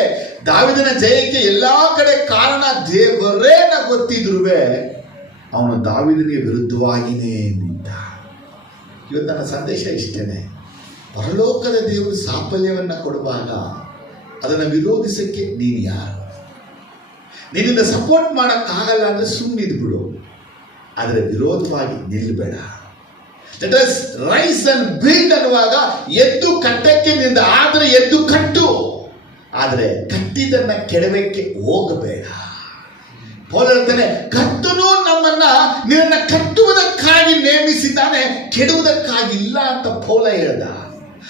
ದಾವಿದನ ಜಯಕ್ಕೆ ಎಲ್ಲಾ ಕಡೆ ಕಾರಣ ದೇವರೇನ ಗೊತ್ತಿದ್ರುವೆ ಅವನು ದಾವಿದನಿಗೆ ವಿರುದ್ಧವಾಗಿಯೇ ನಿಂತ. ಇವತ್ತು ನನ್ನ ಸಂದೇಶ ಇಷ್ಟೇನೆ. ಪರಲೋಕದ ದೇವರು ಸಾಫಲ್ಯವನ್ನ ಕೊಡುವಾಗ ಅದನ್ನು ವಿರೋಧಿಸಕ್ಕೆ ನೀನು ಯಾರು? ನಿನ್ನಿಂದ ಸಪೋರ್ಟ್ ಮಾಡೋಕ್ಕಾಗಲ್ಲ ಅಂದ್ರೆ ಸುಮ್ಮನಿದ್ಬಿಡು, ಆದರೆ ವಿರೋಧವಾಗಿ ನಿಲ್ಬೇಡ. Let us rise and build ಅನ್ನುವಾಗ ಎದ್ದು ಕಟ್ಟಕ್ಕೆ ನಿಂದ ಆದರೆ ಎದ್ದು ಕಟ್ಟು, ಆದರೆ ಕಟ್ಟಿದ್ದನ್ನ ಕೆಡವಕ್ಕೆ ಹೋಗಬೇಡ. ಪೌಲ್ ಹೇಳ್ತಾನೆ, ಕರ್ತನು ನಮ್ಮನ್ನ ನಿನ್ನ ಕಟ್ಟುವುದಕ್ಕಾಗಿ ನೇಮಿಸಿದ್ದಾನೆ, ಕೆಡುವುದಕ್ಕಾಗಿಲ್ಲ ಅಂತ ಪೌಲ ಹೇಳ್ದ.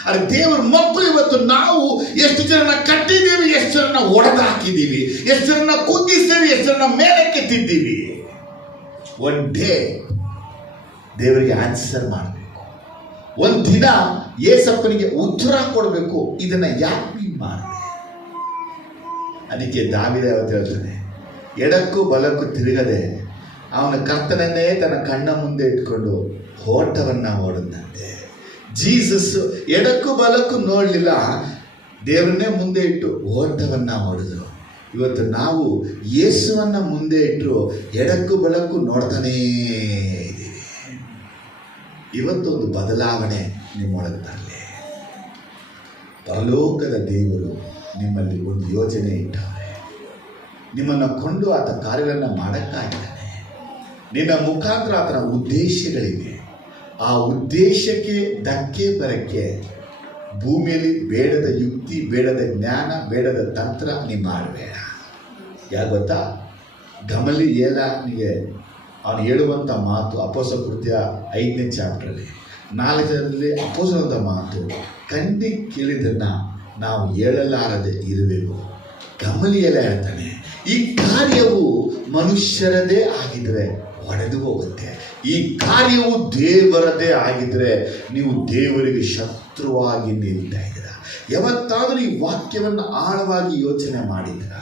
ಆದರೆ ದೇವರ ಮಕ್ಕಳು ಇವತ್ತು ನಾವು ಎಷ್ಟು ಜನನ ಕಟ್ಟಿದ್ದೀವಿ, ಎಷ್ಟು ಜನನ ಒಡೆದು ಹಾಕಿದ್ದೀವಿ, ಎಷ್ಟು ಜನನ ಕುಗ್ಗಿಸ್ತೀವಿ, ಎಷ್ಟು ಜನನ ಮೇಲಕ್ಕೆತ್ತಿದ್ದೀವಿ. ಒನ್ ಡೇ ದೇವರಿಗೆ ಆನ್ಸರ್ ಮಾಡಬೇಕು. ಒಂದು ದಿನ ಯೇಸಪ್ಪನಿಗೆ ಉತ್ತರ ಕೊಡಬೇಕು, ಇದನ್ನ ಯಾಕೆ ನೀನು ಮಾಡಿದೆ? ಅದಕ್ಕೆ ದಾವಿದ ಅವತ್ತು ಹೇಳ್ತಾನೆ, ಎಡಕ್ಕೂ ಬಲಕ್ಕೂ ತಿರುಗದೆ ಅವನ ಕರ್ತನನ್ನೇ ತನ್ನ ಕಣ್ಣ ಮುಂದೆ ಇಟ್ಕೊಂಡು ಓಟವನ್ನ ಓಡದಂತೆ. ಜೀಸಸ್ ಎಡಕ್ಕೂ ಬಲಕ್ಕೂ ನೋಡಲಿಲ್ಲ, ದೇವರನ್ನೇ ಮುಂದೆ ಇಟ್ಟು ಓಟವನ್ನ ಓಡಿದ್ರು. ಇವತ್ತು ನಾವು ಯೇಸುವನ್ನ ಮುಂದೆ ಇಟ್ಟರು ಎಡಕ್ಕೂ ಬಲಕ್ಕೂ ನೋಡ್ತಾನೇ ಇದ್ದೀವಿ. ಇವತ್ತೊಂದು ಬದಲಾವಣೆ ನಿಮ್ಮೊಳಗೆ ತರಲಿ. ಪರಲೋಕದ ದೇವರು ನಿಮ್ಮಲ್ಲಿ ಒಂದು ಯೋಜನೆ ಇಟ್ಟವ್ರೆ. ನಿಮ್ಮನ್ನು ಕೊಂಡು ಆತ ಕಾರ್ಯಗಳನ್ನು ಮಾಡಕ್ಕಾಗಿದ್ದಾನೆ. ನಿನ್ನ ಮುಖಾಂತರ ಆತನ ಉದ್ದೇಶಗಳಿವೆ. ಆ ಉದ್ದೇಶಕ್ಕೆ ಧಕ್ಕೆ ಬರಕ್ಕೆ ಭೂಮಿಯಲ್ಲಿ ಬೇಡದ ಯುಕ್ತಿ, ಬೇಡದ ಜ್ಞಾನ, ಬೇಡದ ತಂತ್ರ ನೀ ಮಾಡಬೇಡ. ಯಾಕೆ ಗೊತ್ತಾ? ಗಮಲಿಯೇಲನಿಗೆ ಅವನು ಹೇಳುವಂಥ ಮಾತು ಅಪೊಸ್ತಲ ಕೃತ್ಯ 5ನೇ ಚಾಪ್ಟ್ರಲ್ಲಿ 4ರಲ್ಲಿ ಅಪೊಸ್ತಲದ ಮಾತು, ಕಣ್ಣಿಗೆ ಕೇಳಿದ್ದನ್ನ ನಾವು ಹೇಳಲಾರದೆ ಇರಬೇಕು. ಗಮಲಿಯೇಲ ಹೇಳ್ತಾನೆ, ಈ ಕಾರ್ಯವು ಮನುಷ್ಯರದೇ ಆಗಿದ್ರೆ ಒಡೆದು ಹೋಗುತ್ತೆ, ಈ ಕಾರ್ಯವು ದೇವರದೇ ಆಗಿದ್ರೆ ನೀವು ದೇವರಿಗೆ ಶತ್ರುವಾಗಿ ನಿಲ್ತಾ ಇದ್ದೀರ. ಯಾವತ್ತಾದರೂ ಈ ವಾಕ್ಯವನ್ನು ಆಳವಾಗಿ ಯೋಚನೆ ಮಾಡಿದ್ರ?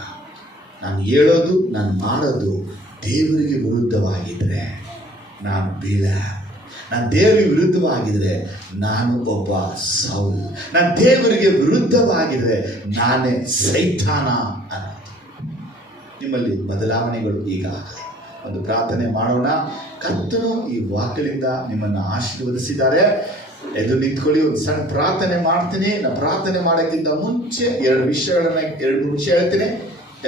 ನಾನು ಹೇಳೋದು, ನಾನು ಮಾಡೋದು ದೇವರಿಗೆ ವಿರುದ್ಧವಾಗಿದ್ರೆ ನಾನು ಬೀಳ. ನಾನು ದೇವರಿಗೆ ವಿರುದ್ಧವಾಗಿದ್ರೆ ನಾನು ಒಬ್ಬ ಸೌಲ್. ನಾನು ದೇವರಿಗೆ ವಿರುದ್ಧವಾಗಿದ್ರೆ ನಾನೇ ಸೈತಾನ ಅನ್ನೋದು. ನಿಮ್ಮಲ್ಲಿ ಬದಲಾವಣೆಗಳು ಈಗಾಗಲೇ. ಒಂದು ಪ್ರಾರ್ಥನೆ ಮಾಡೋಣ. ಕರ್ತನು ಈ ವಾಕ್ಯದಿಂದ ನಿಮ್ಮನ್ನು ಆಶೀರ್ವದಿಸಿದ್ದಾರೆ. ಎದ್ದು ನಿಂತ್ಕೊಳ್ಳಿ. ಒಂದು ಸಣ್ಣ ಪ್ರಾರ್ಥನೆ ಮಾಡ್ತೀನಿ. ನಾನು ಪ್ರಾರ್ಥನೆ ಮಾಡೋಕ್ಕಿಂತ ಮುಂಚೆ 2 ವಿಷಯ ಹೇಳ್ತೀನಿ.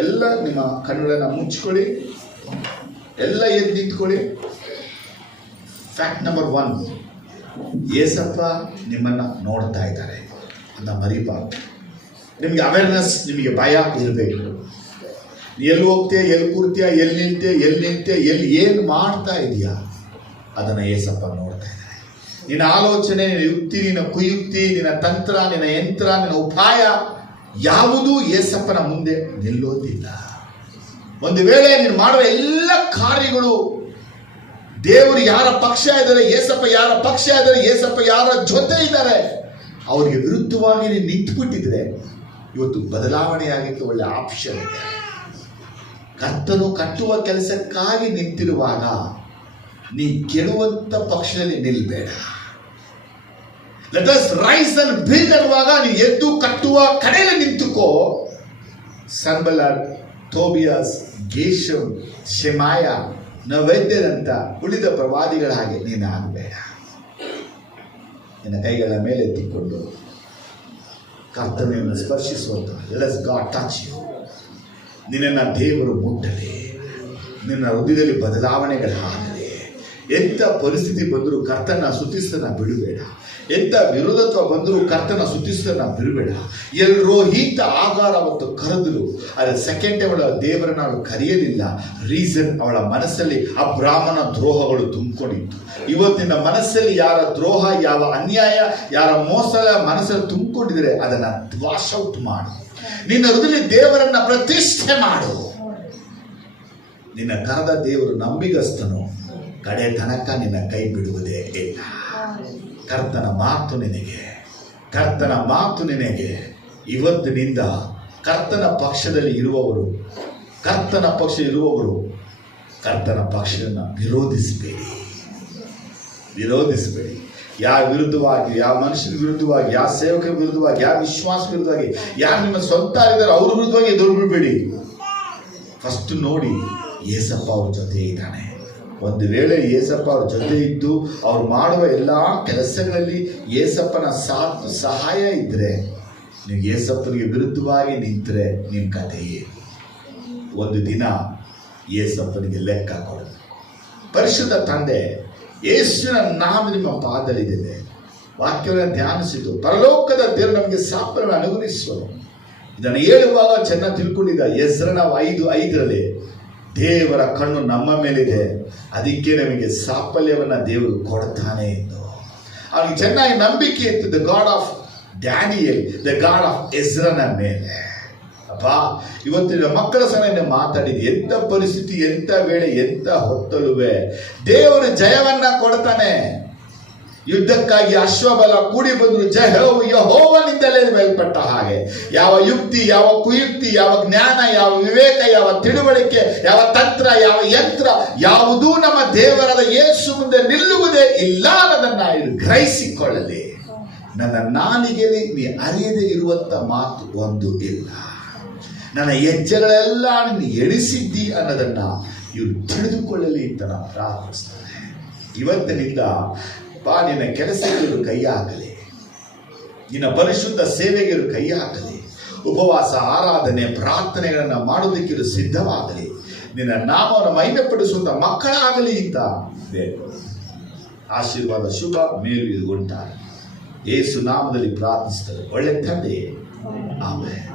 ಎಲ್ಲ ನಿಮ್ಮ ಕಣ್ಣುಗಳನ್ನು ಮುಚ್ಕೊಳ್ಳಿ, ಎಲ್ಲ ಎದ್ದು ನಿಂತ್ಕೊಳ್ಳಿ. ಫ್ಯಾಕ್ಟ್ ನಂಬರ್ 1, ಏಸಪ್ಪ ನಿಮ್ಮನ್ನು ನೋಡ್ತಾ ಇದ್ದಾರೆ ಅಂತ ಮರಿಬಾರ್ದು. ನಿಮಗೆ ಅವೇರ್ನೆಸ್, ನಿಮಗೆ ಭಯ ಇರಬೇಕು. ಎಲ್ಲಿ ಹೋಗ್ತೀಯ, ಎಲ್ಲಿ ಕೂರ್ತೀಯ, ಎಲ್ಲಿ ನಿಲ್ತೀಯ, ಎಲ್ಲಿ ಏನು ಮಾಡ್ತಾ ಇದೆಯಾ ಅದನ್ನು ಏಸಪ್ಪ ನೋಡ್ತಾ ಇದ್ದಾರೆ. ನಿನ್ನ ಆಲೋಚನೆ, ನಿನ್ನ ಯುಕ್ತಿ, ನಿನ್ನ ಕುಯುಕ್ತಿ, ನಿನ್ನ ತಂತ್ರ, ನಿನ್ನ ಯಂತ್ರ, ನಿನ್ನ ಉಪಾಯ ಯಾವುದೂ ಏಸಪ್ಪನ ಮುಂದೆ ನಿಲ್ಲೋದಿಲ್ಲ. ಒಂದು ವೇಳೆ ನೀನು ಮಾಡುವ ಎಲ್ಲ ಕಾರ್ಯಗಳು ದೇವರು ಯಾರ ಪಕ್ಷ ಇದ್ದಾರೆ, ಏಸಪ್ಪ ಯಾರ ಪಕ್ಷ ಇದ್ದಾರೆ, ಏಸಪ್ಪ ಯಾರ ಜೊತೆ ಇದ್ದಾರೆ, ಅವರಿಗೆ ವಿರುದ್ಧವಾಗಿ ನೀನು ನಿಂತುಬಿಟ್ಟಿದ್ರೆ ಇವತ್ತು ಬದಲಾವಣೆಯಾಗಕ್ಕೆ ಒಳ್ಳೆ ಆಪ್ಷನ್ ಇದೆ. ಕರ್ತನು ಕಟ್ಟುವ ಕೆಲಸಕ್ಕಾಗಿ ನಿಂತಿರುವಾಗ ನೀ ಕೆಡುವಂತ ಪಕ್ಷದಲ್ಲಿ ನಿಲ್ಬೇಡ. Let us rise and build ಅನ್ನುವಾಗ ನೀನು ಎದ್ದು ಕಟ್ಟುವ ಕಡೆಯಲ್ಲಿ ನಿಂತುಕೋ. ಸಂಬಲರ್, ತೋಬಿಯಾಸ್, ಗೇಷಮ್, ಶೆಮಾಯ, ನೈವೇದ್ಯರಂತ ಉಳಿದ ಪ್ರವಾದಿಗಳ ಹಾಗೆ ನೀನು ಆಗಬೇಡ. ನಿನ್ನ ಕೈಗಳ ಮೇಲೆ ಎತ್ತಿಕೊಂಡು ಕರ್ತನೆಯನ್ನು ಸ್ಪರ್ಶಿಸುವಂತ let us God touch you. ನಿನ್ನನ್ನು ದೇವರು ಮುಟ್ಟಲಿ, ನಿನ್ನ ಹೃದಯದಲ್ಲಿ ಬದಲಾವಣೆಗಳಾಗಲಿ. ಎಂಥ ಪರಿಸ್ಥಿತಿ ಬಂದರೂ ಕರ್ತನ ಸ್ತುತಿಸನ್ನ ಬಿಡಬೇಡ. ಎಂಥ ವಿರೋಧತ್ವ ಬಂದರೂ ಕರ್ತನ ಸ್ತುತಿಸನ್ನ ಬಿಡಬೇಡ. ಎಲ್ಲರೂ ಈತ ಆಗಾರ ಅವತ್ತು ಕರೆದರು, ಆದರೆ ಸೆಕೆಂಡ್ ಟೈಮ್ ಅವಳ ದೇವರನ್ನು ಅವಳು ಕರೆಯಲಿಲ್ಲ. ರೀಸನ್, ಅವಳ ಮನಸ್ಸಲ್ಲಿ ಅಬ್ರಾಹ್ಮಣ ದ್ರೋಹಗಳು ತುಂಬಿಕೊಂಡಿತ್ತು. ಇವತ್ತಿನ ಮನಸ್ಸಲ್ಲಿ ಯಾರ ದ್ರೋಹ, ಯಾವ ಅನ್ಯಾಯ, ಯಾರ ಮೋಸ ಮನಸ್ಸಲ್ಲಿ ತುಂಬಿಕೊಂಡಿದ್ರೆ ಅದನ್ನು ವಾಶ್ ಔಟ್ ಮಾಡು. ನಿನ್ನ ಹೃದಯ ದೇವರನ್ನ ಪ್ರತಿಷ್ಠೆ ಮಾಡು. ನಿನ್ನ ಕರೆದ ದೇವರು ನಂಬಿಗಸ್ತನು, ಕಡೆ ತನಕ ನಿನ್ನ ಕೈ ಬಿಡುವುದೇ ಇಲ್ಲ. ಕರ್ತನ ಮಾತು ನಿನಗೆ, ಕರ್ತನ ಮಾತು ನಿನಗೆ. ಇವತ್ತಿನಿಂದ ಕರ್ತನ ಪಕ್ಷದಲ್ಲಿ ಇರುವವರು, ಕರ್ತನ ಕರ್ತನ ಪಕ್ಷವನ್ನು ವಿರೋಧಿಸಬೇಡಿ. ಯಾವ ವಿರುದ್ಧವಾಗಿ, ಯಾವ ಮನುಷ್ಯನ ವಿರುದ್ಧವಾಗಿ, ಯಾವ ಸೇವಕರ ವಿರುದ್ಧವಾಗಿ, ಯಾವ ವಿಶ್ವಾಸ ವಿರುದ್ಧವಾಗಿ, ಯಾರು ನಿಮ್ಮ ಸ್ವಂತ ಇದ್ದಾರೆ ಅವ್ರ ವಿರುದ್ಧವಾಗಿ ಎದುರು ಬಿಡಬೇಡಿ. ಫಸ್ಟ್ ನೋಡಿ ಏಸಪ್ಪ ಅವ್ರ ಜೊತೆ ಇದ್ದಾನೆ. ಒಂದು ವೇಳೆ ಏಸಪ್ಪ ಅವ್ರ ಜೊತೆ ಇದ್ದು ಅವ್ರು ಮಾಡುವ ಎಲ್ಲ ಕೆಲಸಗಳಲ್ಲಿ ಏಸಪ್ಪನ ಸಹಾಯ ಇದ್ರೆ, ನೀವು ಏಸಪ್ಪನಿಗೆ ವಿರುದ್ಧವಾಗಿ ನಿಂತರೆ ನಿಮ್ಮ ಕಥೆಯೇ. ಒಂದು ದಿನ ಏಸಪ್ಪನಿಗೆ ಲೆಕ್ಕ ಕೊಡೋದು. ಪರಿಶುದ್ಧ ತಂದೆ, ಯೇಸುವಿನ ನಾಮ ನಿಮ್ಮ ಪಾದದಲ್ಲಿದೆ. ವಾಕ್ಯವನ್ನು ಧ್ಯಾನಿಸಿದ್ದು ಪರಲೋಕದ ದೇವರು ನಮಗೆ ಸಾಪವನ್ನು ಅನುಗ್ರಹಿಸುವರು. ಇದನ್ನು ಹೇಳುವಾಗ ಚೆನ್ನಾಗಿ ತಿಳ್ಕೊಂಡಿದ್ದ. ಎಜ್ರನ 5:5 ದೇವರ ಕಣ್ಣು ನಮ್ಮ ಮೇಲಿದೆ, ಅದಕ್ಕೆ ನಮಗೆ ಸಾಫಲ್ಯವನ್ನು ದೇವರು ಕೊಡ್ತಾನೆ ಎಂದು ಅವನಿಗೆ ಚೆನ್ನಾಗಿ ನಂಬಿಕೆ ಇತ್ತು. The God of Daniel, the God of ಎಜ್ರನ ಮೇಲೆ. ಅಪ್ಪ, ಇವತ್ತಿನ ಮಕ್ಕಳ ಸಹ ಮಾತಾಡಿದ್ದು, ಎಂಥ ಪರಿಸ್ಥಿತಿ, ಎಂಥ ವೇಳೆ, ಎಂಥ ಹೊತ್ತಲುವೆ ದೇವರು ಜಯವನ್ನ ಕೊಡ್ತಾನೆ. ಯುದ್ಧಕ್ಕಾಗಿ ಅಶ್ವಬಲ ಕೂಡಿ ಬಂದರು, ಯೆಹೋವನಿಂದಲೇ ಮೇಲ್ಪಟ್ಟ ಹಾಗೆ. ಯಾವ ಯುಕ್ತಿ, ಯಾವ ಕುಯುಕ್ತಿ, ಯಾವ ಜ್ಞಾನ, ಯಾವ ವಿವೇಕ, ಯಾವ ತಿಳುವಳಿಕೆ, ಯಾವ ತಂತ್ರ, ಯಾವ ಯಂತ್ರ ಯಾವುದೂ ನಮ್ಮ ದೇವರಾದ ಯೇಸು ಮುಂದೆ ನಿಲ್ಲುವುದೇ ಇಲ್ಲ ಅನ್ನೋದನ್ನ ಗ್ರಹಿಸಿಕೊಳ್ಳಲಿ. ನನ್ನ ನಾಲಿಗೆಯಲ್ಲಿ ನೀ ಅರಿಯದೆ ಇರುವಂತ ಮಾತು ಒಂದು ಇಲ್ಲ. ನನ್ನ ಹೆಜ್ಜೆಗಳೆಲ್ಲ ನೀನು ಎಣಿಸಿದ್ದಿ ಅನ್ನೋದನ್ನ ಇವರು ತಿಳಿದುಕೊಳ್ಳಲಿ ಅಂತ ನಾನು ಪ್ರಾರ್ಥಿಸ್ತೇನೆ. ಇವತ್ತಿನಿಂದ ಬಾ, ನಿನ್ನ ಕೆಲಸಕ್ಕೆ ಇವರು ಕೈ ಹಾಕಲಿ, ನಿನ್ನ ಪರಿಶುದ್ಧ ಸೇವೆಗೆ ಇವರು ಕೈ ಹಾಕಲಿ, ಉಪವಾಸ, ಆರಾಧನೆ, ಪ್ರಾರ್ಥನೆಗಳನ್ನು ಮಾಡೋದಕ್ಕೆ ಇವರು ಸಿದ್ಧವಾಗಲಿ, ನಿನ್ನ ನಾಮವನ್ನು ಮಹಿಮೆಪಡಿಸುವಂತ ಮಕ್ಕಳಾಗಲಿ ಅಂತ ಆಶೀರ್ವಾದ, ಶುಭ ಮೇಲು ಇದು ಉಂಟಾಗಲಿ. ಯೇಸು ನಾಮದಲ್ಲಿ ಪ್ರಾರ್ಥಿಸ್ತಾರೆ ಒಳ್ಳೆ ತಂದೆ. ಆಮೆನ್.